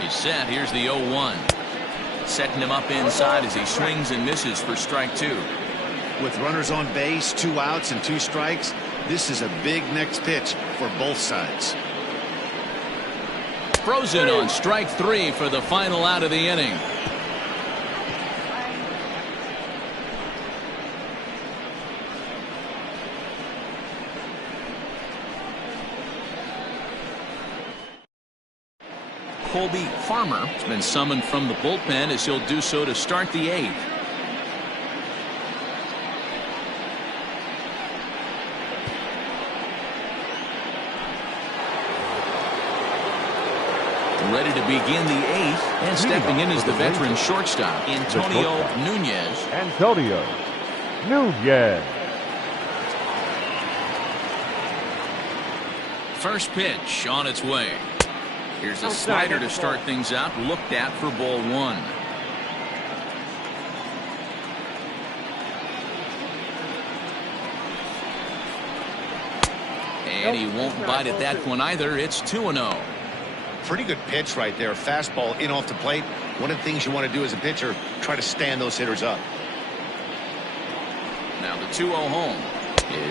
He's set. Here's the 0-1. setting him up inside as he swings and misses for strike 2. With runners on base, 2 outs and 2 strikes, this is a big next pitch for both sides. Frozen on strike 3 for the final out of the inning. Colby Farmer has been summoned from the bullpen as he'll do so to start the 8th. Ready to begin the 8th, and stepping in is the veteran shortstop, Antonio Nunez. Antonio Nunez. First pitch on its way. Here's a slider to start things out, looked at for ball 1. And he won't bite at that one either. It's 2-0. Pretty good pitch right there. Fastball in off the plate. One of the things you want to do as a pitcher, try to stand those hitters up. Now the 2-0 home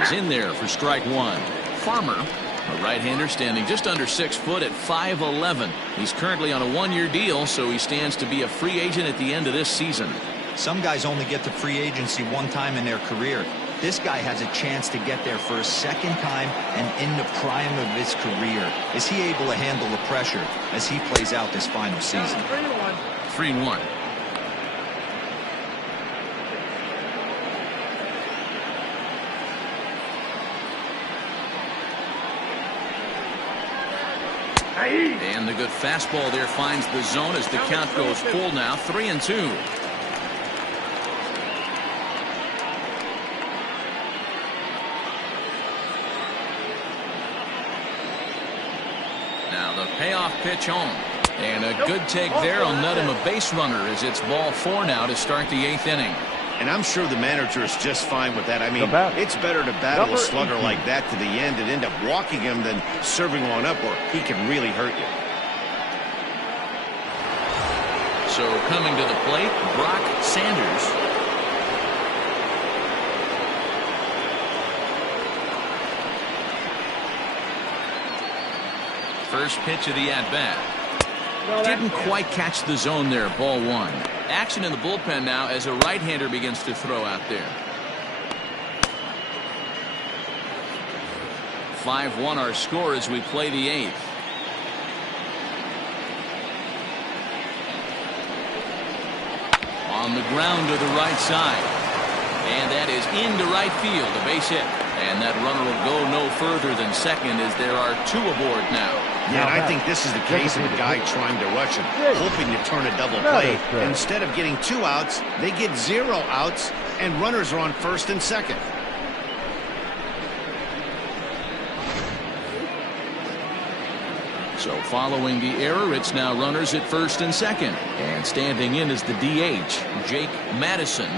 is in there for strike 1. Farmer, a right-hander standing just under 6 foot at 5'11". He's currently on a 1-year deal, so he stands to be a free agent at the end of this season. Some guys only get to free agency one time in their career. This guy has a chance to get there for a second time and in the prime of his career. Is he able to handle the pressure as he plays out this final season? 3-1. And the good fastball there finds the zone as the count goes full now. 3-2. Now the payoff pitch home. And a good take there will nut him a base runner as it's ball 4 now to start the 8th inning. And I'm sure the manager is just fine with that. I mean, it's better to battle a slugger like that to the end and end up walking him than serving one up where he can really hurt you. So coming to the plate, Brock Sanders. First pitch of the at-bat. Didn't quite catch the zone there, ball 1. Action in the bullpen now as a right-hander begins to throw out there. 5-1 our score as we play the 8th. On the ground to the right side. And that is into right field, a base hit. And that runner will go no further than second as there are 2 aboard now. Yeah, and I think this is the case of a guy trying to rush him, hoping to turn a double play. Instead of getting 2 outs, they get 0 outs, and runners are on first and second. So following the error, it's now runners at first and second. And standing in is the DH, Jake Madison.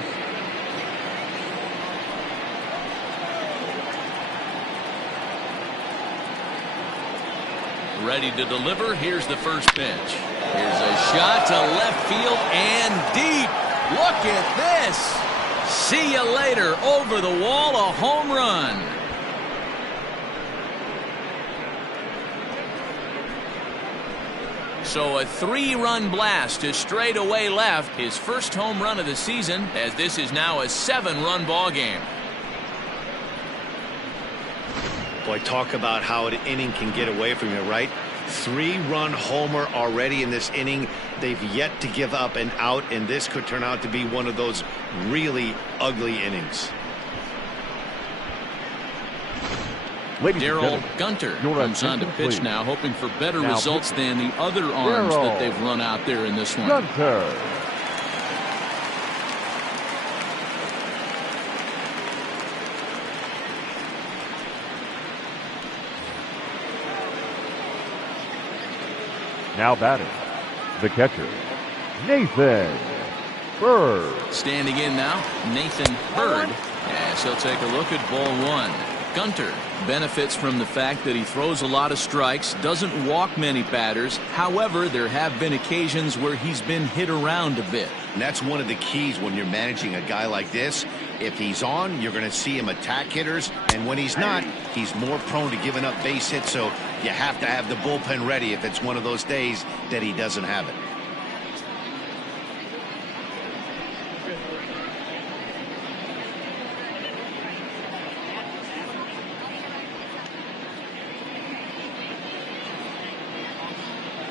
Ready to deliver. Here's the first pitch. Here's a shot to left field and deep. Look at this. See you later. Over the wall, a home run. So a 3-run blast to straightaway left. His first home run of the season, as this is now a 7-run ball game. Boy, talk about how an inning can get away from you, right? 3-run homer already in this inning. They've yet to give up an out, and this could turn out to be one of those really ugly innings. Daryl Gunter comes on to pitch now, hoping for better results than the other arms that they've run out there in this one. Gunter. Now batting, the catcher, Nathan Bird. Standing in now, Nathan Bird, as he'll take a look at ball 1. Gunter benefits from the fact that he throws a lot of strikes, doesn't walk many batters. However, there have been occasions where he's been hit around a bit. And that's one of the keys when you're managing a guy like this. If he's on, you're going to see him attack hitters, and when he's not, he's more prone to giving up base hits, so you have to have the bullpen ready if it's one of those days that he doesn't have it.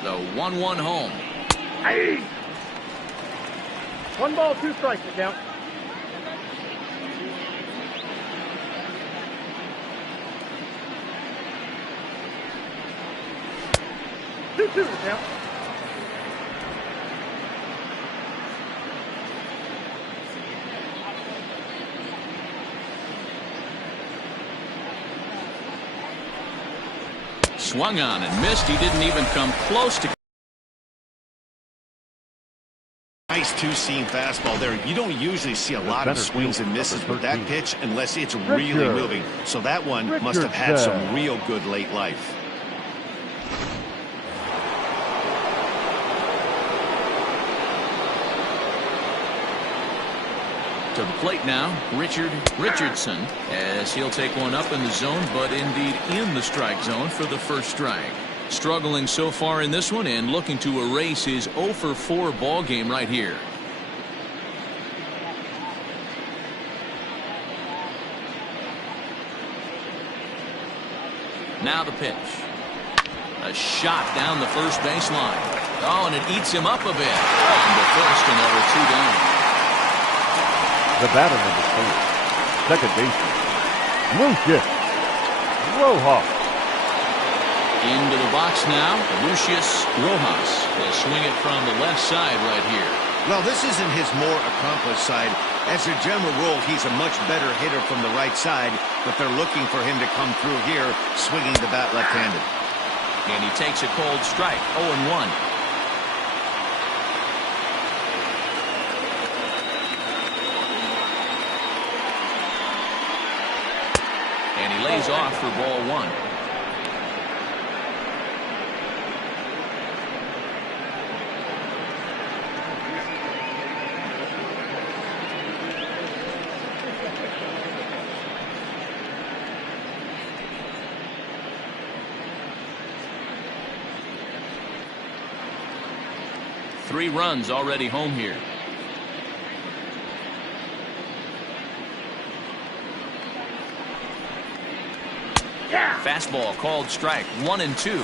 The 1-1 home. Hey! 1 ball, 2 strikes, the count. 2-2, the count. Swung on and missed. He didn't even come close to. Nice two-seam fastball there. You don't usually see a lot of swings and misses with that pitch unless it's really moving. So that one must have had some real good late life. To the plate now, Richardson, as he'll take one up in the zone, but indeed in the strike zone for the first strike. Struggling so far in this one and looking to erase his 0 for 4 ball game right here. Now the pitch. A shot down the first baseline. Oh, and it eats him up a bit. On the first, and there were 2 down. The batter number 4, second baseman, Lucius Rojas. Into the box now, Lucius Rojas will swing it from the left side right here. Well, this isn't his more accomplished side. As a general rule, he's a much better hitter from the right side, but they're looking for him to come through here, swinging the bat left-handed. And he takes a cold strike, 0-1. And he lays off for ball 1. Three runs already home here. Fastball called strike, 1-2.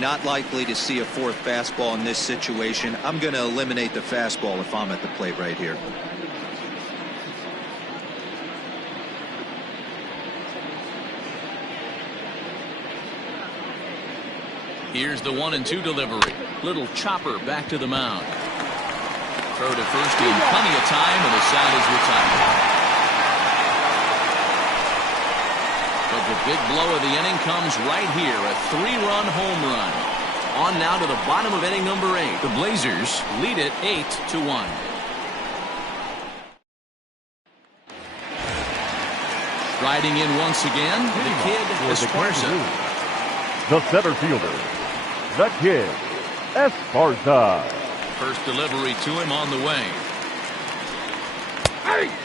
Not likely to see a fourth fastball in this situation. I'm going to eliminate the fastball if I'm at the plate right here. Here's the 1-2 delivery. Little chopper back to the mound. Throw to first in plenty of time, and the side is retired. But the big blow of the inning comes right here, a 3-run home run. On now to the bottom of inning number 8. The Blazers lead it 8-1. Riding in once again, the kid Esparza. The center fielder, the kid Esparza. First delivery to him on the way.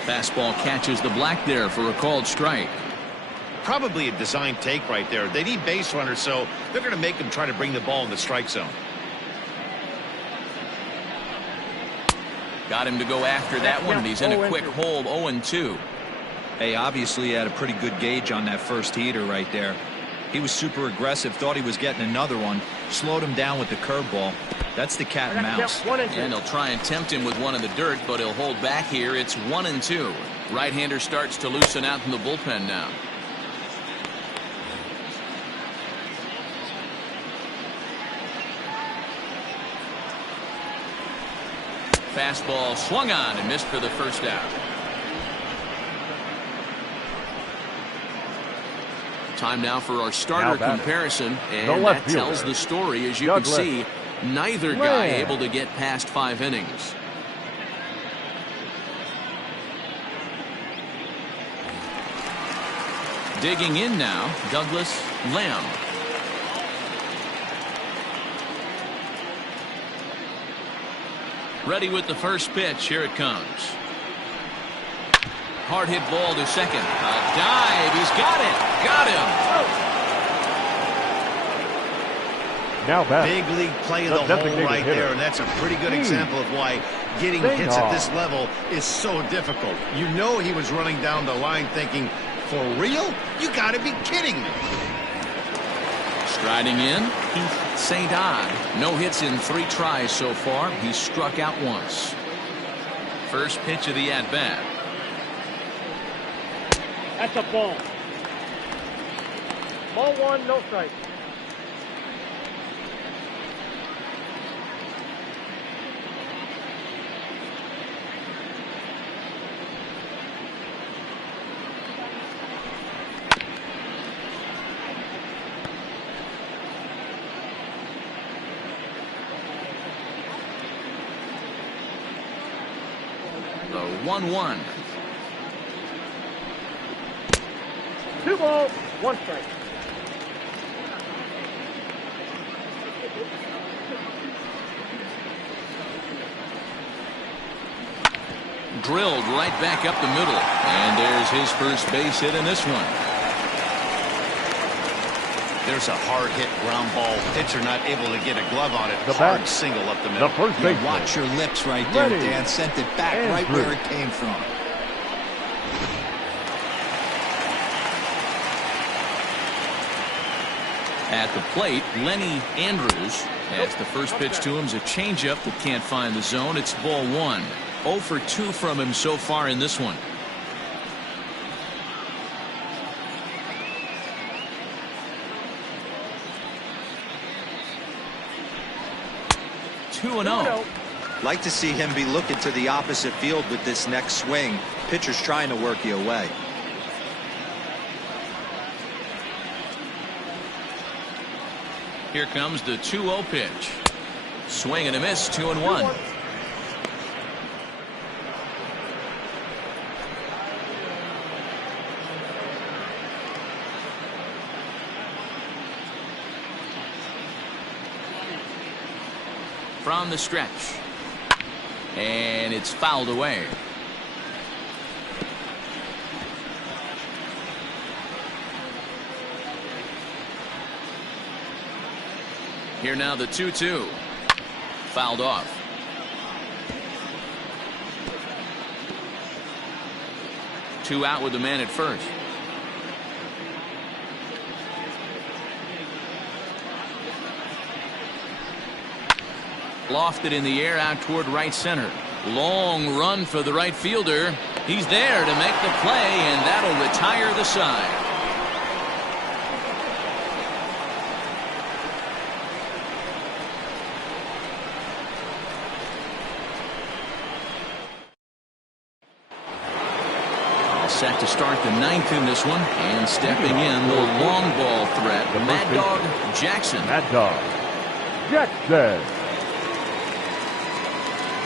Fastball catches the black there for a called strike. Probably a design take right there. They need base runners, so they're going to make him try to bring the ball in the strike zone. Got him to go after that one, and he's in a quick hold, 0-2. Hey, obviously he had a pretty good gauge on that first heater right there. He was super aggressive, thought he was getting another one, slowed him down with the curveball. That's the cat and mouse. And he'll try and tempt him with one in the dirt, but he'll hold back here. It's 1-2. Right-hander starts to loosen out in the bullpen now. Fastball swung on and missed for the first out. Time now for our starter comparison, and that tells the story. As you can see, neither guy able to get past 5 innings. Digging in now, Douglas Lamb. Ready with the first pitch. Here it comes. Hard hit ball to second. A dive. He's got it. Got him. Now back. Big league play of the hole right there, and that's a pretty good example of why getting hits at this level is so difficult. You know he was running down the line thinking, for real? You got to be kidding me. Striding in, Heath St. Odd. No hits in 3 tries so far. He's struck out once. First pitch of the at-bat. That's a ball. Ball 1, no strike. The 1-1. 2 balls, 1 strike. Drilled right back up the middle. And there's his first base hit in this one. There's a hard hit ground ball. Pitcher not able to get a glove on it. The Hard bat. single up the middle. The first Yeah, baseman. watch your lips right there, Ready. Dan. Sent it back And right through. where it came from. At the plate, Lenny Andrews, as the first pitch to him is a changeup that can't find the zone. It's ball 1. 0 for 2 from him so far in this one. Two and 0. Like to see him be looking to the opposite field with this next swing. Pitcher's trying to work you away. Here comes the 2-0 pitch. Swing and a miss. 2-1. From the stretch. And it's fouled away. Here now the 2-2. Fouled off. Two out with the man at first. Lofted in the air out toward right center. Long run for the right fielder. He's there to make the play, and that'll retire the side. All set to start the 9th in this one, and stepping in the long ball threat, Mad Dog Jackson. Mad Dog Jackson.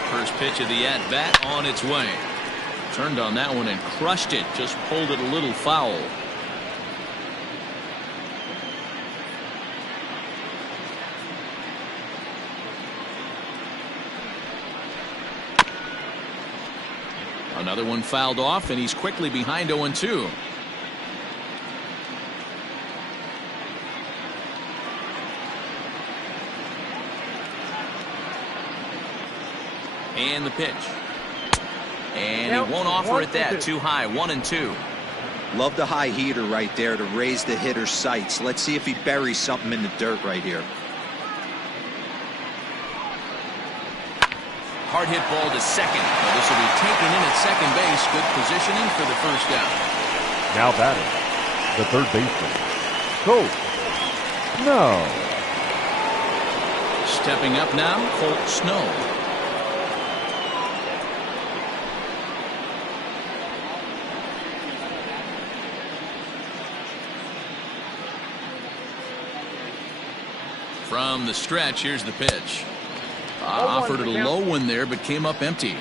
First pitch of the at-bat on its way. Turned on that one and crushed it. Just pulled it a little foul. Another one fouled off, and he's quickly behind 0-2. And the pitch. And he won't offer it that. Too high. 1-2. Love the high heater right there to raise the hitter's sights. Let's see if he buries something in the dirt right here. Hard hit ball to second. Well, this will be taken in at second base. Good positioning for the first out. Now batting, the third baseman, Colt Snow. Stepping up now, Colt Snow. From the stretch, here's the pitch. Offered a low one there, but came up empty.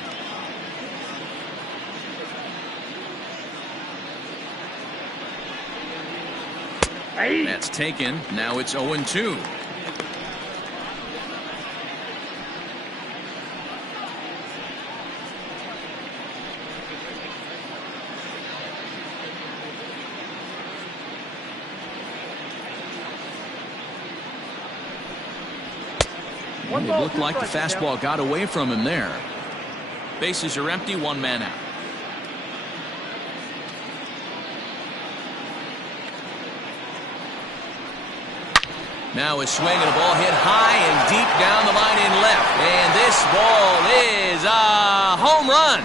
That's taken. Now it's 0-2. It looked like the fastball got away from him there. Bases are empty, one man out. Now a swing and a ball hit high and deep down the line in left. And this ball is a home run.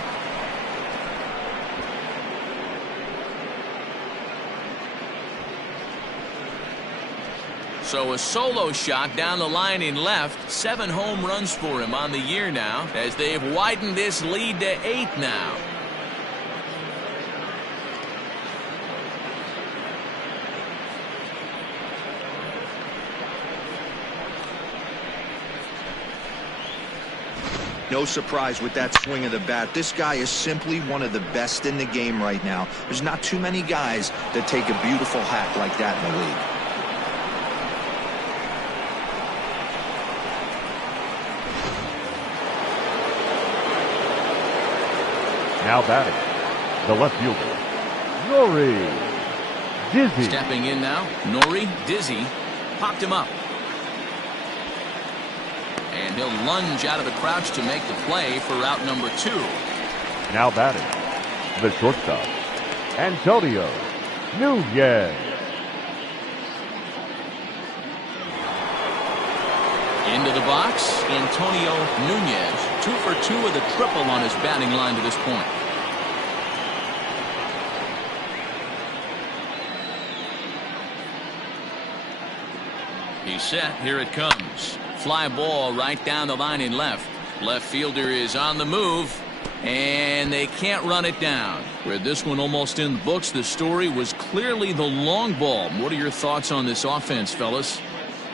So a solo shot down the line in left. 7 home runs for him on the year now, as they've widened this lead to 8 now. No surprise with that swing of the bat. This guy is simply one of the best in the game right now. There's not too many guys that take a beautiful hack like that in the league. Now batting, the left fielder, Nori Dizzy. Stepping in now, Nori Dizzy popped him up. And he'll lunge out of the crouch to make the play for route number 2. Now batting, the shortstop, Antonio Nunez. Into the box, Antonio Nunez. 2 for 2 with a triple on his batting line to this point. He's set. Here it comes. Fly ball right down the line in left. Left fielder is on the move, and they can't run it down. With this one almost in the books, the story was clearly the long ball. What are your thoughts on this offense, fellas?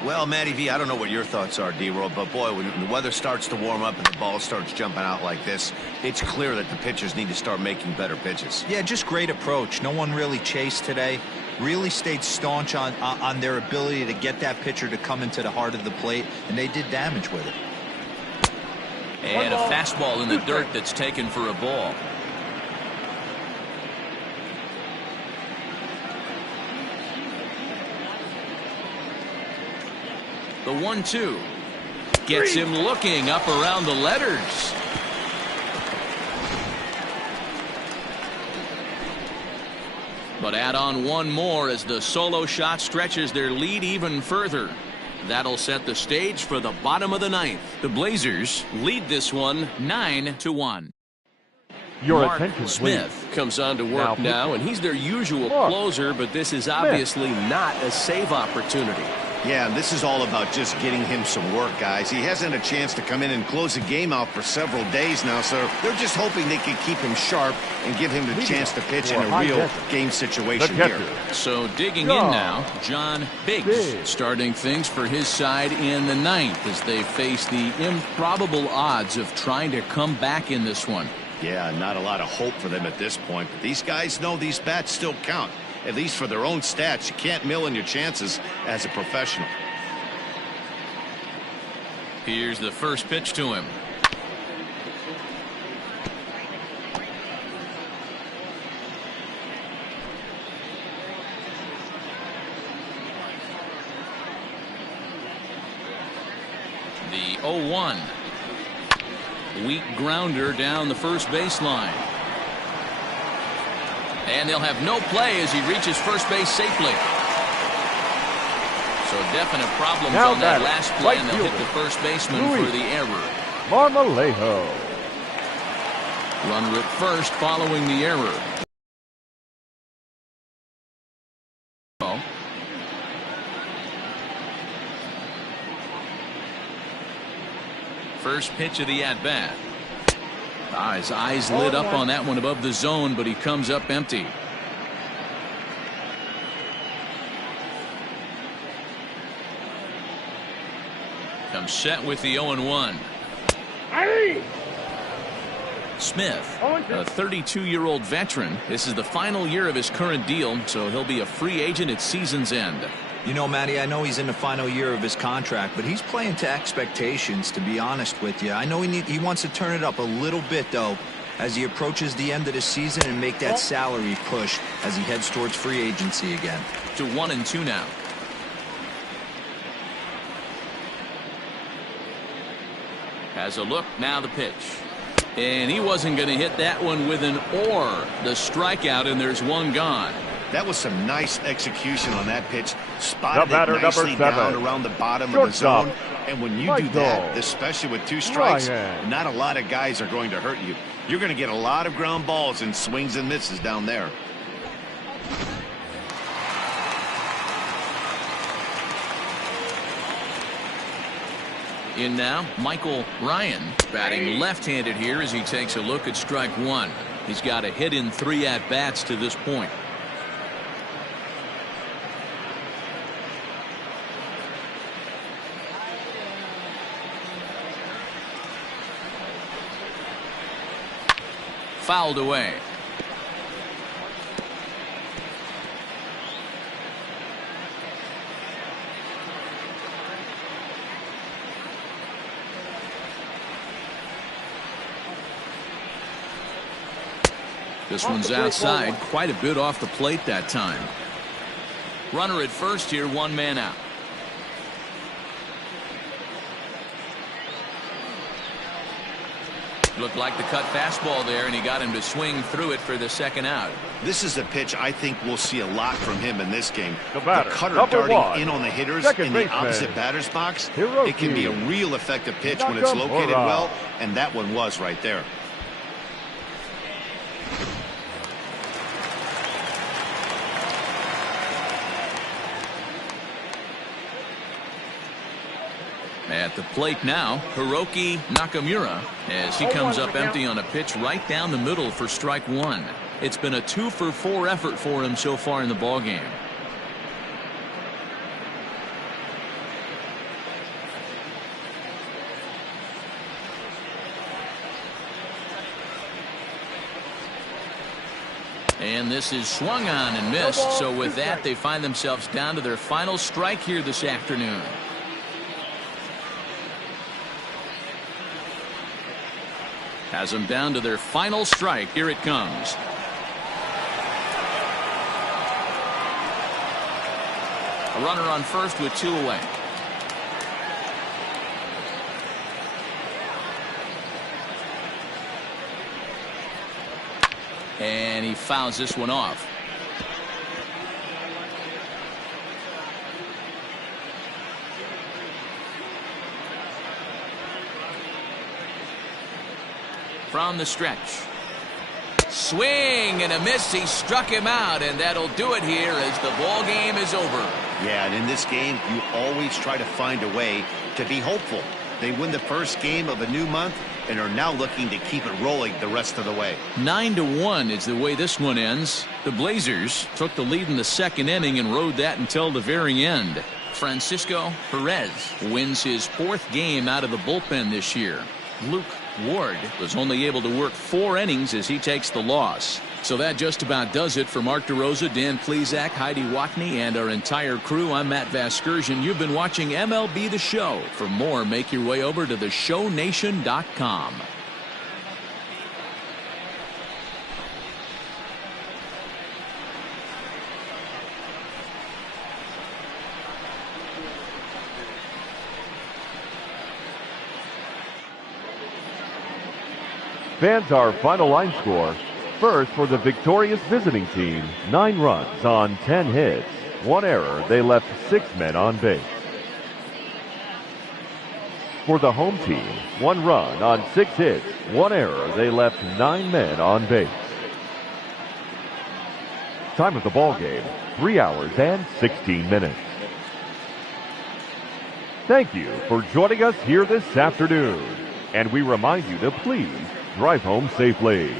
Well, Matty V, I don't know what your thoughts are, D-Roll, but boy, when the weather starts to warm up and the ball starts jumping out like this, it's clear that the pitchers need to start making better pitches. Yeah, just great approach. No one really chased today. Really stayed staunch on their ability to get that pitcher to come into the heart of the plate, and they did damage with it. And a fastball in the dirt that's taken for a ball. The 1-2 gets him looking up around the letters. But add on one more as the solo shot stretches their lead even further. That'll set the stage for the bottom of the 9th. The Blazers lead this one 9-1. Your Mark attention, Smith please. comes on to work now, and he's their usual closer, but this is obviously not a save opportunity. Yeah, this is all about just getting him some work, guys. He hasn't had a chance to come in and close the game out for several days now, so they're just hoping they can keep him sharp and give him the chance to pitch in a real game situation here. So digging in now, John Biggs starting things for his side in the 9th as they face the improbable odds of trying to come back in this one. Yeah, not a lot of hope for them at this point, but these guys know these bats still count. At least for their own stats. You can't mill in your chances as a professional. Here's the first pitch to him. The 0-1. Weak grounder down the first baseline. And they'll have no play as he reaches first base safely. So definite problems now on that last play, and they'll hit the first baseman for the error. Marmolejo. Runner at first following the error. First pitch of the at-bat. His eyes lit up on that one above the zone, but he comes up empty. Comes set with the 0-1. Smith, a 32-year-old veteran. This is the final year of his current deal, so he'll be a free agent at season's end. You know, Matty, I know he's in the final year of his contract, but he's playing to expectations, to be honest with you. I know he wants to turn it up a little bit, though, as he approaches the end of the season and make that salary push as he heads towards free agency again. To 1-2 now. Has a look, now the pitch. And he wasn't going to hit that one with an or. The strikeout, and there's one gone. That was some nice execution on that pitch. Spotted it nicely down around the bottom of the zone. And when you do that, especially with 2 strikes, not a lot of guys are going to hurt you. You're going to get a lot of ground balls and swings and misses down there. In now, Michael Ryan, batting left-handed here as he takes a look at strike 1. He's got a hit in 3 at-bats to this point. Fouled away. This one's outside, quite a bit off the plate that time. Runner at first here, 1 man out. Looked like the cut fastball there, and he got him to swing through it for the second out. This is a pitch I think we'll see a lot from him in this game. The batter, cutter number darting 1, in on the hitters in the opposite batter's box. Hiroki. It can be a real effective pitch when it's located well, and that one was right there. At the plate now, Hiroki Nakamura, as he comes up empty on a pitch right down the middle for strike 1. It's been a 2-for-4 effort for him so far in the ballgame. And this is swung on and missed. So with that, they find themselves down to their final strike here this afternoon. Has them down to their final strike. Here it comes. A runner on first with 2 away. And he fouls this one off. From the stretch. Swing and a miss. He struck him out, and that'll do it here as the ball game is over. Yeah, and in this game, you always try to find a way to be hopeful. They win the first game of a new month and are now looking to keep it rolling the rest of the way. 9-1 is the way this one ends. The Blazers took the lead in the second inning and rode that until the very end. Francisco Perez wins his 4th game out of the bullpen this year. Luke Ward was only able to work 4 innings as he takes the loss. So that just about does it for Mark DeRosa, Dan Plesac, Heidi Watney, and our entire crew. I'm Matt Vasgersian. You've been watching MLB The Show. For more, make your way over to theshownation.com. Fans, our final line score. First, for the victorious visiting team, 9 runs on 10 hits. 1 error, they left 6 men on base. For the home team, 1 run on 6 hits. 1 error, they left 9 men on base. Time of the ball game, 3 hours and 16 minutes. Thank you for joining us here this afternoon. And we remind you to please drive home safely.